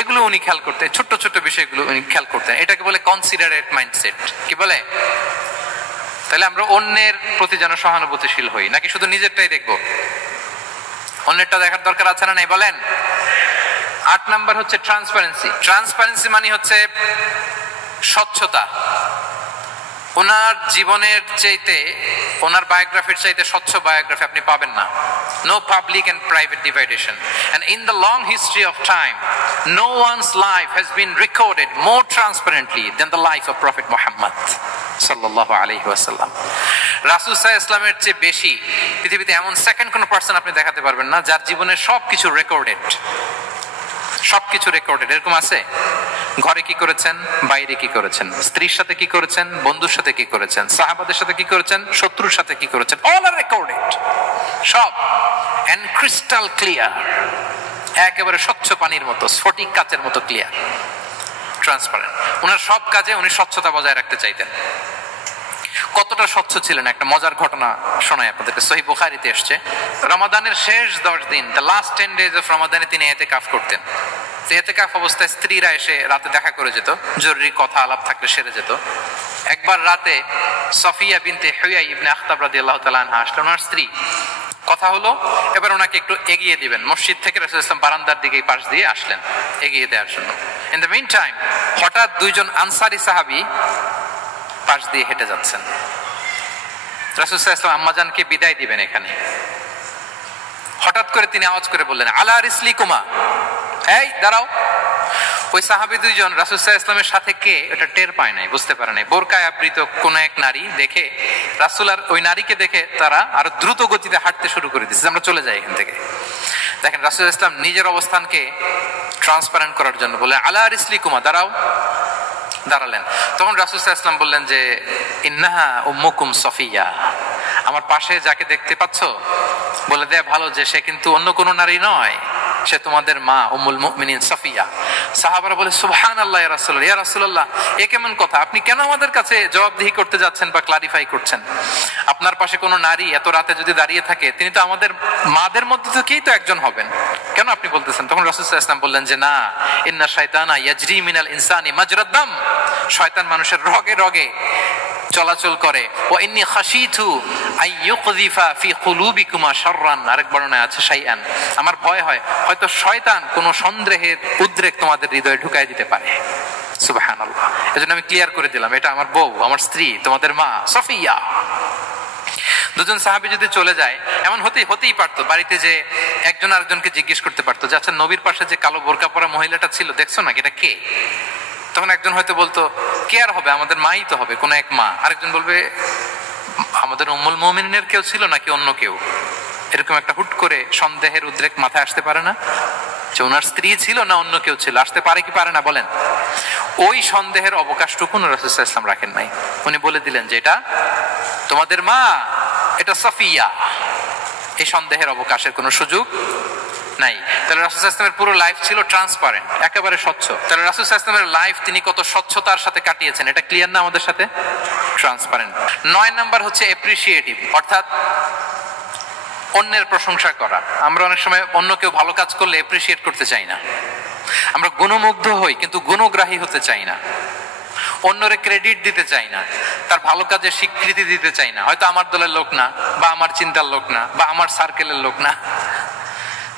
এগুলো উনি খেয়াল করতেন, ছোট্ট ছোট্ট বিষয়গুলো উনি খেয়াল করতেন। এটাকে বলে কনসিডারেট মাইন্ডসেট। কি বলে? তাহলে আমরা অন্যের প্রতি যেন সহানুভূতিশীল হই, নাকি শুধু নিজেরটাই দেখবো? অন্যেরটা দেখার দরকার আছে না নাই বলেন? 8 নাম্বার হচ্ছে ট্রান্সপারেন্সি। ট্রান্সপারেন্সি মানে হচ্ছে স্বচ্ছতা। ওনার জীবনের চাইতে, ওনার বায়োগ্রাফির চাইতে স্বচ্ছ বায়োগ্রাফি আপনি পাবেন না। No public and private dividation. And in the long history of time, no one's life has been recorded more transparently than the life of Prophet Muhammad sallallahu alaihi wasallam. রাসূল সাল্লাল্লাহু আলাইহি ওয়াসাল্লামের চেয়ে বেশি পৃথিবীতে এমন সেকেন্ড কোন পারসন আপনি দেখাতে পারবেন না যার জীবনের সবকিছু রেকর্ডেড। সবকিছু রেকর্ডেড। এরকম আছে? ঘরে কি করেছেন, বাইরে কি করেছেন, স্ত্রীর সাথে কি করেছেন, বন্ধুর সাথে কি করেছেন, সাহাবাদের সাথে কি করেছেন, শত্রুর সাথে কি করেছেন, অল আর রেকর্ডেড। সব এন্ড ক্রিস্টাল ক্লিয়ার, একেবারে স্বচ্ছ পানির মতো, স্ফটিক কাচের মতো ক্লিয়ার, ট্রান্সপারেন্ট। ওনার সব কাজে উনি স্বচ্ছতা বজায় রাখতে চাইতেন। কতটা স্বচ্ছ ছিলেন একটা মজার ঘটনা শোনাই আপনাদেরকে। সহিহ বুখারীতে এসেছে, রমাদানের শেষ 10 দিন, দ্য লাস্ট 10 days অফ রমাদানে তিনি ইতিকাফ করতেন। ইতিকাফ অবস্থায় স্ত্রীরা এসে রাতে দেখা করে যেত, জরুরি কথা আলাপ থাকলে সেরে যেত। একবার রাতে সফিয়া বিনতে হুয়াই ইবনে আখতাব রাদিয়াল্লাহু তাআলা আনহা আসলেন, ওনার স্ত্রী। কথা হলো এবার ওনাকে একটু এগিয়ে দিবেন। মসজিদ থেকে রাসূল সাল্লাল্লাহু আলাইহি ওয়াসাল্লাম বারান্দার দিকে পাশ দিয়ে আসলেন এগিয়ে দেওয়ার জন্য। ইন দ্য মিন টাইম হঠাৎ 2 জন আনসারী সাহাবী পাশ দিয়ে হেঁটে যাচ্ছেন। রাসূল সাল্লাল্লাহু আলাইহি ওয়াসাল্লাম আম্মাজানকে বিদায় দিবেন এখানে। হঠাৎ করে তিনি আওয়াজ করে বললেন, আলা রিসলিকুমা, এই দাঁড়াও। ওই সাহাবী 2 জন রাসূল সাল্লাল্লাহু আলাইহি ওয়াসাল্লামের সাথে কে এটা টের পায় নাই, বুঝতে পারে নাই। বোরকায় আবৃত কোন এক নারী দেখে রাসূল আর ওই নারীকে দেখে তারা আরো দ্রুত গতিতে হাঁটতে শুরু করে দিয়েছে, আমরা চলে যাই এখান থেকে। দেখেন, রাসূল সাল্লাল্লাহু আলাইহি ওয়াসাল্লাম নিজের অবস্থানকে ট্রান্সপারেন্ট করার জন্য বলে, আলা রিসলিকুমা, দাঁড়াও। দাঁড়ালেন। তখন রাসূল সাল্লাল্লাহু আলাইহি ওয়াসাল্লাম বললেন যে, ইন্নাহা উম্মুকুম সফিয়া, আমার পাশে যাকে দেখতে পাচ্ছ বলে দেয়া ভালো যে সে কিন্তু অন্য কোনো নারী নয়, সে তোমাদের মা উম্মুল মুমিনিন সফিয়া। সাহাবারা বলে, সুবহানাল্লাহ ইয়া রাসূলুল্লাহ, ইয়া রাসূলুল্লাহ, এ কেমন কথা? আপনি কেন আমাদের কাছে জবাবদিহি করতে যাচ্ছেন বা ক্লারিফাই করছেন? আপনার পাশে কোনো নারী এত রাতে যদি দাঁড়িয়ে থাকে, তিনি তো আমাদের মাদের মধ্যে থেকেই তো একজন হবেন, কেন আপনি বলতেছেন? তখন রাসূল সাল্লাল্লাহু আলাইহি ওয়াসাল্লাম বললেন যে, না, ইন্না শাইতানা ইয়াজরি মিনাল ইনসানি মাজরাদ দাম, শয়তান মানুষের রগে রগে চলাচল করে। ওয়া ইন্নী খাশিতু আইয়ুকযিফা ফি কুলুবিকুমা শাররান, আরেক বর্ণনায় আছে শাইআন, আমার ভয় হয় হয়তো শয়তান কোন সন্দেহের উদ্রেক তোমাদের হৃদয়ে ঢুকাই দিতে পারে। সুবহানাল্লাহ। এজন্য আমি ক্লিয়ার করে দিলাম, এটা আমার বউ, আমার স্ত্রী, তোমাদের মা সফিয়া। 2 জন সাহাবী যদি চলে যায়, এমন হতেই পারতো বাড়িতে যে একজন আরেকজনকে জিজ্ঞেস করতে পারতো যে, আচ্ছা নবীর পাশে যে কালো বোরকা পরা মহিলাটা ছিল দেখছো না, এটা কে? তখন একজন হয়তো বলতো, কে আর হবে, আমাদের মাই তো হবে, কোন এক মা। আরেকজন বলবে, আমাদের উম্মুল মুমিনিনের কেউ ছিল নাকি অন্য কেউ? এরকম একটা হুট করে সন্দেহের উদ্রেক মাথায় আসতে পারে না যে ওনার স্ত্রী ছিল না অন্য কেউ ছিল? আসতে পারে কি পারে না বলেন? ওই সন্দেহের অবকাশটুকু রাসূল সাল্লাল্লাহু আলাইহি ওয়াসাল্লাম রাখেন নাই। উনি বলে দিলেন যে এটা তোমাদের মা, এটা সফিয়া। এই সন্দেহের অবকাশের কোনো সুযোগ নাই। তাহলে রাসূল সাল্লাল্লাহু আলাইহি ওয়াসাল্লামের পুরো লাইফ ছিল ট্রান্সপারেন্ট, একেবারে স্বচ্ছ। তাহলে রাসূল সাল্লাল্লাহু আলাইহি ওয়াসাল্লামের লাইফ তিনি কত স্বচ্ছতার সাথে কাটিয়েছেন, এটা ক্লিয়ার না আমাদের সাথে? ট্রান্সপারেন্ট। 9 নাম্বার হচ্ছে অ্যাপ্রিশিয়েটিভ, অর্থাৎ অন্যের প্রশংসা করা। আমরা অনেক সময় অন্য কেউ ভালো কাজ করলে অ্যাপ্রিশিয়েট করতে চাই না, আমরা গুণমুগ্ধ হই কিন্তু গুণগ্রাহী হতে চাই না, অন্যরে ক্রেডিট দিতে চাই না, তার ভালো কাজে স্বীকৃতি দিতে চাই না। হয়তো আমার দলের লোক না, বা আমার চিন্তার লোক না, বা আমার সার্কেলের লোক না,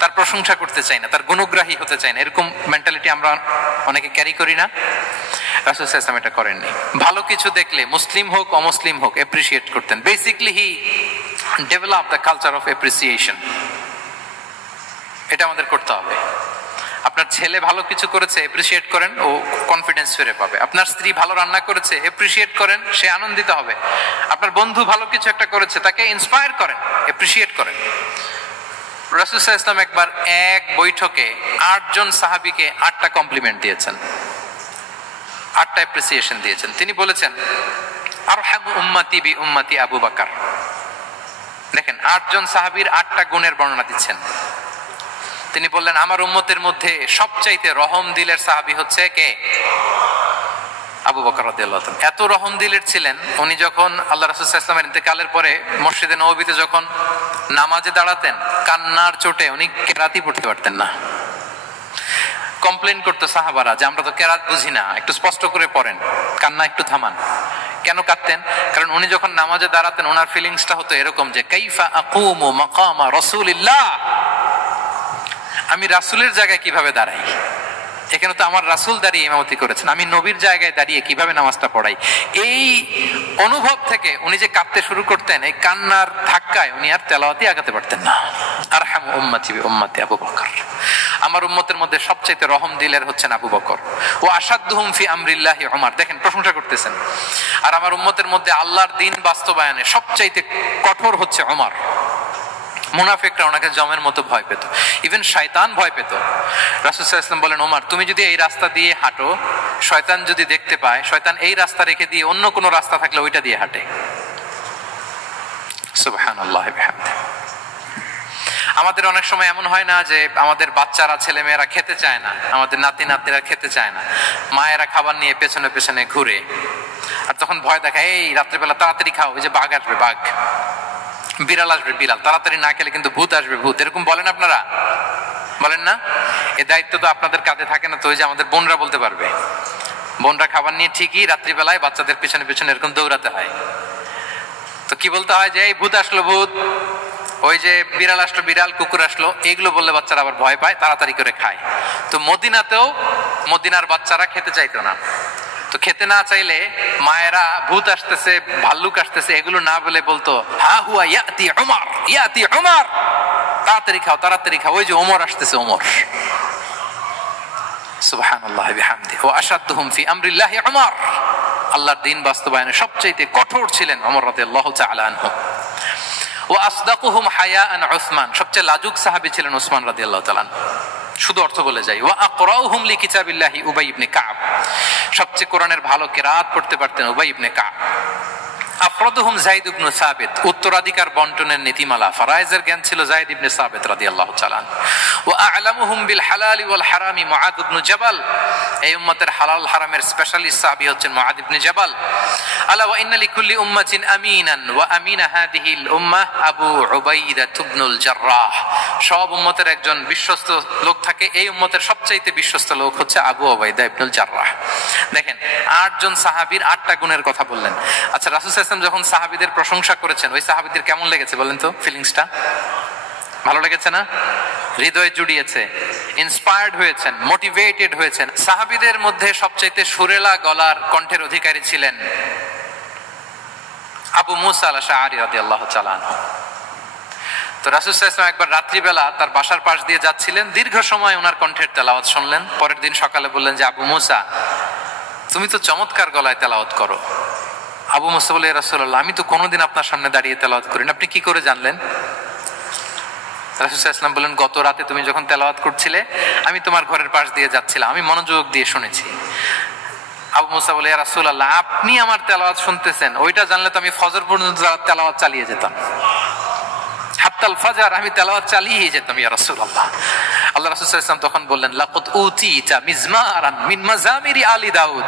তার প্রশংসা করতে চাই না, তার গুণগ্রাহী হতে চাই না। এরকম মেন্টালিটি আমরা অনেকে ক্যারি করি না? রাসূল সাল্লাল্লাহু আলাইহি ওয়াসাল্লাম এটা করেননি। ভালো কিছু দেখলে মুসলিম হোক অমুসলিম হোক অ্যাপ্রিশিয়েট করতেন। Basically he develop the culture of appreciation. এটা আমাদের করতে হবে। আপনার ছেলে ভালো কিছু করেছে, অ্যাপ্রিশিয়েট করেন, ও কনফিডেন্স ফিরে পাবে। আপনার স্ত্রী ভালো রান্না করেছে, অ্যাপ্রিশিয়েট করেন, সে আনন্দিত হবে। আপনার বন্ধু ভালো কিছু একটা করেছে, তাকে ইন্সপায়ার করেন, অ্যাপ্রিশিয়েট করেন। রাসূল সাল্লাল্লাহু আলাইহি ওয়াসাল্লাম একবার এক বৈঠকে 8 জন সাহাবীকে 8টা কমপ্লিমেন্ট দিয়েছেন, 8টা অ্যাপ্রিসিয়েশন দিয়েছেন। তিনি বলেছেন, আরহামু উম্মতি বি উম্মতি আবু বকর। দেখেন, 8 জন সাহাবীর 8টা গুণের বর্ণনা দিচ্ছেন। তিনি বললেন আমার উম্মতের মধ্যে সবচাইতে রহম দিলের সাহাবী হচ্ছে কে? আবু বকর রাদিয়াল্লাহু তাআলা। এত রহম দিলের ছিলেন, উনি যখন আল্লাহ রাসূল সাল্লাল্লাহু আলাইহি ওয়াসাল্লামের ইন্তেকালের পরে মসজিদে নববীতে যখন নামাজে দাঁড়াতেন, কান্নার চোটে উনি কেরাতই পড়তে পারতেন না। কমপ্লেন করতো সাহাবারা যে আমরা তো কেরাত বুঝি না, একটু স্পষ্ট করে পড়েন, কান্না একটু থামান। কেন কাঁদতেন? কারণ উনি যখন নামাজে দাঁড়াতেন ওনার ফিলিংসটা হতো এরকম যে কাইফা আকুমু মাকামা রাসূলিল্লাহ, আমি রাসূলের জায়গায় কিভাবে দাঁড়াই? এখানে তো আমার রাসূল দাঁড়িয়ে ইমামতি করেছেন, আমি নবীর জায়গায় দাঁড়িয়ে কিভাবে নামাজটা পড়াই? এই অনুভব থেকে উনি যে কাঁদতে শুরু করতেন, এই কান্নার ধাক্কায় উনি আর তেলাওয়াতই আগাতে পারতেন না। আরহামু উম্মতি বিউম্মতি আবু বকর। আমার উম্মতের মধ্যে সবচেয়ে রহম দিলের হচ্ছেন আবু বকর। ও আসাদ্দুহুম ফি আমরিল্লাহি উমর, দেখেন প্রশংসা করতেছেন। আর আমার উম্মতের মধ্যে আল্লাহর দ্বীন বাস্তবায়নে সবচাইতে কঠোর হচ্ছে ওমর। মুনাফিকরা ওনাকে জমের মতো ভয় পেত, ইভেন শয়তান ভয় পেত। রাসূল সাল্লাল্লাহু আলাইহি ওয়াসাল্লাম বলেন ওমর, তুমি যদি এই রাস্তা দিয়ে হাঁটো, শয়তান যদি দেখতে পায়, শয়তান এই রাস্তা রেখে দিয়ে অন্য কোনো রাস্তা থাকলে ওইটা দিয়ে হাঁটে। সুবহানাল্লাহ বিহামদিহি। আমাদের অনেক সময় এমন হয় না যে আমাদের বাচ্চারা, ছেলে মেয়েরা খেতে চায় না, আমাদের নাতি নাতনিরা খেতে চায় না, মায়েরা খাবার নিয়ে পেছনে পেছনে ঘুরে, আর তখন ভয় দেখায় এই রাত্রিবেলা তাড়াতাড়ি খাও, ওই যে বাঘ আসবে বাঘ, বিড়াল আসবে বিড়াল, তাড়াতাড়ি না খেলে কিন্তু ভূত আসবে ভূত। এরকম বলেন আপনারা? বলেন না? এই দায়িত্ব তো আপনাদের কাঁধে থাকে না? তো ওই যে আমাদের বোনরা বলতে পারবে, বোনরা খাবার নিয়ে ঠিকই রাত্রিবেলায় বাচ্চাদের পেছনে পেছনে এরকম দৌড়াতে হয়। তো কি বলতে হয় যে এই ভূত আসলো ভূত, ওই যে বিড়াল আসলো বিড়াল, কুকুর আসলো, এগুলো বললে বাচ্চারা আবার ভয় পায়, তাড়াতাড়ি করে খায়। তো মদিনাতেও মদিনার বাচ্চারা খেতে চাইতো না। তো খেতে না চাইলে মায়েরা ভূত আসতেছে, ভাল্লুক আসতেছে এগুলো না বলে বলতো হা হুয়া ইয়াতি উমর, ইয়াতি উমর, তাড়াতাড়ি খাও তাড়াতাড়ি খাও, ওই যে ওমর আসতেছে ওমর। সুবহানাল্লাহ বিহামদিহি। ওয়া আশাদ্দুহুম ফি আমরিল্লাহি উমর, আল্লাহর দ্বীন বাস্তবায়নে সবচেয়ে কঠোর ছিলেন ওমর রাদিয়াল্লাহু তাআলা আনহু। ওয়া আসদাকুহুম হায়াআন উসমান, সবচেয়ে লাজুক সাহাবী ছিলেন উসমান রাদিয়াল্লাহু তাআলা। শুধু অর্থ বলে যাই। ওয়া আকরাউহুম লিকিতাবিল্লাহি উবাই ইবনে কাব, সবচেয়ে কোরআনের ভালো কিরাত পড়তে পারতেন উবাই ইবনে কাব। আফরাদুহুম যায়েদ ইবনে সাবিত, উত্তরাধিকার বন্টনের নীতিমালা ফারায়েজের জ্ঞান ছিল যায়েদ ইবনে সাবিত রাদিয়াল্লাহু তাআলা। ওয়া আ'লামুহুম বিল হালালি ওয়াল হারামি মুআদ ইবনে জাবাল, এই উম্মতের হালাল হারামের স্পেশালিস্ট সাহাবী হচ্ছেন মুআদ ইবনে জাবাল। আলা ওয়া ইন্না লিকুল্লি উম্মাতিন আমিনান ওয়া আমিনা হাদিহিল উম্মাহ আবু উবাইদা ইবনুল জাররাহ, সব উম্মতের একজন বিশ্বস্ত লোক থাকে, এই উম্মতের সবচাইতে বিশ্বস্ত লোক হচ্ছে আবু উবাইদা ইবনুল জাররাহ। দেখেন 8 জন সাহাবীর 8টা গুণের কথা বললেন। আচ্ছা, রাসূল সাল্লাল্লাহু আলাইহি ওয়াসাল্লাম যখন সাহাবীদের প্রশংসা করেছেন, ওই সাহাবীদের কেমন লেগেছে বলেন তো? ফিলিংসটা ভালো লেগেছে না? হৃদয়ে জুড়িয়েছে, ইন্সপায়ার্ড হয়েছেন, মোটিভেটেড হয়েছেন। সাহাবীদের মধ্যে সবচাইতে সুরেলা গলার কণ্ঠের অধিকারী ছিলেন আবু মুসা আল-আশআরী রাদিয়াল্লাহু তাআলা আনহু। তো রাসূল সাল্লাল্লাহু আলাইহি ওয়াসাল্লাম একবার রাত্রিবেলা তার বাসার পাশ দিয়ে যাচ্ছিলেন, দীর্ঘ সময় ওনার কণ্ঠের তেলাওয়াত শুনলেন। পরের দিন সকালে বললেন যে আবু মুসা, তুমি তো চমৎকার গলায় তেলাওয়াত করো। আবু মুসা বলে, ইয়া রাসূলুল্লাহ, আমি তো কোনোদিন আপনার সামনে দাঁড়িয়ে তেলাওয়াত করি না, আপনি কি করে জানলেন? রাসূল সাল্লাল্লাহু আলাইহি ওয়াসাল্লাম বললেন, গত রাতে তুমি যখন তেলাওয়াত করছিলে, আমি তোমার ঘরের পাশ দিয়ে যাচ্ছিলাম, আমি মনোযোগ দিয়ে শুনেছি। আবু মুসা বলে, ইয়া রাসূলুল্লাহ, আপনি আমার তেলাওয়াত শুনতেছেন, ওইটা জানলে তো আমি ফজর পর্যন্ত তেলাওয়াত চালিয়ে যেতাম, হাত্তাল ফাজর আমি তেলাওয়াত চালিয়ে যেতাম ইয়া রাসূলুল্লাহ। আল্লাহ রাসূল সাল্লাল্লাহু আলাইহি ওয়াসাল্লাম তখন বললেন, লাকাদ উতিতা মিজমারান মিন মাজামিরি আলি দাউদ,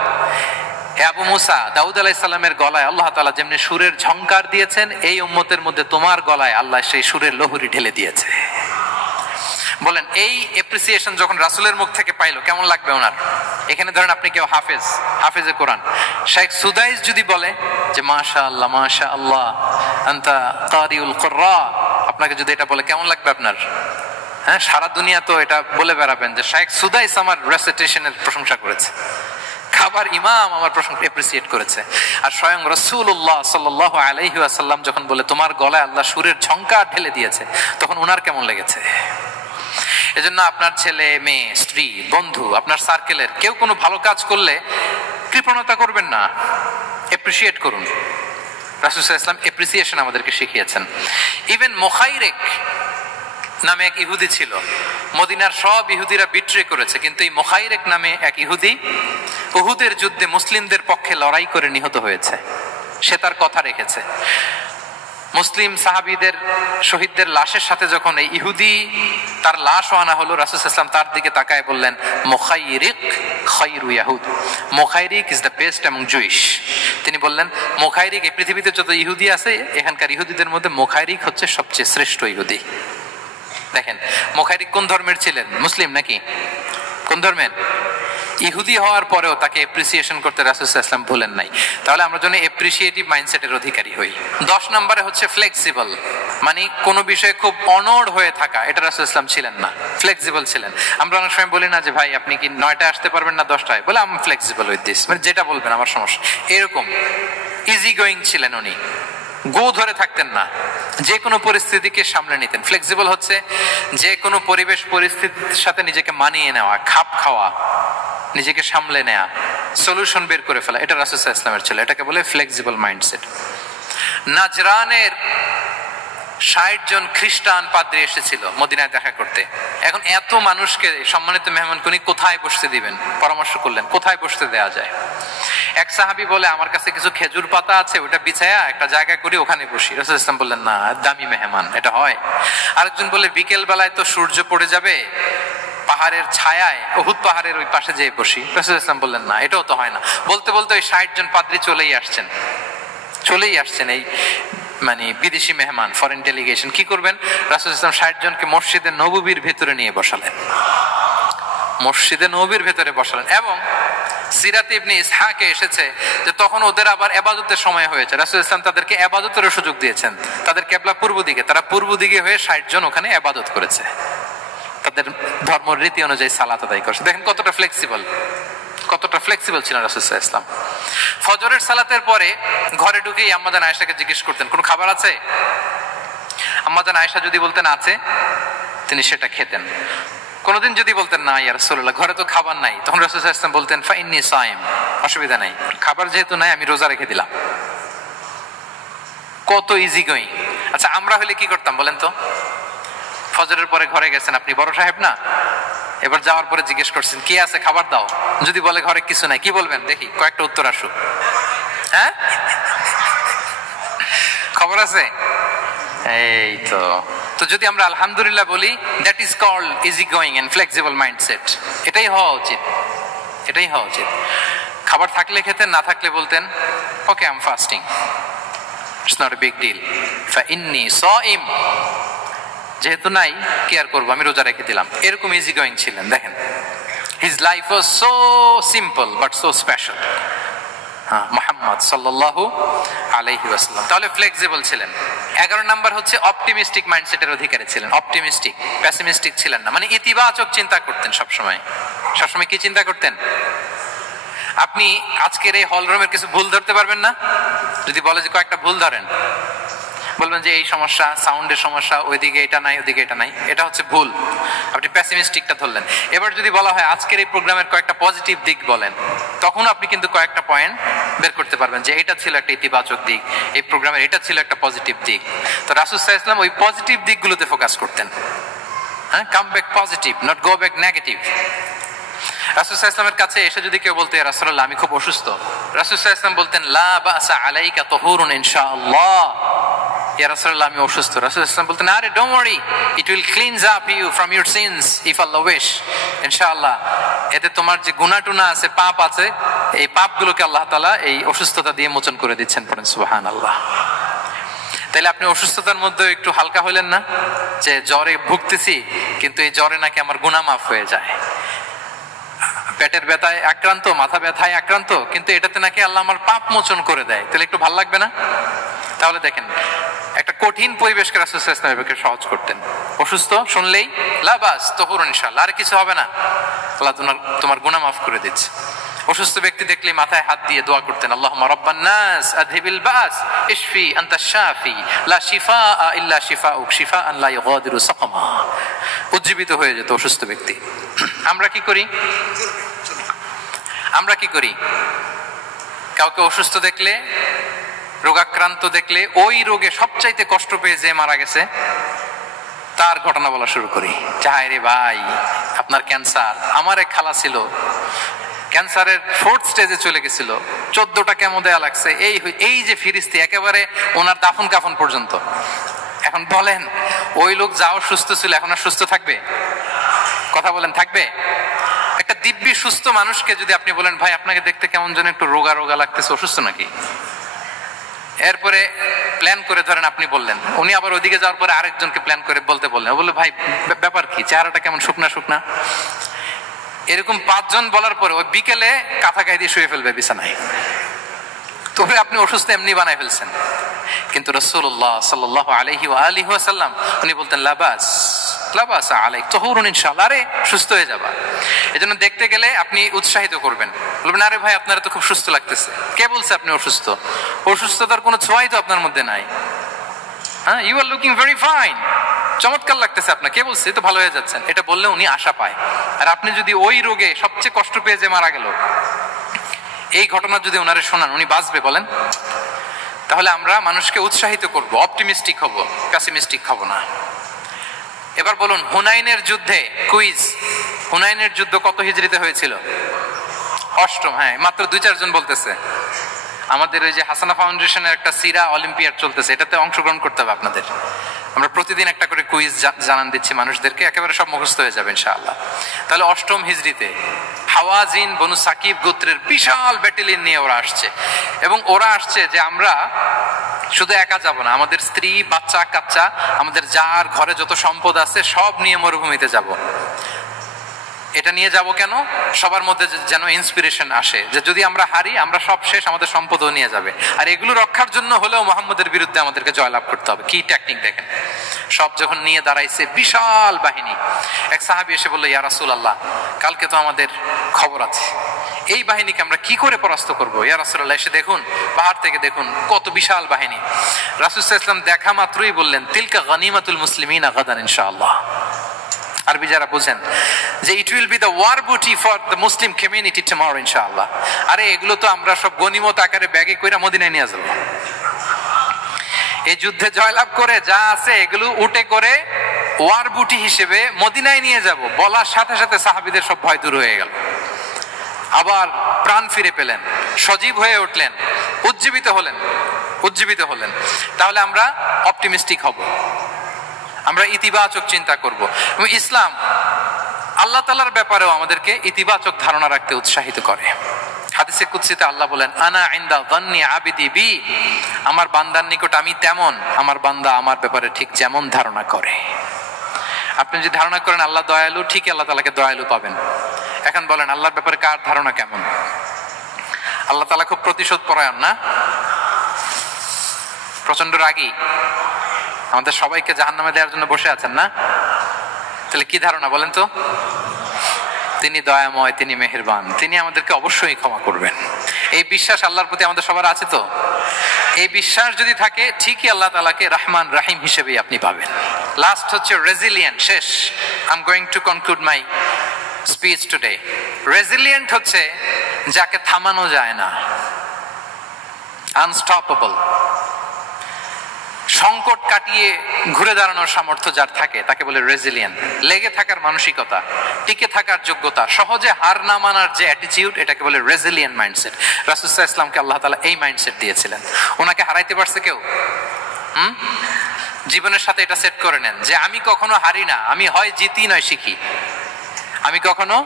হে আবু মুসা, দাউদ আলাইহিস সালামের গলায় আল্লাহ তাআলা যেমনি সুরের ঝংকার দিয়েছেন, এই উম্মতের মধ্যে তোমার গলায় আল্লাহ সেই সুরের লহরী ঢেলে দিয়েছে। বলেন এই এপ্রিসিয়েশন যখন রাসূলের মুখ থেকে পাইলো কেমন লাগবে ওনার? এখানে ধরেন আপনি কেউ হাফেজে কোরআন শেখ সুদাইস যদি বলে যে মাশাআল্লাহ মাশাআল্লাহ আনতা কারিউল কুররা, আপনাকে যদি এটা বলে কেমন লাগবে আপনার? হ্যাঁ, সারা দুনিয়া তো এটা বলে বেড়াবেন যে শেখ সুদাইস আমার রেসিটেশনের প্রশংসা করেছে, খাবার ইমাম আমার প্রশংসা এপ্রিসিয়েট করেছে। আর স্বয়ং রাসূলুল্লাহ সাল্লাল্লাহু আলাইহি ওয়াসাল্লাম যখন বলে তোমার গলায় আল্লাহ সুরের ঝংকার ঢেলে দিয়েছে, তখন ওনার কেমন লেগেছে? এজন্য আপনার ছেলে মেয়ে, স্ত্রী, বন্ধু, আপনার সার্কেলের কেউ কোনো ভালো কাজ করলে কৃপণতা করবেন না, এপ্রিসিয়েট করুন। রাসূল সাল্লাল্লাহু আলাইহি ওয়াসাল্লাম এপ্রিসিয়েশন আমাদেরকে শিখিয়েছেন। ইভেন মুখাইরেক নামে এক ইহুদি ছিল, মদিনার সব ইহুদিরা বিট্রে করেছে, কিন্তু এই মুখাইরেক নামে এক ইহুদি উহুদের যুদ্ধে মুসলিমদের পক্ষে লড়াই করে নিহত হয়েছে। সে তার কথা রেখেছে। মুসলিম সাহাবীদের শহীদদের লাশের সাথে যখন এই ইহুদি তার লাশও আনা হলো, রাসূল সাল্লাল্লাহু আলাইহি ওয়াসাল্লাম তার দিকে তাকায় বললেন, মুখাইরিক খায়রু ইয়াহুদ, Mukhairiq is the best among Jewish. তিনি বললেন মুখাইরিক, এই পৃথিবীতে যত ইহুদি আছে এখানকার ইহুদিদের মধ্যে মুখাইরিক হচ্ছে সবচেয়ে শ্রেষ্ঠ ইহুদি। দেখেন মুখাইরিক কোন ধর্মের ছিলেন? মুসলিম নাকি কোন ধর্মের? ইহুদি হওয়ার পরেও তাকে এপ্রিসিয়েশন করতে রাসূল সাল্লাল্লাহু আলাইহি ওয়াসাল্লাম ভুলেন নাই। তাহলে আমরা যেন এপ্রিসিয়েটিভ মাইন্ডসেটের অধিকারী হই। 10 নম্বরে হচ্ছে ফ্লেক্সিবল, মানে কোন বিষয়ে খুব অনড় হয়ে থাকা, এটা রাসূল সাল্লাল্লাহু আলাইহি ওয়াসাল্লাম ছিলেন না, ফ্লেক্সিবল ছিলেন। আমরা অনেক সময় বলি না যে ভাই আপনি কি 9টায় আসতে পারবেন না 10টায়, বলে আমি ফ্লেক্সিবল উইথ দিস, মানে যেটা বলবেন আমার সমস্যা, এরকম ইজি গোয়িং ছিলেন উনি, গো ধরে থাকতেন না, যে কোনো পরিস্থিতিকে সামলে নিতেন। ফ্লেক্সিবল হচ্ছে যে কোনো পরিবেশ পরিস্থিতির সাথে নিজেকে মানিয়ে নেওয়া, খাপ খাওয়া, নিজেকে সামলে নেয়া, সলিউশন বের করে ফেলা, এটা রাসূল সাল্লাল্লাহু আলাইহি ওয়াসাল্লামের ছিল, এটাকে বলে ফ্লেক্সিবল মাইন্ডসেট। নাজরানের 60 জন খ্রিস্টান পাদ্রী এসেছিল মদিনায় দেখা করতে। এখন এত মানুষকে সম্মানিত মেহমান কোনি কোথায় বসতে দিবেন, পরামর্শ করলেন কোথায় বসতে দেয়া যায়। এক সাহাবী বলে আমার কাছে কিছু খেজুর পাতা আছে, ওটা বিছায়া একটা জায়গা করি ওখানে বসি। রাসূল সাল্লাল্লাহু আলাইহি ওয়াসাল্লাম বললেন না, দামি মেহমান, এটা হয়। আরেকজন বলে বিকেল বেলায় তো সূর্য পড়ে যাবে, পাহাড়ের ছায়ায় উহুদ পাহাড়ের ওই পাশে যেয়ে বসি। রাসূল সাল্লাল্লাহু আলাইহি ওয়াসাল্লাম বললেন না, এটাও তো হয় না। বলতে বলতে ওই 60 জন পাদ্রী চলেই আসছেন এই মানে বিদেশি মেহমান, ফরেন ডেলিগেশন। কি করবেন? রাসূল সাল্লাল্লাহু আলাইহি ওয়াসাল্লাম 60 জনকে মসজিদে নববীর ভেতরে নিয়ে বসালেন, মসজিদে নববীর ভেতরে বসালেন। এবং সিরাতে ইবনে ইসহাকে এসেছে যে তখন ওদের আবার ইবাদতের সময় হয়েছে, রাসূল সাল্লাল্লাহু আলাইহি ওয়াসাল্লাম তাদেরকে ইবাদতের সুযোগ দিয়েছেন। তাদের কিবলা পূর্ব দিকে, তারা পূর্ব দিকে হয়ে 60 জন ওখানে ইবাদত করেছে, তাদের ধর্ম রীতি অনুযায়ী সালাত আদায় করছে। দেখেন কতটা ফ্লেক্সিবল ছিলেন রাসূল সাল্লাল্লাহু আলাইহি ওয়াসাল্লাম। ফজরের সালাতের পরে ঘরে ঢুকেই আম্মা জান আয়েশাকে জিজ্ঞেস করতেন কোনো খাবার আছে? আম্মা জান আয়েশা যদি বলতেন আছে, তিনি সেটা খেতেন। কোনদিন যদি বলতেন না ইয়া রাসূলুল্লাহ ঘরে তো খাবার নাই, তখন রাসূল সাল্লাল্লাহু আলাইহি ওয়াসাল্লাম বলতেন ফা ইন্নী সাইম, অসুবিধা নাই, খাবার যেহেতু নাই আমি রোজা রেখে দিলাম। কত ইজি গোয়িং। আচ্ছা আমরা হলে কি করতাম বলেন তো? ফজরের পরে ঘরে গেছেন, আপনি বড় সাহেব না, এবার যাওয়ার পরে জিজ্ঞেস করছেন কি আছে খাবার দাও, যদি বলে ঘরে কিছু নাই, কি বলবেন দেখি, কয়েকটা উত্তর আসুক। হ্যাঁ খবর আছে, এই তো যদি আমরা আলহামদুলিল্লাহ বলি, that is called easy going and flexible mindset. এটাই হওয়া উচিত। খাবার থাকলে খেতেন, না থাকলে বলতেন okay I am fasting, it's not a big deal, ফা ইন্নী সাইম, যেহেতু নাই কি আর করবো, আমি রোজা রেখে দিলাম। এরকম ইজি গোয়িং ছিলেন। দেখেন his life was so simple but so special, Muhammad সাল্লাল্লাহু আলাইহি ওয়াসাল্লাম। তাহলে ফ্লেক্সিবল ছিলেন। 11 নাম্বার হচ্ছে অপটিমিস্টিক মাইন্ডসেটের অধিকারী ছিলেন। অপটিমিস্টিক, পেসিমিস্টিক ছিলেন না, মানে ইতিবাচক চিন্তা করতেন সবসময়। কি চিন্তা করতেন? আপনি আজকের এই হল রুমের কিছু ভুল ধরতে পারবেন না, যদি বলে যে কয়েকটা ভুল ধরেন, বলবেন যে এই সমস্যা, সাউন্ডের সমস্যা, ওইদিকে এটা নাই, ওইদিকে এটা নাই, এটা হচ্ছে ভুল। আপনি পেসিমিস্টিকটা ধরলেন। এবার যদি বলা হয় আজকের এই প্রোগ্রামের কয়েকটা পজিটিভ দিক বলেন, তখন আপনি কিন্তু কয়েকটা পয়েন্ট বের করতে পারবেন যে এটা ছিল একটা ইতিবাচক দিক, এই প্রোগ্রামের এটা ছিল একটা পজিটিভ দিক। তো রাসূল সাল্লাল্লাহু আলাইহি ওয়াসাল্লাম ওই পজিটিভ দিকগুলোতে ফোকাস করতেন। হ্যাঁ, come back positive, not go back negative. রাসূল সাল্লাল্লাহু আলাইহি ওয়াসাল্লামের কাছে এসে যদি কেউ বলতে ইয়া রাসূলুল্লাহ আমি খুব অসুস্থ, রাসূল সাল্লাল্লাহু আলাইহি ওয়াসাল্লাম বলতেন লা বাসা আলাইকা তাহুরুন ইনশাআল্লাহ, ইয়া রাসূলুল্লাহ আমি অসুস্থ। রাসূল সাল্লাল্লাহু আলাইহি ওয়াসাল্লাম বলতেন আরে don't worry, it will cleanse up you from your sins if Allah wish, ইনশাআল্লাহ এতে তোমার যে গুনাহ টুনা আছে, পাপ আছে, এই পাপগুলোকে আল্লাহ তাআলা এই অসুস্থতা দিয়ে মোচন করে দিচ্ছেন। পড়েন সুবহানাল্লাহ। তাইলে আপনি অসুস্থতার মধ্যে একটু হালকা হইলেন না, যে জ্বরে ভুগতেছি কিন্তু এই জ্বরে নাকি আমার গুনাহ মাফ হয়ে যায়, পেটের ব্যথায় আক্রান্ত, মাথা ব্যথায় আক্রান্ত, কিন্তু এটাতে নাকি আল্লাহ আমার পাপ মোচন করে দেয়, তাহলে একটু ভালো লাগবে না? তাহলে দেখেন একটা কঠিন পরিবেশকে রাসূল সাল্লাল্লাহু আলাইহি ওয়াসাল্লাম সহজ করতেন। অসুস্থ শুনলেই লা বাস তাহুরুন ইনশাআল্লাহ, আর কিছু হবে না, আল্লাহ তোমার গুনাহ মাফ করে দিচ্ছে। অসুস্থ ব্যক্তি দেখলে মাথায় হাত দিয়ে দোয়া করতেন আল্লাহুম্মা রাব্বান নাস আযহিবিল বাস ইশফি আনতাশ শাফি লা শিফাআ ইল্লা শিফাউক শিফাআন লা ইউগাদিরু সাকামা। উজ্জীবিত হয়ে যেত অসুস্থ ব্যক্তি। আমরা কি করি? কাউকে অসুস্থ দেখলে, রোগাক্রান্ত দেখলে, ওই রোগে সবচাইতে কষ্ট পেয়ে যে মারা গেছে তার ঘটনা বলা শুরু করি। চাই রে ভাই আপনার ক্যান্সার, আমার এক খালা ছিল ক্যান্সারের 4th স্টেজে চলে গেছিল, 14টা কেমো দেয়া লাগছে, এই যে ফিরিস্তি একেবারে ওনার দাফন কাফন পর্যন্ত। এখন বলেন ওই লোক যাও সুস্থ ছিল, এখন আর সুস্থ থাকবে? কথা বলেন, থাকবে? একটা দিব্যি সুস্থ মানুষকে যদি আপনি বলেন ভাই আপনাকে দেখতে কেমন যেন একটু রোগা রোগা লাগতেছে, অসুস্থ নাকি? এরপরে প্ল্যান করে ধরেন আপনি বললেন, উনি আবার ওদিকে যাওয়ার পরে আরেকজনকে প্ল্যান করে বলতে বললেন, বললো ভাই ব্যাপার কি, চেহারাটা কেমন শুকনা শুকনা। এরকম 5 জন বলার পরে ওই বিকেলে কাঁথা গায়ে দিয়ে শুয়ে ফেলবে বিছানায়। তবে আপনি অসুস্থ এমনি বানায় ফেলছেন। কিন্তু রাসূলুল্লাহ সাল্লাল্লাহু আলাইহি ওয়া আলিহি ওয়াসাল্লাম উনি বলতেন লাবাস লাবাস আলাইক তাহুরুন ইনশাআল্লাহ, আরে সুস্থ হয়ে যাবা। এজন্য দেখতে গেলে আপনি উৎসাহিত করবেন, বলবেন আরে ভাই আপনারা তো খুব সুস্থ লাগতেছে। কে বলছে আপনি অসুস্থ? অসুস্থতার কোনো ছোঁয়াই তো আপনার মধ্যে নাই। হ্যাঁ, you are looking very fine, চমৎকার লাগতেছে আপনার, কে বলছে? তো ভালো হয়ে যাচ্ছেন। এটা বললে উনি আশা পায়। আর আপনি যদি ওই রোগে সবচেয়ে কষ্ট পেয়ে যে মারা গেল, এই ঘটনা যদি ওনারে শোনান, উনি বাঁচবে বলেন? তাহলে আমরা মানুষকে উৎসাহিত করব, অপটিমিস্টিক হব, পেসিমিস্টিক হব না। এবার বলুন হুনাইনের যুদ্ধে, কুইজ, হুনাইনের যুদ্ধ কত হিজরিতে হয়েছিল? 8ম। হ্যাঁ, মাত্র 2-4 জন বলতেছে। আমাদের ওই যে হাসানা ফাউন্ডেশনের একটা সিরা অলিম্পিয়াড চলতেছে, এটাতে অংশগ্রহণ করতে হবে আপনাদের। আমরা প্রতিদিন একটা করে কুইজ জানান দিচ্ছি মানুষদেরকে, একেবারে সব মুখস্থ হয়ে যাবে ইনশাআল্লাহ। তাহলে 8ম হিজরিতে হাওয়াজিন বনু সাকিব গোত্রের বিশাল ব্যাটালিয়ন নিয়ে ওরা আসছে, এবং ওরা আসছে যে আমরা শুধু একা যাব না, আমাদের স্ত্রী বাচ্চা কাচ্চা, আমাদের যার ঘরে যত সম্পদ আছে সব নিয়ে মরুভূমিতে যাব। এটা নিয়ে যাব কেন? সবার মধ্যে যেন ইন্সপিরেশন আসে যে যদি আমরা হারি আমরা সব শেষ, আমাদের সম্পদও নিয়ে যাবে। আর এগুলো রক্ষার জন্য হলেও মুহাম্মদের বিরুদ্ধে আমাদেরকে জয়লাভ করতে হবে। কি টেকনিক দেখেন। সব যখন নিয়ে দাঁড়াইছে বিশাল বাহিনী, এক সাহাবী এসে বলল ইয়া রাসূলুল্লাহ, কালকে তো আমাদের খবর আছে, এই বাহিনীকে আমরা কি করে পরাস্ত করব? ইয়া রাসূলুল্লাহ এসে দেখুন, পাহাড় থেকে দেখুন কত বিশাল বাহিনী। রাসূল সাল্লাল্লাহু আলাইহি ওয়াসাল্লাম দেখা মাত্রই বললেন তিলকা গনিমাতুল মুসলিমিনা গাদান ইনশাআল্লাহ। আরবি যারা বুঝেন যে it will be the war booty for the Muslim community tomorrow ইনশাআল্লাহ। আরে এগুলো তো আমরা সব গনিমত আকারে ব্যাগে কইরা মদিনায় নিয়ে যাব। এই যুদ্ধে জয়লাভ করে যা আছে এগুলো উঠে করে ওয়ার বুটি হিসেবে মদিনায় নিয়ে যাব। বলার সাথে সাথে সাহাবীদের সব ভয় দূর হয়ে গেল, আবার প্রাণ ফিরে পেলেন, সজীব হয়ে উঠলেন, উজ্জীবিত হলেন। তাহলে আমরা অপটিমিস্টিক হব, আমরা ইতিবাচক চিন্তা করব। এবং ইসলাম আল্লাহ তাআলার ব্যাপারেও আমাদেরকে ইতিবাচক ধারণা রাখতে উৎসাহিত করে। হাদিসে কুদসিতে আল্লাহ বলেন আনা ইনদা যান্নি আবিদি বি, আমার বান্দার নিকট আমি তেমন, আমার বান্দা আমার ব্যাপারে ঠিক যেমন ধারণা করে। আপনি যদি ধারণা করেন আল্লাহ দয়ালু, ঠিক আল্লাহ তাআলাকে দয়ালু পাবেন। এখন বলেন আল্লাহর ব্যাপারে কার ধারণা কেমন? আল্লাহ তাআলা খুব প্রতিশোধ পরায়ণ না? প্রচন্ড রাগী, আমাদের সবাইকে জাহান্নামে দেওয়ার জন্য বসে আছেন না? তাহলে কি ধারণা বলেন তো? তিনি দয়াময়, তিনি মেহেরবান, তিনি আমাদেরকে অবশ্যই ক্ষমা করবেন। এই বিশ্বাস আল্লাহর প্রতি আমাদের সবার আছে তো? এই বিশ্বাস যদি থাকে ঠিকই আল্লাহ তাআলাকে রহমান রাহিম হিসেবেই আপনি পাবেন। লাস্ট হচ্ছে রেজিলিয়েন্ট। শেষ, I am going to conclude my speech today. Resilient হচ্ছে যাকে থামানো যায় না, আনস্টপেবল। সংকট কাটিয়ে ঘুরে দাঁড়ানোর সামর্থ্য যার থাকে তাকে বলে রেজিলিয়েন্ট। লেগে থাকার মানসিকতা, টিকে থাকার যোগ্যতা, সহজে হার না মানার যে অ্যাটিটিউড, এটাকে বলে রেজিলিয়েন্ট মাইন্ডসেট। রাসূল সাল্লাল্লাহু আলাইহি ওয়াসাল্লামকে আল্লাহ তাআলা এই মাইন্ডসেট দিয়েছিলেন। ওনাকে হারাইতে পারছে কেউ? জীবনের সাথে এটা সেট করে নেন যে আমি কখনো হারি না, আমি হয় জিতি নয় শিখি। আমি কখনো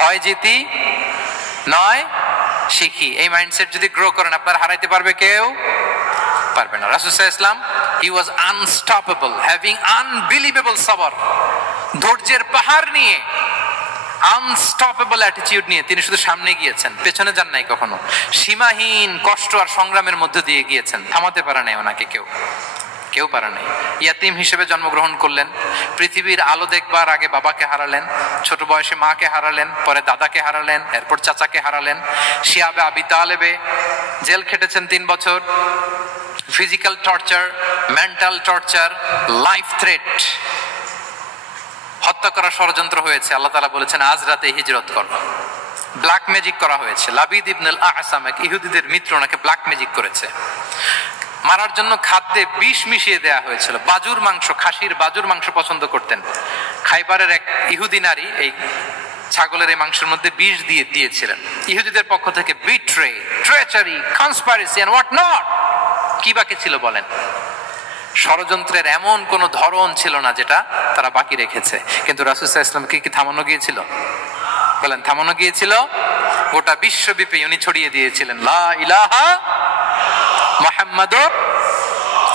হয় জিতি নয় শিখি। এই মাইন্ডসেট যদি গ্রো করেন আপনার হারাইতে পারবে কেউ? পারবে না। রাসূল সাল্লাল্লাহু আলাইহি ওয়াসাল্লাম he was unstoppable, having unbelievable sabr, ধৈর্যের পাহাড় নিয়ে, আনস্টপেবল অ্যাটিটিউড নিয়ে তিনি শুধু সামনে গিয়েছেন, পেছনে যান নাই কখনো। সীমাহীন কষ্ট আর সংগ্রামের মধ্য দিয়ে গিয়েছেন, থামাতে পারে নাই ওনাকে কেউ পারে নাই। ইয়াতিম হিসেবে জন্মগ্রহণ করলেন, পৃথিবীর আলো দেখবার আগে বাবাকে হারালেন, ছোট বয়সে মাকে হারালেন, পরে দাদাকে হারালেন, এরপর চাচাকে হারালেন। শিয়াবে আবি তালেবে জেল খেটেছেন 3 বছর। Physical torture, mental torture, life threat, হত্যা করার ষড়যন্ত্র হয়েছে। আল্লাহ তাআলা বলেছেন আজ রাতে হিজরত করো। ব্ল্যাক ম্যাজিক করা হয়েছে। লাবিদ ইবনে আল আসাম, এক ইহুদিদের মিত্র, ওনাকে ব্ল্যাক ম্যাজিক করেছে। মারার জন্য খাদ্যে বিষ মিশিয়ে দেয়া হয়েছিল। বাজুর মাংস, খাসির বাজুর মাংস পছন্দ করতেন। খাইবারের এক ইহুদি নারী এই ছাগলের এই মাংসের মধ্যে বিষ দিয়েছিলেন। ইহুদিদের পক্ষ থেকে betray, treachery, conspiracy and what not, কি বাকি ছিল বলেন? ষড়যন্ত্রের এমন কোন ধরন ছিল না যেটা তারা বাকি রেখেছে। কিন্তু রাসূল সাল্লাল্লাহু আলাইহি ওয়াসাল্লামকে কি থামানো গিয়েছিল? বলেন, থামানো গিয়েছিল? গোটা বিশ্বব্যাপী উনি ছড়িয়ে দিয়েছিলেন লা ইলাহা মুহাম্মাদুর,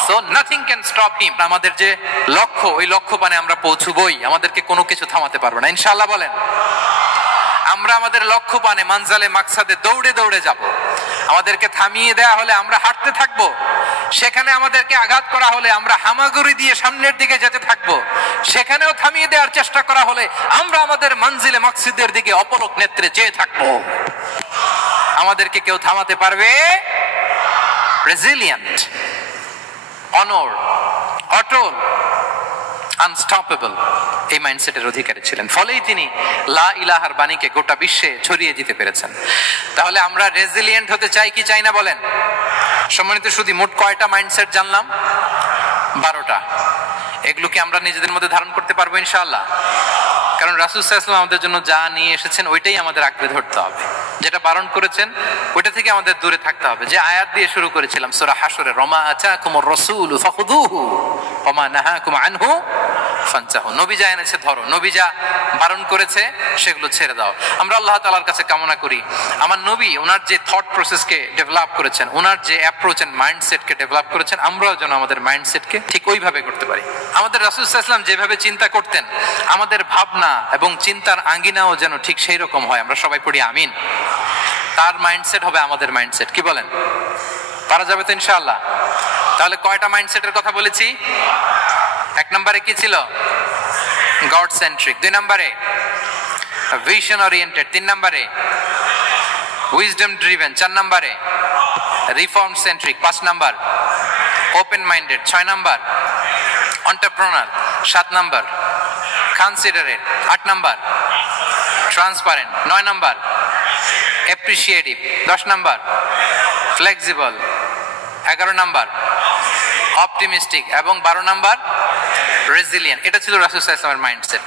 so nothing can stop him. আমাদের যে লক্ষ্য, ওই লক্ষ্য পানে আমরা পৌঁছবই, আমাদেরকে কোনো কিছু থামাতে পারবে না ইনশাআল্লাহ। বলেন, আমরা আমাদের লক্ষ্য পানে মানজালে মাকসাদে দৌড়ে দৌড়ে যাব। আমাদেরকে থামিয়ে দেয়া হলে আমরা হাঁটতে থাকবো, সেখানে আমাদেরকে আঘাত করা হলে আমরা হামাগুড়ি দিয়ে সামনের দিকে যেতে থাকবো, সেখানেও থামিয়ে দেওয়ার চেষ্টা করা হলে আমরা আমাদের মঞ্জিলে মাকসিদের দিকে অপলক নেত্রে চেয়ে থাকবো। আমাদেরকে কেউ থামাতে পারবে? রেজিলিয়েন্ট, অনর, অটল, আনস্টপেবল, এই মাইন্ডসেটের অধিকারী ছিলেন। ফলেই তিনি লা ইলাহার বাণীকে গোটা বিশ্বে ছড়িয়ে দিতে পেরেছেন। তাহলে আমরা রেজিলিয়েন্ট হতে চাই কি চাই না বলেন? সম্মানিত শুধু মোট কয়টা মাইন্ডসেট জানলাম? 12টা। এগুলোকে আমরা নিজেদের মধ্যে ধারণ করতে পারবো ইনশাআল্লাহ। কারণ রাসূল সাল্লাল্লাহু আলাইহি ওয়াসাল্লাম আমাদের জন্য যা নিয়ে এসেছেন ওইটাই আমাদের আঁকড়ে ধরতে হবে। যেটা বারণ করেছেন ওইটা থেকে আমাদের দূরে থাকতে হবে। যে আয়াত দিয়ে শুরু করেছিলাম সূরা হাশরে, রমা আতাকুমুর রাসূলু ফাখুযুহু ওয়া মা নাহাকুম আনহু ফানতাহু। নবী যা এনেছে ধরো, নবী যা বারণ করেছে সেগুলো ছেড়ে দাও। আমরা আল্লাহ তাআলার কাছে কামনা করি আমার নবী ওনার যে থট প্রসেসকে ডেভেলপ করেছেন, ওনার যে অ্যাপ্রোচ এন্ড মাইন্ডসেটকে ডেভেলপ করেছেন, আমরাও যেন আমাদের মাইন্ডসেটকে ঠিক ওইভাবে করতে পারি। আমাদের রাসূল সাল্লাল্লাহু আলাইহি ওয়াসাল্লাম যেভাবে চিন্তা করতেন, আমাদের ভাবনা এবং চিন্তার আঙ্গিনাও যেন ঠিক সেই রকম হয়। আমরা সবাই পড়ি আমিন। তার মাইন্ডসেট হবে আমাদের মাইন্ডসেট। কি বলেন? পারা যাবে তো ইনশাআল্লাহ? তাহলে কয়টা মাইন্ডসেটের কথা বলেছি? 1 নম্বরে কি ছিল? God centric. 2 নম্বরে ভিশন ওরিয়েন্টেড। 3 নম্বরে উইজডম ড্রিভেন। 4 নম্বরে রিফর্ম সেন্ট্রিক। 5 নম্বর ওপেন মাইন্ডেড। 6 নম্বর এন্টারপ্রেনার। 7 নম্বর কনসিডারেট। 8 নম্বর ট্রান্সপারেন্ট। 9 নম্বর অ্যাপ্রিশিয়েটিভ। 10 নম্বর ফ্লেক্সিবল। 11 নম্বর অপটিমিস্টিক এবং 12 নম্বর রেজিলিয়েন্ট। এটা ছিল রাসূল সাল্লাল্লাহু আলাইহি ওয়াসাল্লামের মাইন্ডসেট।